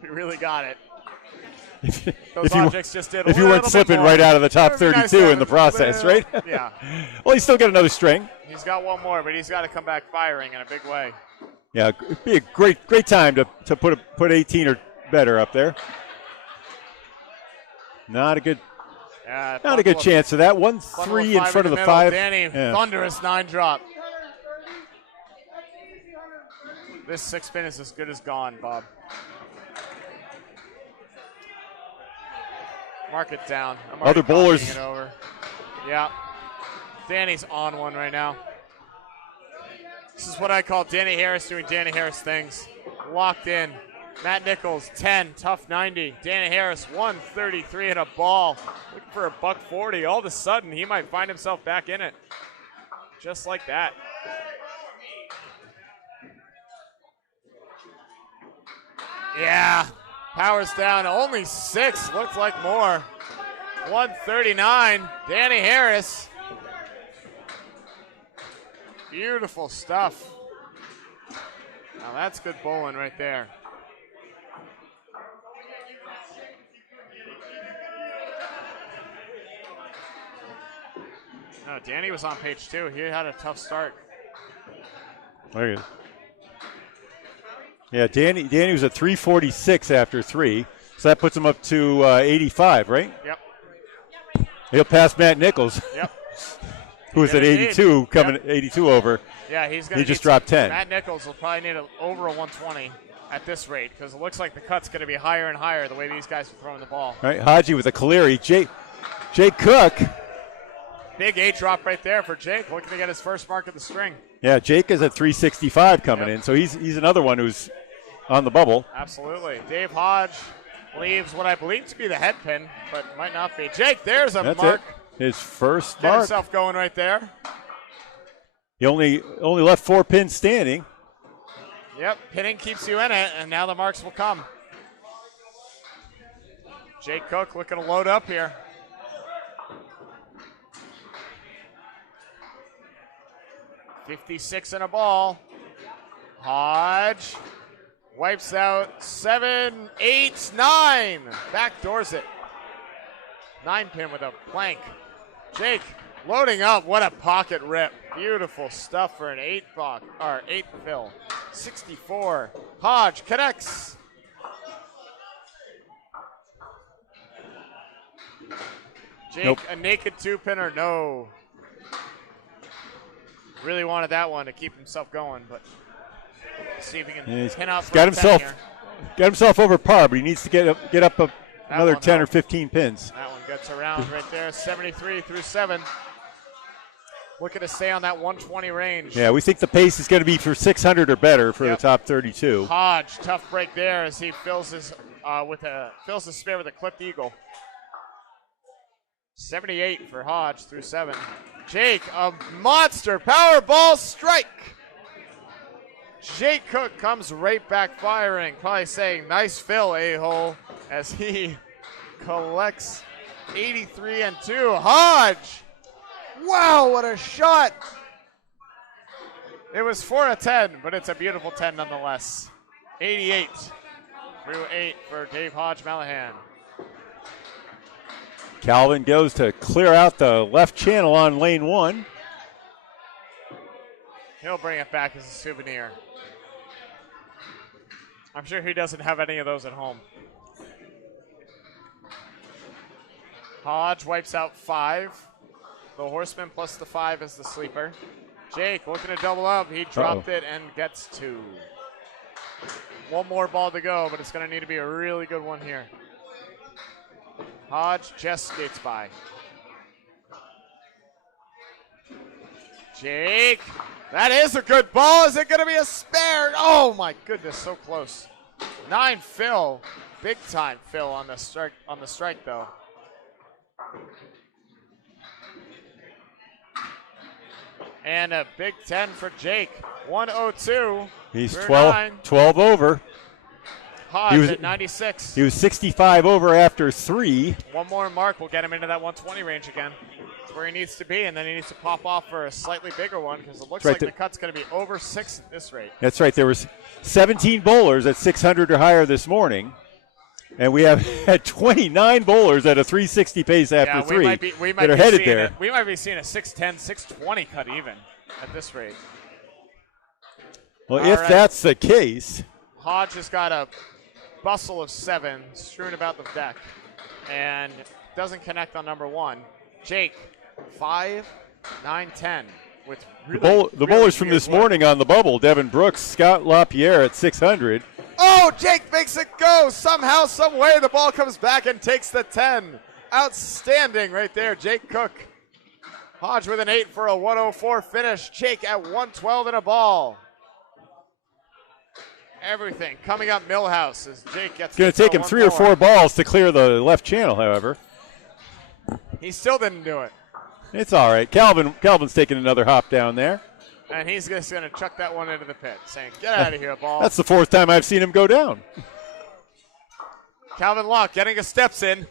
he really got it. Those If you- objects just did a If you little weren't bit slipping more. right out of the top It would be nice 32 to in have the a process, little- right? Yeah. Well, he's still got another string. He's got one more, but he's got to come back firing in a big way. Yeah, it'd be a great time to put 18 or better up there. Not a good chance of that. 1-3 in front of the middle. 5. Danny, Yeah. thunderous 9 drop. This 6 spin is as good as gone, Bob. Mark it down. I'm already Other bowlers- copying it over. Yeah. Danny's on one right now. This is what I call Danny Harris doing Danny Harris things. Locked in. Matt Nichols, 10, tough 90. Danny Harris, 133 at a ball. Looking for a $140. All of a sudden, he might find himself back in it. Just like that. Yeah. Powers down. Only 6. Looks like more. 139. Danny Harris. Beautiful stuff. Now that's good bowling right there. No, Danny was on page 2. He had a tough start. There he is. Yeah, Danny was at 346 after 3, so that puts him up to 85, right? Yep. He'll pass Matt Nichols, Yep. who was at 82, coming 82 over. Yeah, he's gonna. He just dropped 10. Matt Nichols will probably need over a 120 at this rate because it looks like the cut's going to be higher and higher the way these guys are throwing the ball. All right, Haji with a Caleri. Jake Cook. Big 8 drop right there for Jake, looking to get his first mark of the string. Yeah, Jake is at 365 coming in, so he's another one who's on the bubble. Absolutely. Dave Hodge leaves what I believe to be the head pin, but might not be. Jake, there's a That's mark. it. His first Get mark. himself going right there. He only left 4 pins standing. Yep, pinning keeps you in it, and now the marks will come. Jake Cook looking to load up here. .56 in a ball. Hodge wipes out 7, 8, 9. Backdoors it. 9 pin with a plank. Jake loading up. What a pocket rip. Beautiful stuff for an 8 fill. 64. Hodge connects. Jake, Nope. a naked 2-pinner, no. Really wanted that one to keep himself going, but see if he can pin out for got a 10 here. himself over par, but he needs to get up another one 10 or helped. 15 pins. That one gets around right there, 73 through 7. Looking to stay on that 120 range. Yeah, we think the pace is going to be for 600 or better for Yep. the top 32. Hodge, tough break there as he fills his spare with a clipped eagle. 78 for Hodge through 7. Jake, a monster Powerball strike. Jake Cook comes right back firing, probably saying, nice fill, a-hole, as he collects 83 and 2. Hodge, wow, what a shot. It was for a 10, but it's a beautiful 10 nonetheless. 88 through 8 for Dave Hodge Malahan. Calvin goes to clear out the left channel on lane 1. He'll bring it back as a souvenir. I'm sure he doesn't have any of those at home. Hodge wipes out 5. The horseman plus the 5 is the sleeper. Jake looking to double up. He dropped it and gets 2. One more ball to go, but it's going to need to be a really good one here. Hodge just skates by. Jake, that is a good ball. Is it going to be a spare? Oh my goodness, so close. 9 fill, big time fill on the strike though. And a big 10 for Jake. 102. He's through 12 over. Hodge at 96. He was 65 over after 3. One more mark will get him into that 120 range again. That's where he needs to be, and then he needs to pop off for a slightly bigger one because it looks like the cut's going to be over 6 at this rate. That's right. There was 17 bowlers at 600 or higher this morning, and we have had 29 bowlers at a 360 pace after 3 that are headed there. We might be seeing a 610, 620 cut even at this rate. Well, if that's the case. Hodge has got a bustle of 7 strewn about the deck and doesn't connect on number 1. Jake, 5, 9, 10 with really, the bowlers from this morning on the bubble, Devin Brooks, Scott LaPierre at 600. Oh, Jake makes it go. Somehow, some way, the ball comes back and takes the 10. Outstanding right there, Jake Cook. Hodge with an 8 for a 104 finish. Jake at 112 in a ball. Everything coming up Millhouse as Jake gets. It's going to take him 3 or 4 balls to clear the left channel, however. He still didn't do it. It's all right. Calvin's taking another hop down there. And he's just going to chuck that one into the pit, saying, get out of here, ball. That's the 4th time I've seen him go down. Calvin Locke getting his steps in.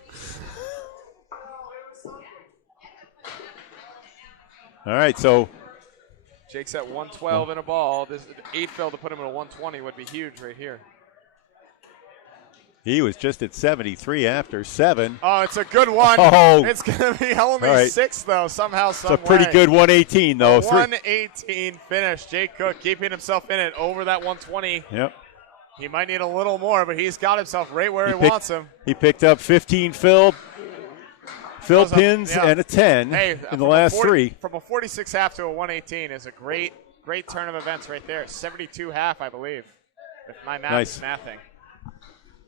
All right, so Jake's at 112 in a ball. This 8 fill to put him at a 120 would be huge right here. he was just at 73 after 7. Oh, it's a good one. Oh. It's going to be only 6, though, somehow, some way. It's a pretty good 118, though. 118 finish. Jake Cook keeping himself in it over that 120. Yep. He might need a little more, but he's got himself right where he wants him. He picked up 15 fill pins and a 10 in the last 3. From a 46 half to a 118 is a great turn of events right there. 72 half, I believe. If my math Nice. is mathing.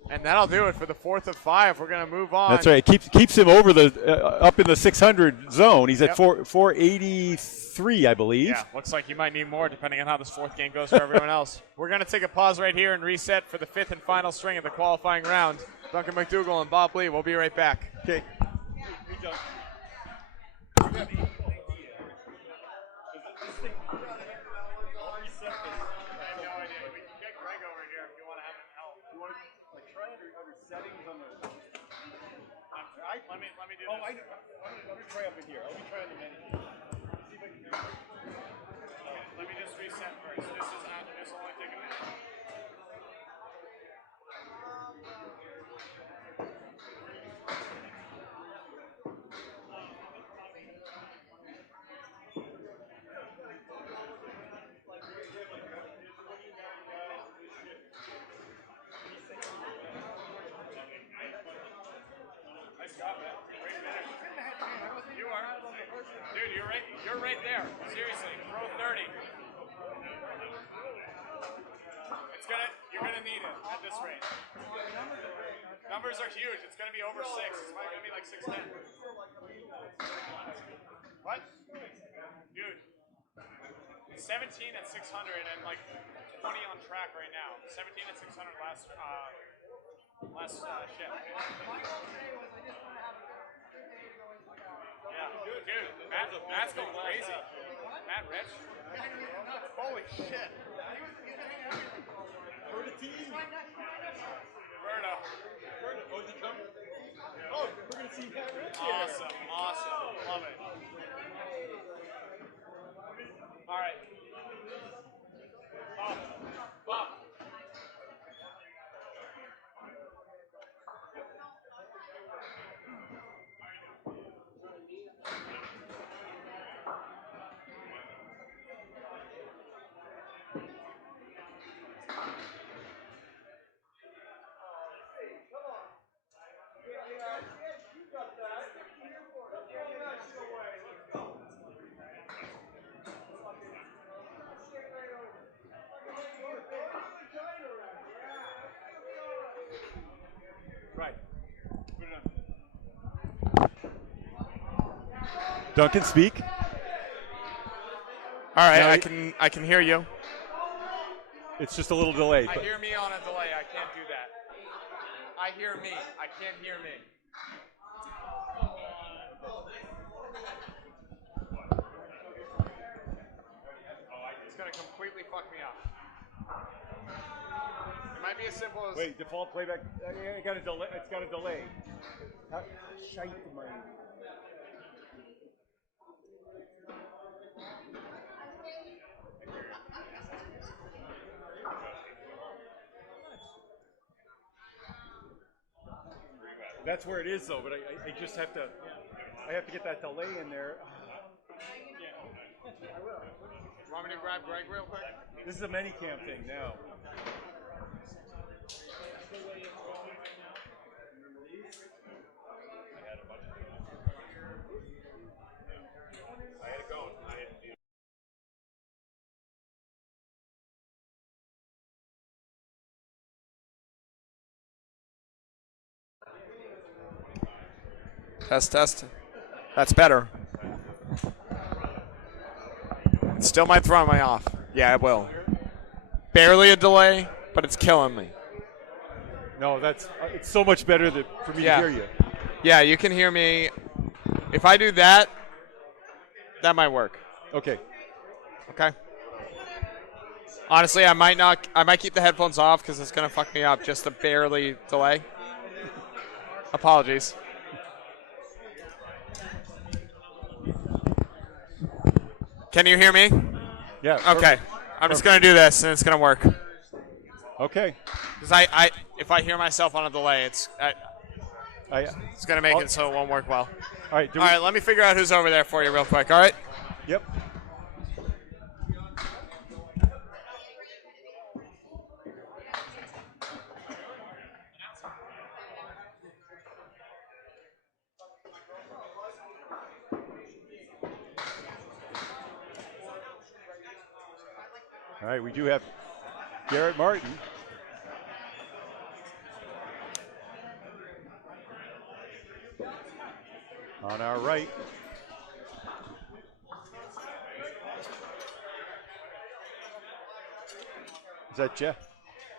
And that'll do it for the 4th of 5. We're going to move on. That's right. Keeps him over the up in the 600 zone. He's at Yep. 483, I believe. Yeah, looks like you might need more depending on how this 4th game goes for everyone else. We're going to take a pause right here and reset for the 5th and final string of the qualifying round. Duncan MacDougall and Bob Lee will be right back. Okay. Let me do Oh, let me try up in here. Let me try on the menu. See if I can do it. Let me just reset first. This will only take a minute. You are. Dude, you're right there. Seriously, throw 30. You're gonna need it at this rate. Numbers are huge. It's gonna be over 6. It's probably gonna be like 610. What? Dude. 17 at 600 and like 20 on track right now. 17 at 600 last shift. Yeah, dude, Matt's going crazy. Matt Rich? Holy shit. Berta. Oh, is he coming? Oh, we're going to see Pat Rich here. Awesome. Love it. All right. Bob. Right. Put it on. Duncan, speak. All right, No, I can hear you. It's just a little delayed. I but- hear me on a delay. I can't do that. I hear me. I can't hear me. It's gonna completely fuck me up. It might be as simple as. Wait, default playback. I got a delay. It's got a delay. Shite, man. That's where it is, though. But I just have to. I have to get that delay in there. Want me to grab Greg real quick? This is a Minicam thing now. Test. That's better. It still might throw me off. Yeah, it will. Barely a delay, but it's killing me. No, it's so much better for me to hear you. Yeah, you can hear me. If I do that, that might work. Okay. Okay. Honestly, I might keep the headphones off because it's gonna fuck me up just to barely delay. Apologies. Can you hear me? Yeah. Okay. I'm just gonna do this and it's gonna work. Okay. Because if I hear myself on a delay, it's gonna make it so it won't work well. All right. All right, let me figure out who's over there for you real quick. All right. Yep. All right, we do have Garrett Martin. On our right. Is that Jeff?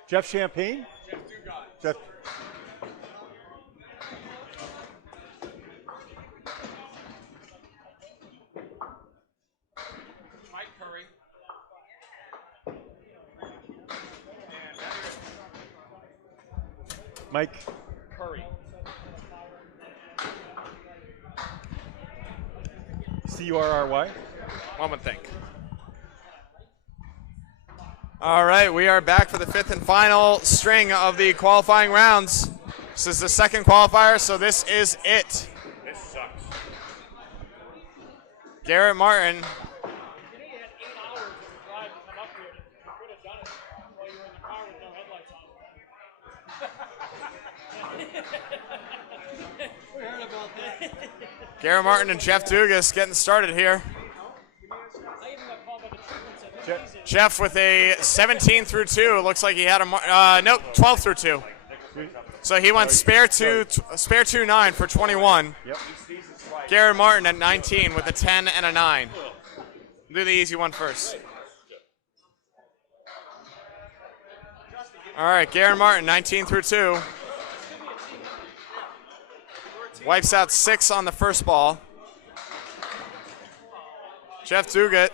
Jeff Champagne? Jeff. Mike Curry. Mike. Curry. Curry. One would think. All right, we are back for the fifth and final string of the qualifying rounds. This is the second qualifier, so this is it. This sucks. Garrett Martin. You know you had 8 hours of a drive to come up here. You could have done it while you were in the car with no headlights on. We heard about that. Garrett Martin and Jeff Dugas getting started here. I even got called by the treatment center. Jeff with a 17 through 2. Looks like he had a nope, 12 through 2. So he went spare 2-9 for 21. Yep. Garrett Martin at 19 with a 10 and a 9. Do the easy one first. All right, Garrett Martin, 19 through 2. Wipes out 6 on the first ball. Jeff Dugat,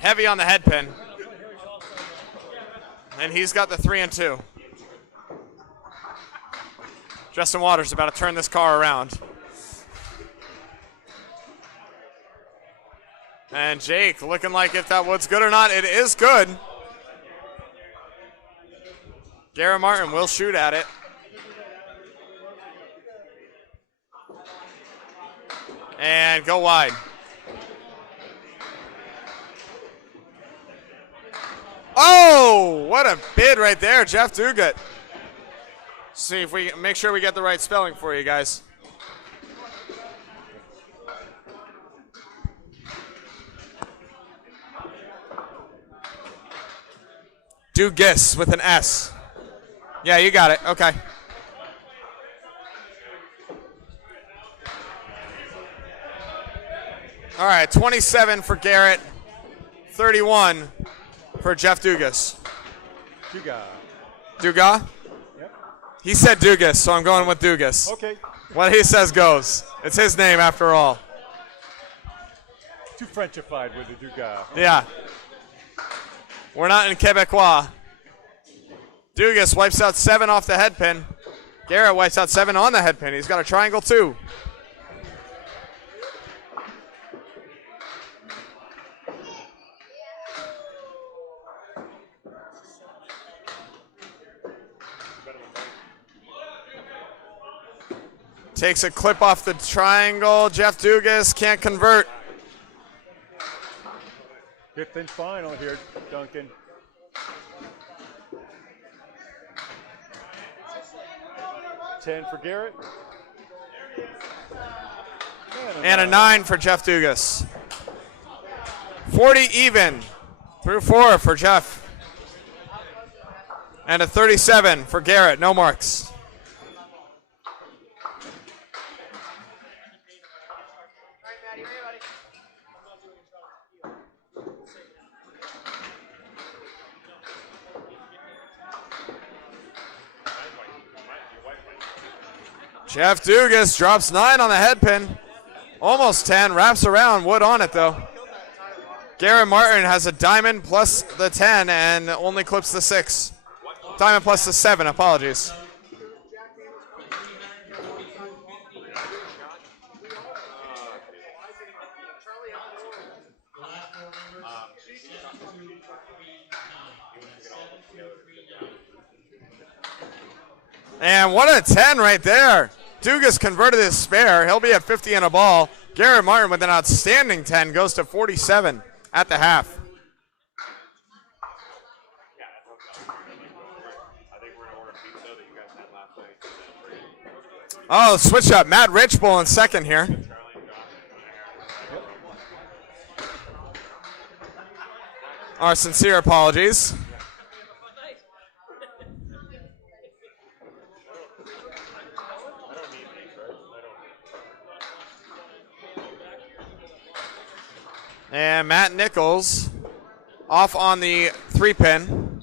heavy on the head pin. And he's got the 3 and 2. Justin Waters about to turn this car around. And Jake looking like if that wood's good or not. It is good. Garrett Martin will shoot at it. And go wide. Oh, what a bid right there, Jeff Dugat. See if we make sure we get the right spelling for you guys. Dugas with an S. Yeah, you got it. Okay. All right, 27 for Garrett, 31 for Jeff Dugas. Dugas? Yep. He said Dugas, so I'm going with Dugas. Okay. What he says goes. It's his name after all. Too Frenchified with the Dugas. Yeah. We're not in Quebecois. Dugas wipes out 7 off the head pin. Garrett wipes out 7 on the head pin. He's got a triangle too. Takes a clip off the triangle. Jeff Dugas can't convert. Fifth and final here, Duncan. $10 for Garrett. And a 9 for Jeff Dugas. 40 even through 4 for Jeff. And a 37 for Garrett. No marks. Jeff Dugas drops 9 on the head pin. Almost 10. Wraps around. Wood on it, though. Garrett Martin has a diamond plus the 10 and only clips the 6. Diamond plus the 7. Apologies. And what a 10 right there. Dugas converted his spare. He'll be at 50 and a ball. Garrett Martin with an outstanding 10 goes to 47 at the half. Oh, switch up. Matt Richbull in second here. Our sincere apologies. And Matt Nichols off on the 3-pin. Remember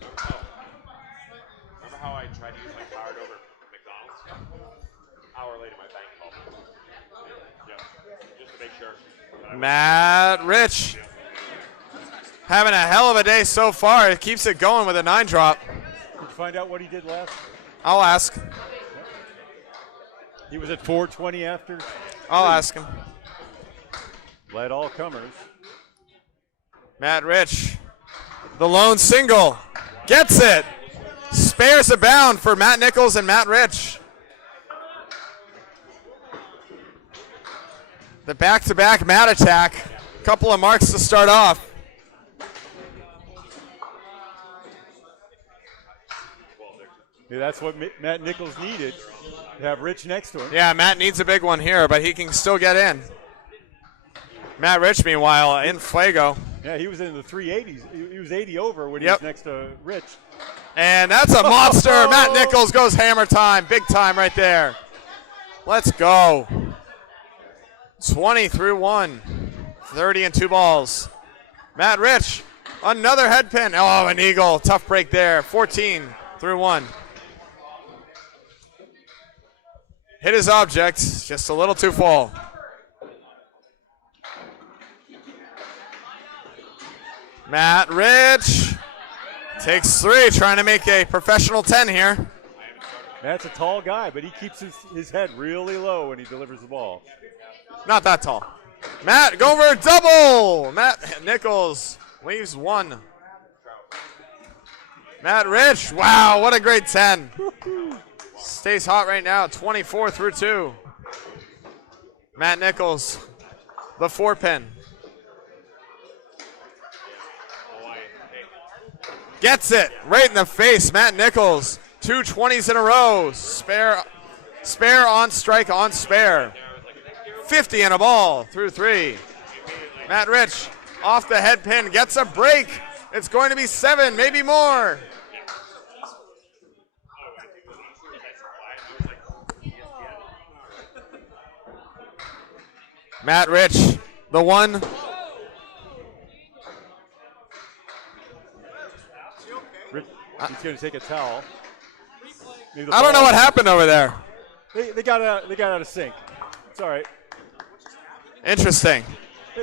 how I tried to use my card over McDonald's? Hourly to my bank call. Yeah, just to make sure. Matt Rich having a hell of a day so far. It keeps it going with a 9-drop. Did you find out what he did last? I'll ask. He was at 420 after. I'll ask him. Led all comers. Matt Rich, the lone single, gets it. Spares abound for Matt Nichols and Matt Rich. The back-to-back Matt attack. Couple of marks to start off. Yeah, that's what Matt Nichols needed, to have Rich next to him. Yeah, Matt needs a big one here, but he can still get in. Matt Rich, meanwhile, in fuego. Yeah, he was in the 380s. He was 80 over when he Yep. was next to Rich. And that's a monster. Matt Nichols goes hammer time. Big time right there. Let's go. 20 through 1. 30 and 2 balls. Matt Rich, another head pin. Oh, an eagle. Tough break there. 14 through 1. Hit his object, just a little too full. Matt Rich takes 3, trying to make a professional 10 here. Matt's a tall guy, but he keeps his head really low when he delivers the ball. Not that tall. Matt, go for a double. Matt Nichols leaves 1. Matt Rich, wow, what a great 10. Stays hot right now, 24 through 2. Matt Nichols, the 4-pin. Gets it right in the face. Matt Nichols, 2 20s in a row. Spare on strike on spare. 50 and a ball through 3. Matt Rich off the head pin, gets a break. It's going to be 7, maybe more. Matt Rich, the 1. He's going to take a towel. I don't know what happened over there. They got out of sync. It's all right.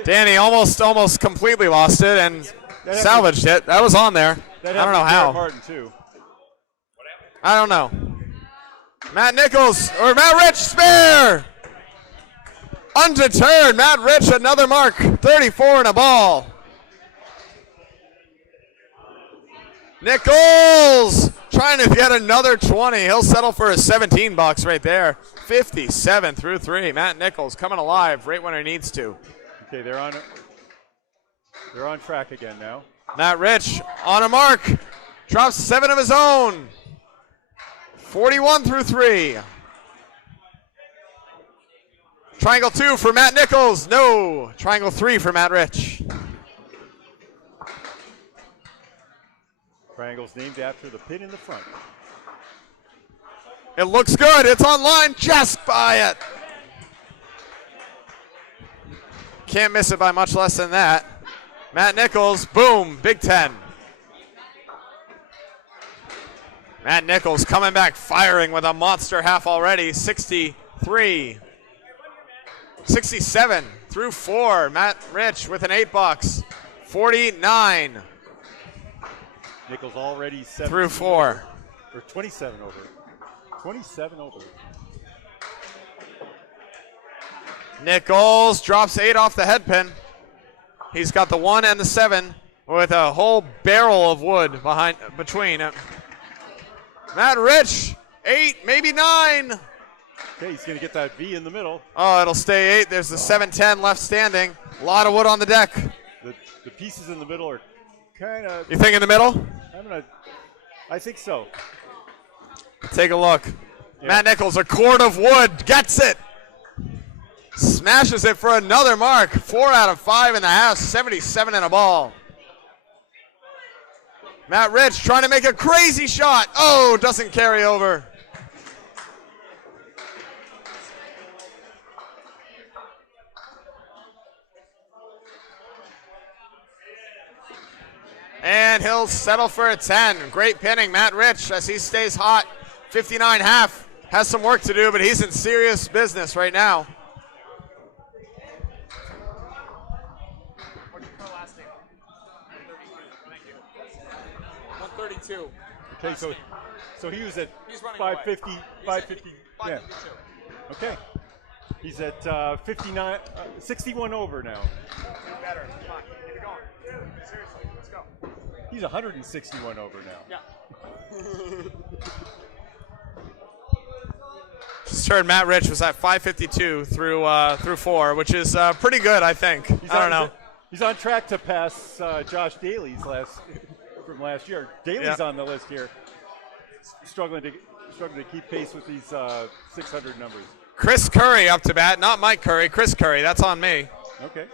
Danny almost completely lost it and salvaged it. That was on there. I don't know how. Martin too. I don't know. Matt Nichols or Matt Rich spare. Undeterred, Matt Rich another mark. 34 and a ball. Nichols trying to get another 20. He'll settle for a 17 bucks right there. 57 through 3. Matt Nichols coming alive right when he needs to. Okay, they're on track again now. Matt Rich on a mark. Drops 7 of his own. 41 through 3. Triangle 2 for Matt Nichols. No. Triangle 3 for Matt Rich. Triangle's named after the pin in the front. It looks good. It's online. Just by it. Can't miss it by much less than that. Matt Nichols, boom, Big 10. Matt Nichols coming back firing with a monster half already. 63. 67 through 4. Matt Rich with an 8 bucks. 49. Nichols already 7 through 4. Or 27 over. 27 over. Nichols drops 8 off the head pin. He's got the 1 and the 7 with a whole barrel of wood between. Matt Rich, 8, maybe 9. Okay, he's going to get that V in the middle. Oh, it'll stay 8. There's the 7-10 left standing. A lot of wood on the deck. The pieces in the middle are kind of. You think in the middle? I think so. Take a look. Yeah. Matt Nichols, a cord of wood, gets it. Smashes it for another mark. 4 out of 5 in the house, 77 and a ball. Matt Rich trying to make a crazy shot. Oh, doesn't carry over. And he'll settle for a 10. Great pinning, Matt Rich, as he stays hot. 59.5. Has some work to do, but he's in serious business right now. What's your last name? 132. Okay, so he was at He's running 550. away. 550. Yeah. 552. Okay. He's at 59, 61 over now. Better. Come on, keep it going. Seriously, let's go. He's 161 over now. Yeah. Just heard Matt Rich was at 552 through 4, which is pretty good, I think. I don't know. He's on track to pass Josh Daly's from last year. Daly's on the list here, struggling to keep pace with these 600 numbers. Chris Curry up to bat, not Mike Curry. Chris Curry, that's on me. Okay.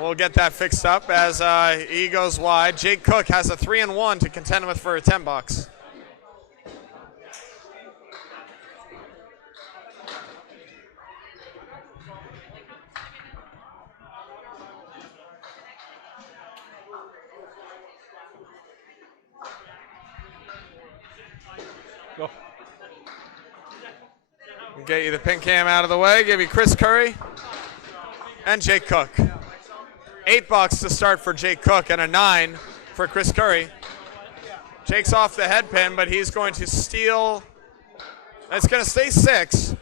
We'll get that fixed up as he goes wide. Jake Cook has a 3-1 to contend with for a $10. Go. Get you the pin cam out of the way. Give you Chris Curry and Jake Cook. $8 to start for Jake Cook and a 9 for Chris Curry. Jake's off the head pin, but he's going to steal. It's going to stay 6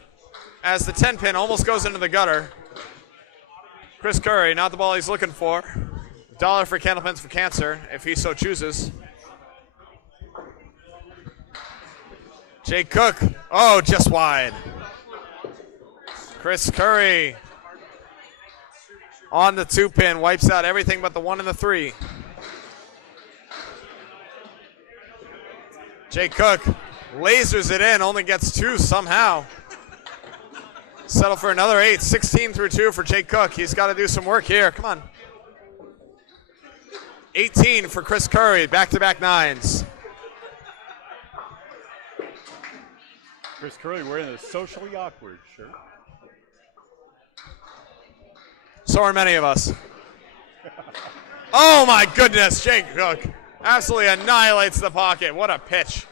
as the 10 pin almost goes into the gutter. Chris Curry, not the ball he's looking for. $1 for Candlepins for Cancer, if he so chooses. Jake Cook, oh, just wide. Chris Curry on the 2 pin, wipes out everything but the 1 and the 3. Jake Cook lasers it in, only gets 2 somehow. Settle for another 8, 16 through 2 for Jake Cook. He's got to do some work here, come on. 18 for Chris Curry, back-to-back 9s. Chris Curry wearing a socially awkward shirt. So are many of us. Oh my goodness, Jake Cook absolutely annihilates the pocket. What a pitch.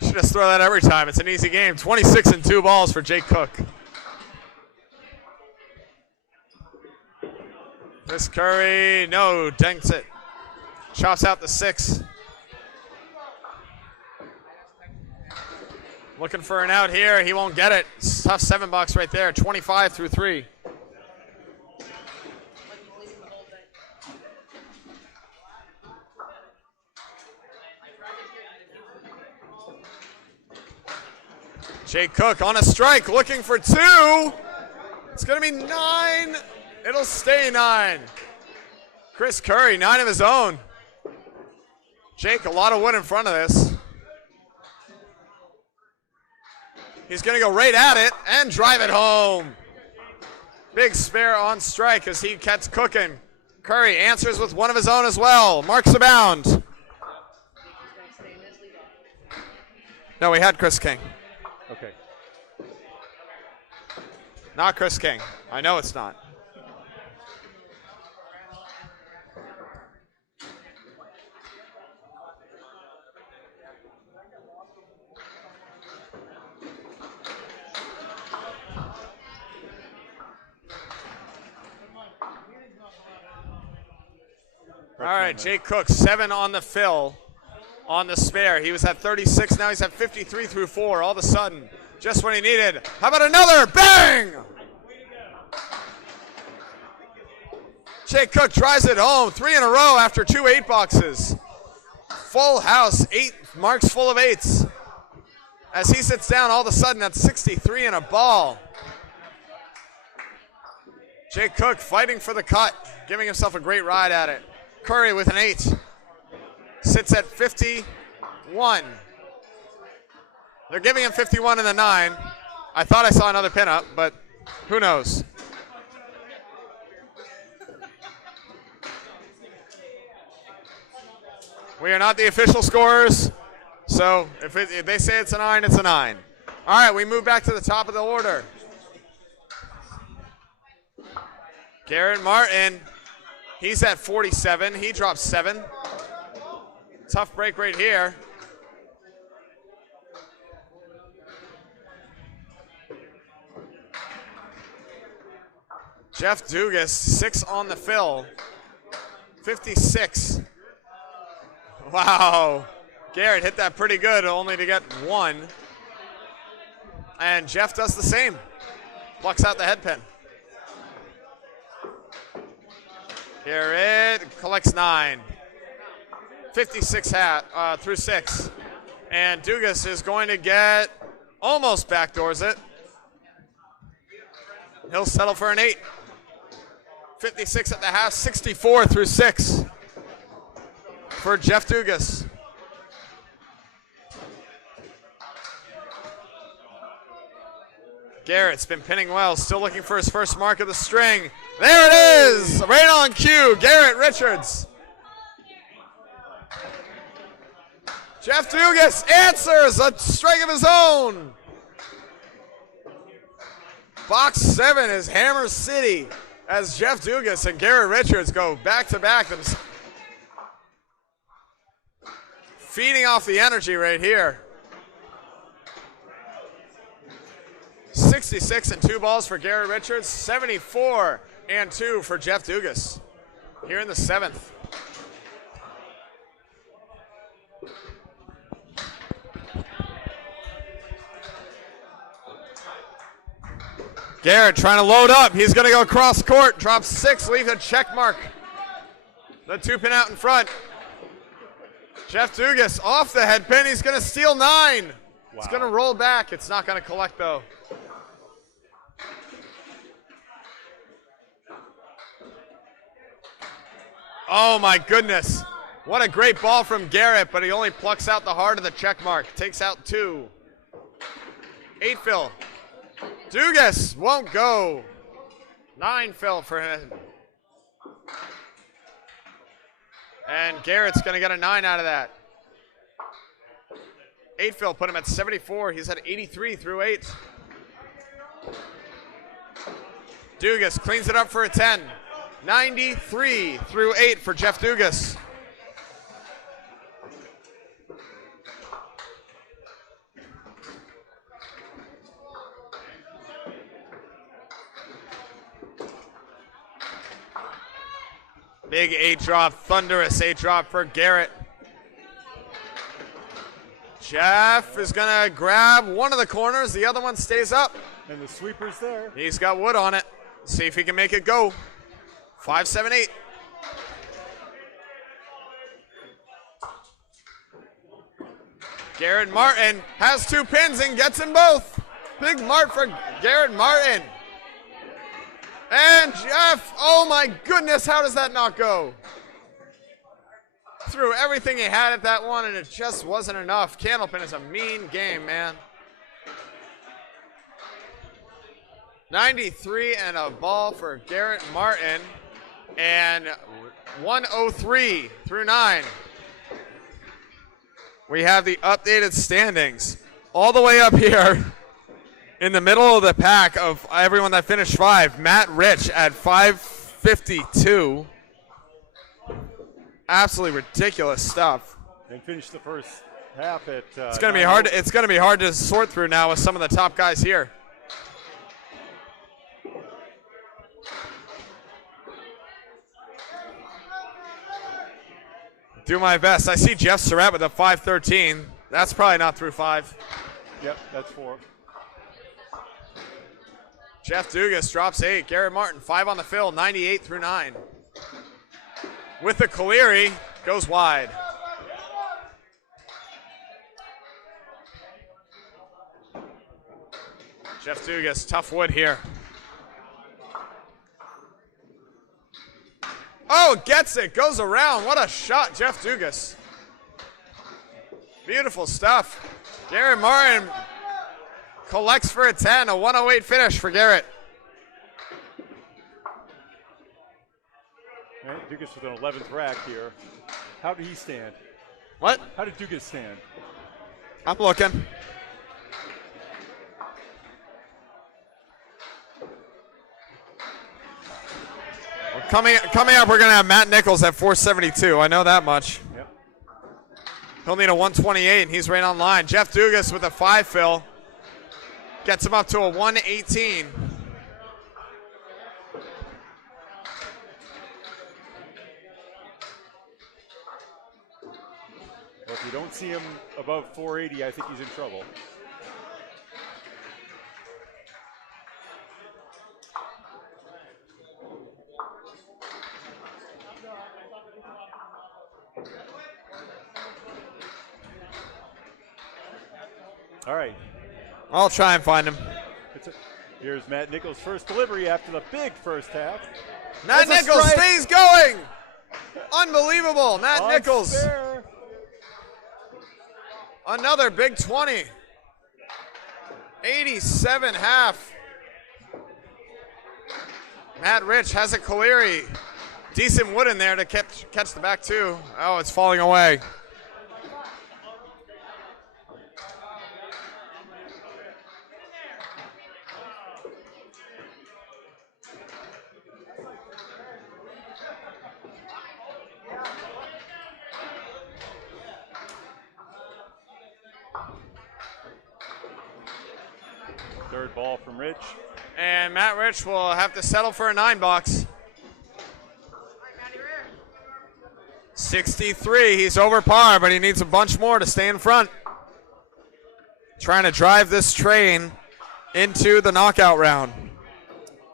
Should just throw that every time. It's an easy game. 26 and 2 balls for Jake Cook. Chris Curry, no, dinks it. Chops out the 6. Looking for an out here. He won't get it. It's tough $7 right there. 25 through 3. Jake Cook on a strike, looking for 2. It's going to be 9. It'll stay 9. Chris Curry, 9 of his own. Jake, a lot of wood in front of this. He's going to go right at it and drive it home. Big spare on strike as he gets cooking. Curry answers with 1 of his own as well. Marks abound. No, we had Chris King. Okay. Not Chris King. I know it's not. All right, Jake Cook, 7 on the fill on the spare. He was at 36, now he's at 53 through 4 all of a sudden. Just when he needed. How about another? Bang! Jake Cook drives it home, 3 in a row after 2 8-boxes. Full house, 8 marks full of 8s. As he sits down all of a sudden at 63 and a ball. Jake Cook fighting for the cut, giving himself a great ride at it. Curry with an 8. Sits at 51. They're giving him 51 in the 9. I thought I saw another pinup, but who knows? We are not the official scorers, so if they say it's a 9, it's a 9. All right, we move back to the top of the order. Garrett Martin, he's at 47. He drops 7. Tough break right here. Jeff Dugas, 6 on the fill. 56. Wow. Garrett hit that pretty good, only to get 1. And Jeff does the same. Plucks out the head pin. Garrett collects 9. 56 through 6. And Dugas is going to get, almost backdoors it. He'll settle for an 8. 56 at the half, 64 through 6 for Jeff Dugas. Garrett's been pinning well, still looking for his first mark of the string. There it is, right on cue, Garrett Richards. Jeff Dugas answers a strike of his own. Box 7 is Hammer City as Jeff Dugas and Garrett Richards go back to back. Feeding off the energy right here. 66 and 2 balls for Garrett Richards, 74 and 2 for Jeff Dugas here in the 7th. Garrett trying to load up. He's going to go cross court. Drops 6, leaves a check mark. The 2-pin out in front. Jeff Dugas off the head pin. He's going to steal 9. Wow. It's going to roll back. It's not going to collect, though. Oh, my goodness. What a great ball from Garrett, but he only plucks out the heart of the check mark. Takes out 2. 8 fill. Dugas won't go. 9 fill for him. And Garrett's going to get a 9 out of that. 8 fill put him at 74. He's at 83 through 8. Dugas cleans it up for a 10. 93 through 8 for Jeff Dugas. Big 8-drop, thunderous 8-drop for Garrett. Jeff is going to grab one of the corners. The other one stays up. And the sweeper's there. He's got wood on it. See if he can make it go. 5, 7, 8. Garrett Martin has 2 pins and gets them both. Big mark for Garrett Martin. And Jeff, oh my goodness, how does that not go? Threw everything he had at that one and it just wasn't enough. Candlepin is a mean game, man. 93 and a ball for Garrett Martin. And 103 through 9. We have the updated standings. All the way up here. In the middle of the pack of everyone that finished 5, Matt Rich at 552. Absolutely ridiculous stuff. And finished the first half at. It's going to be hard. It's going to be hard to sort through now with some of the top guys here. Do my best. I see Jeff Surratt with a 513. That's probably not through 5. Yep, that's 4. Jeff Dugas drops 8. Garrett Martin, 5 on the fill, 98 through 9. With the Caleri, goes wide. Jeff Dugas, tough wood here. Oh, gets it, goes around. What a shot, Jeff Dugas. Beautiful stuff. Garrett Martin collects for a 10, a 108 finish for Garrett. Right, Dugas with an 11th rack here. How did he stand? What? How did Dugas stand? I'm looking. Coming up, we're going to have Matt Nichols at 472. I know that much. Yep. He'll need a 128, and he's right on line. Jeff Dugas with a 5 fill. Gets him up to a 118. Well, if you don't see him above 480, I think he's in trouble. All right. I'll try and find him. Here's Matt Nichols' first delivery after the big first half. Matt That's a Nichols strike. stays going. Unbelievable. Matt Nichols. Unfair. Another big 20. 87 half. Matt Rich has a Caleri. Decent wood in there to catch the back two. Oh, it's falling away. Third ball from Rich. And Matt Rich will have to settle for a 9-box. 63, he's over par, but he needs a bunch more to stay in front. Trying to drive this train into the knockout round.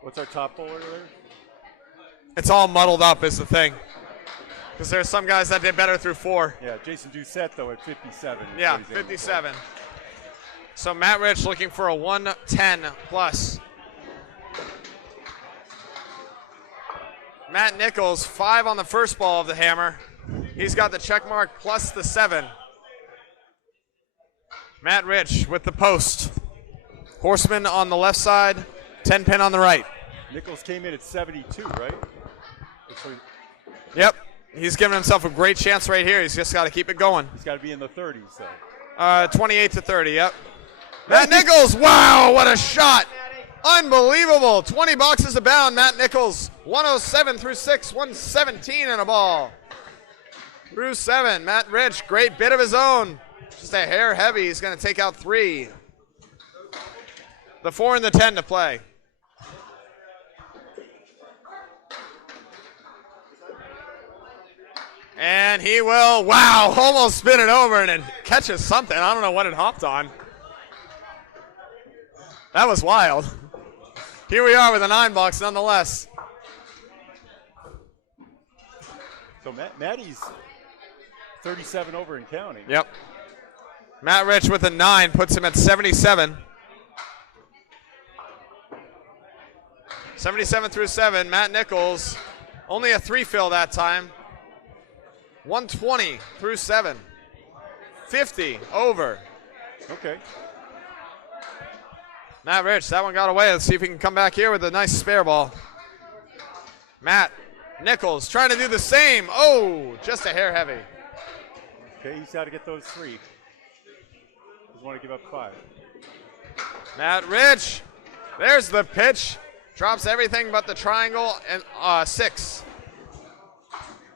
What's our top bowler there? It's all muddled up is the thing. Because there's some guys that did better through 4. Yeah, Jason Doucette, though, at 57. is Yeah, what he's aiming for. 57. So Matt Rich looking for a 110 plus. Matt Nichols, 5 on the first ball of the hammer. He's got the check mark plus the 7. Matt Rich with the post. Horseman on the left side, 10 pin on the right. Nichols came in at 72, right? So Yep, he's giving himself a great chance right here. He's just got to keep it going. he's got to be in the 30s, so. 28 to 30, yep. Matt Nichols, wow, what a shot. Unbelievable. 20 boxes abound, Matt Nichols. 107 through 6, 117 in a ball. Through 7, Matt Rich, great bit of his own. Just a hair heavy, he's going to take out 3. The 4 and the 10 to play. And he will, wow, almost spin it over and it catches something. I don't know what it hopped on. That was wild. Here we are with a 9-box nonetheless. So Matty's 37 over and counting. Yep. Matt Rich with a 9 puts him at 77. 77 through 7. Matt Nichols, only a 3 fill that time. 120 through 7. 50 over. Okay. Matt Rich, that one got away. Let's see if he can come back here with a nice spare ball. Matt Nichols trying to do the same. Oh, just a hair heavy. Okay, he's got to get those 3. Doesn't want to give up 5. Matt Rich, there's the pitch. Drops everything but the triangle and 6.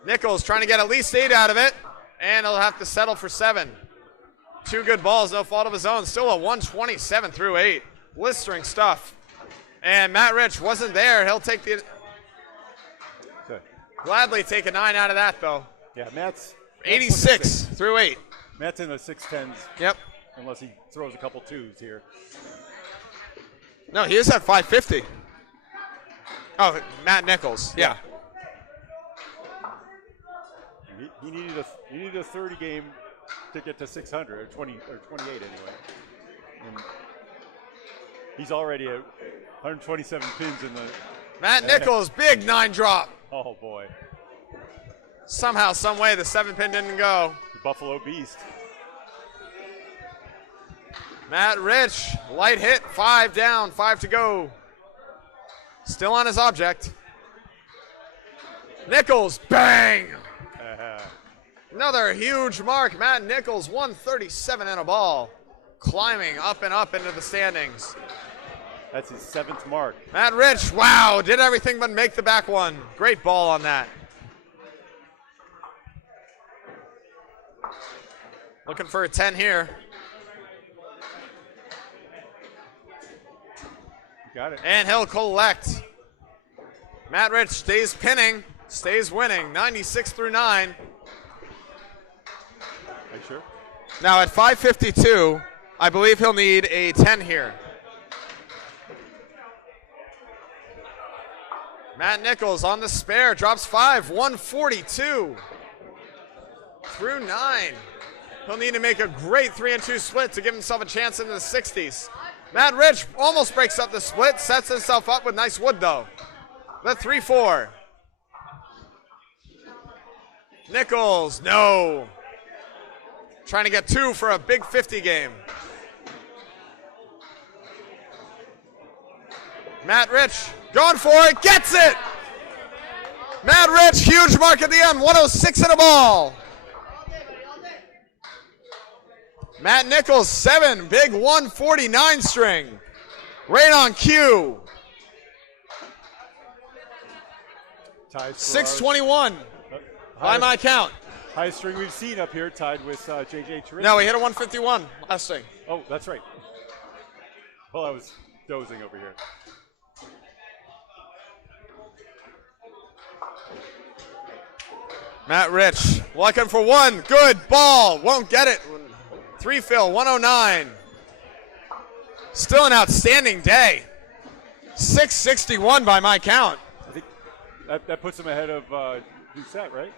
Nichols trying to get at least 8 out of it, and he'll have to settle for 7. 2 good balls, no fault of his own. Still a 127 through 8. Blistering stuff. And Matt Rich wasn't there. He'll take the... Okay. Gladly take a 9 out of that, though. Yeah, Matt's 86 through 8. Matt's in the 610s. Yep. Unless he throws a couple 2s here. No, he is at 550. Oh, Matt Nichols. Yeah. He needed a 30 game to get to 600 or 20 or 28 anyway. And he's already at 127 pins in the. Matt Nichols, big 9 drop. Oh boy. Somehow, some way, the 7 pin didn't go. The Buffalo Beast. Matt Rich, light hit, 5 down, 5 to go. Still on his object. Nichols, bang! Another huge mark. Matt Nichols, 137 in a ball. Climbing up and up into the standings. That's his 7th mark. Matt Rich, wow, did everything but make the back one. Great ball on that. Looking for a 10 here. Got it. And he'll collect. Matt Rich stays pinning, stays winning, 96 through 9. Are you sure? Now at 5:52, I believe he'll need a 10 here. Matt Nichols on the spare, drops 5, 142 through 9. He'll need to make a great 3-2 split to give himself a chance into the 60s. Matt Rich almost breaks up the split, sets himself up with nice wood though. The 3-4. Nichols, no. Trying to get 2 for a big 50 game. Matt Rich going for it, gets it! Matt Rich, huge mark at the end, 106 in a ball. Matt Nichols, 7, big 149 string. Right on cue. Ties for 621 by my count. highest string we've seen up here, tied with JJ Turin. No, we hit a 151 last thing. Oh, that's right. Well, I was dozing over here. Matt Rich looking for 1. Good ball. Won't get it. 3 fill, 109. Still an outstanding day. 661 by my count. I think that puts him ahead of Doucette, right?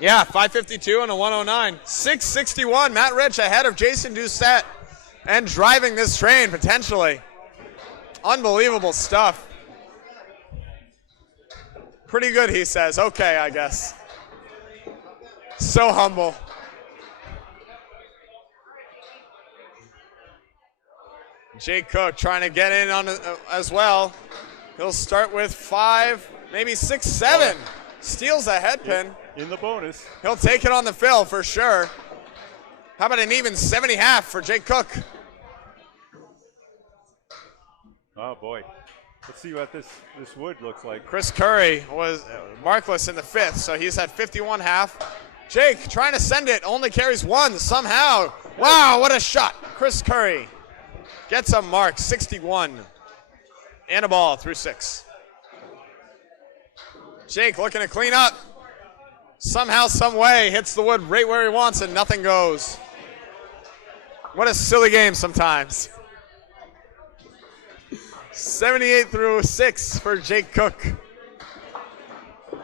Yeah, 552 and a 109. 661. Matt Rich ahead of Jason Doucette and driving this train potentially. Unbelievable stuff. Pretty good, he says. Okay, I guess. So humble. Jake Cook trying to get in on as well. He'll start with 5, maybe 6, 7. Steals a head pin. In the bonus. He'll take it on the fill for sure. How about an even 70.5 for Jake Cook? Oh boy. Let's see what this wood looks like. Chris Curry was markless in the 5th, so he's at 51.5. Jake trying to send it, only carries 1 somehow. Wow, what a shot. Chris Curry gets a mark, 61. And a ball through 6. Jake looking to clean up. Somehow, some way, hits the wood right where he wants and nothing goes. What a silly game sometimes. 78 through 6 for Jake Cook.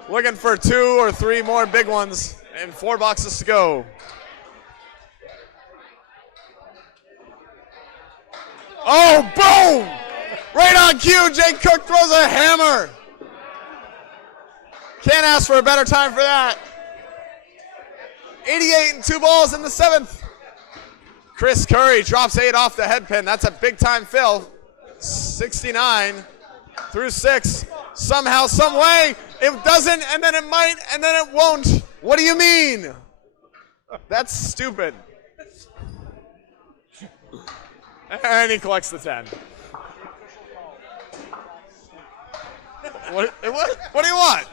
Looking for 2 or 3 more big ones and 4 boxes to go. Oh, boom! Right on cue, Jake Cook throws a hammer. Can't ask for a better time for that. 88 and 2 balls in the 7th. Chris Curry drops 8 off the head pin. That's a big time fill. 69 through 6. Somehow, some way, it doesn't, and then it might, and then it won't. What do you mean? That's stupid. And he collects the 10. What do you want?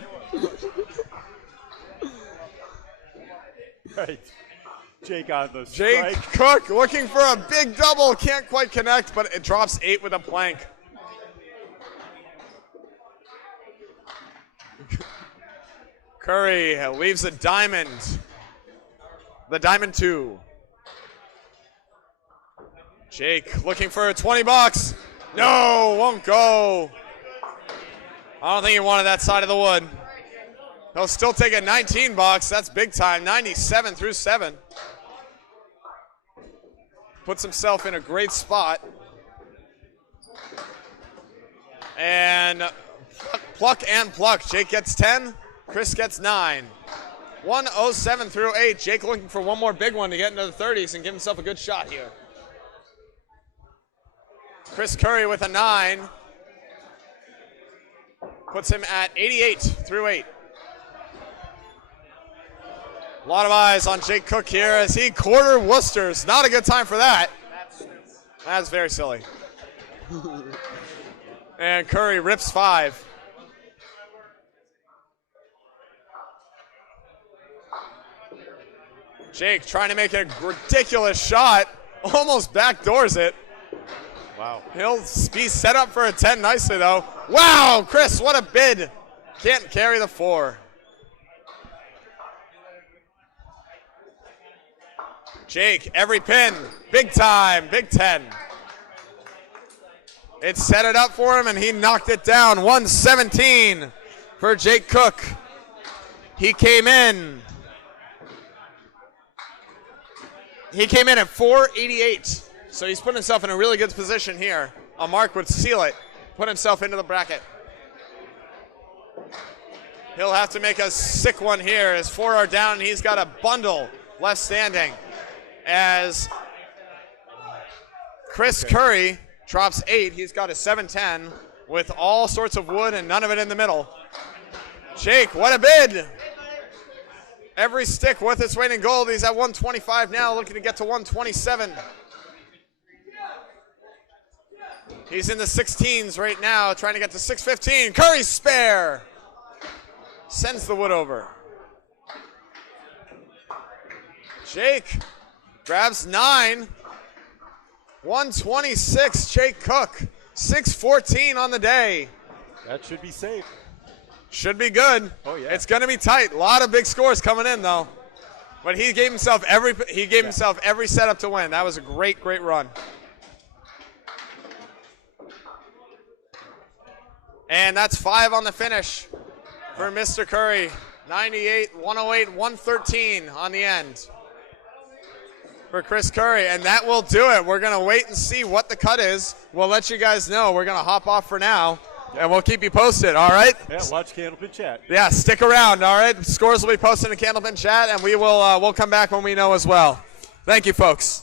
Right. Jake on the Jake strike. Cook looking for a big double. Can't quite connect, but it drops 8 with a plank. Curry leaves a diamond. The diamond 2. Jake looking for a 20 bucks. No, won't go. I don't think he wanted that side of the wood. He'll still take a 19 bucks. That's big time. 97 through 7. Puts himself in a great spot. And pluck and pluck. Jake gets 10. Chris gets 9. 107 through 8. Jake looking for one more big one to get into the 30s and give himself a good shot here. Chris Curry with a 9. Puts him at 88 through 8. A lot of eyes on Jake Cook here as he quarter Worcesters. Not a good time for that. That's very silly. And Curry rips 5. Jake trying to make a ridiculous shot. Almost backdoors it. Wow. He'll be set up for a 10 nicely, though. Wow, Chris, what a bid. Can't carry the 4. Jake, every pin. Big time, Big 10. It set it up for him, and he knocked it down. 117 for Jake Cook. He came in. He came in at 488. So he's put himself in a really good position here. A mark would seal it. Put himself into the bracket. He'll have to make a sick one here as 4 are down, and he's got a bundle left standing. As Chris Curry drops 8. He's got a 710 with all sorts of wood and none of it in the middle. Jake, what a bid. Every stick worth its weight in gold. He's at 125 now, looking to get to 127. He's in the 16s right now, trying to get to 615. Curry spare. Sends the wood over. Jake grabs 9. 126, Jake Cook. 614 on the day. That should be safe. Should be good. Oh, yeah. It's going to be tight. A lot of big scores coming in, though. But he gave himself every setup to win. That was a great, great run. And that's 5 on the finish for Mr. Curry. 98, 108, 113 on the end for Chris Curry. And that will do it. We're going to wait and see what the cut is. We'll let you guys know. We're going to hop off for now. And we'll keep you posted, all right? Yeah, watch Candlepin Chat. Yeah, stick around, all right? Scores will be posted in Candlepin Chat, and we'll come back when we know as well. Thank you, folks.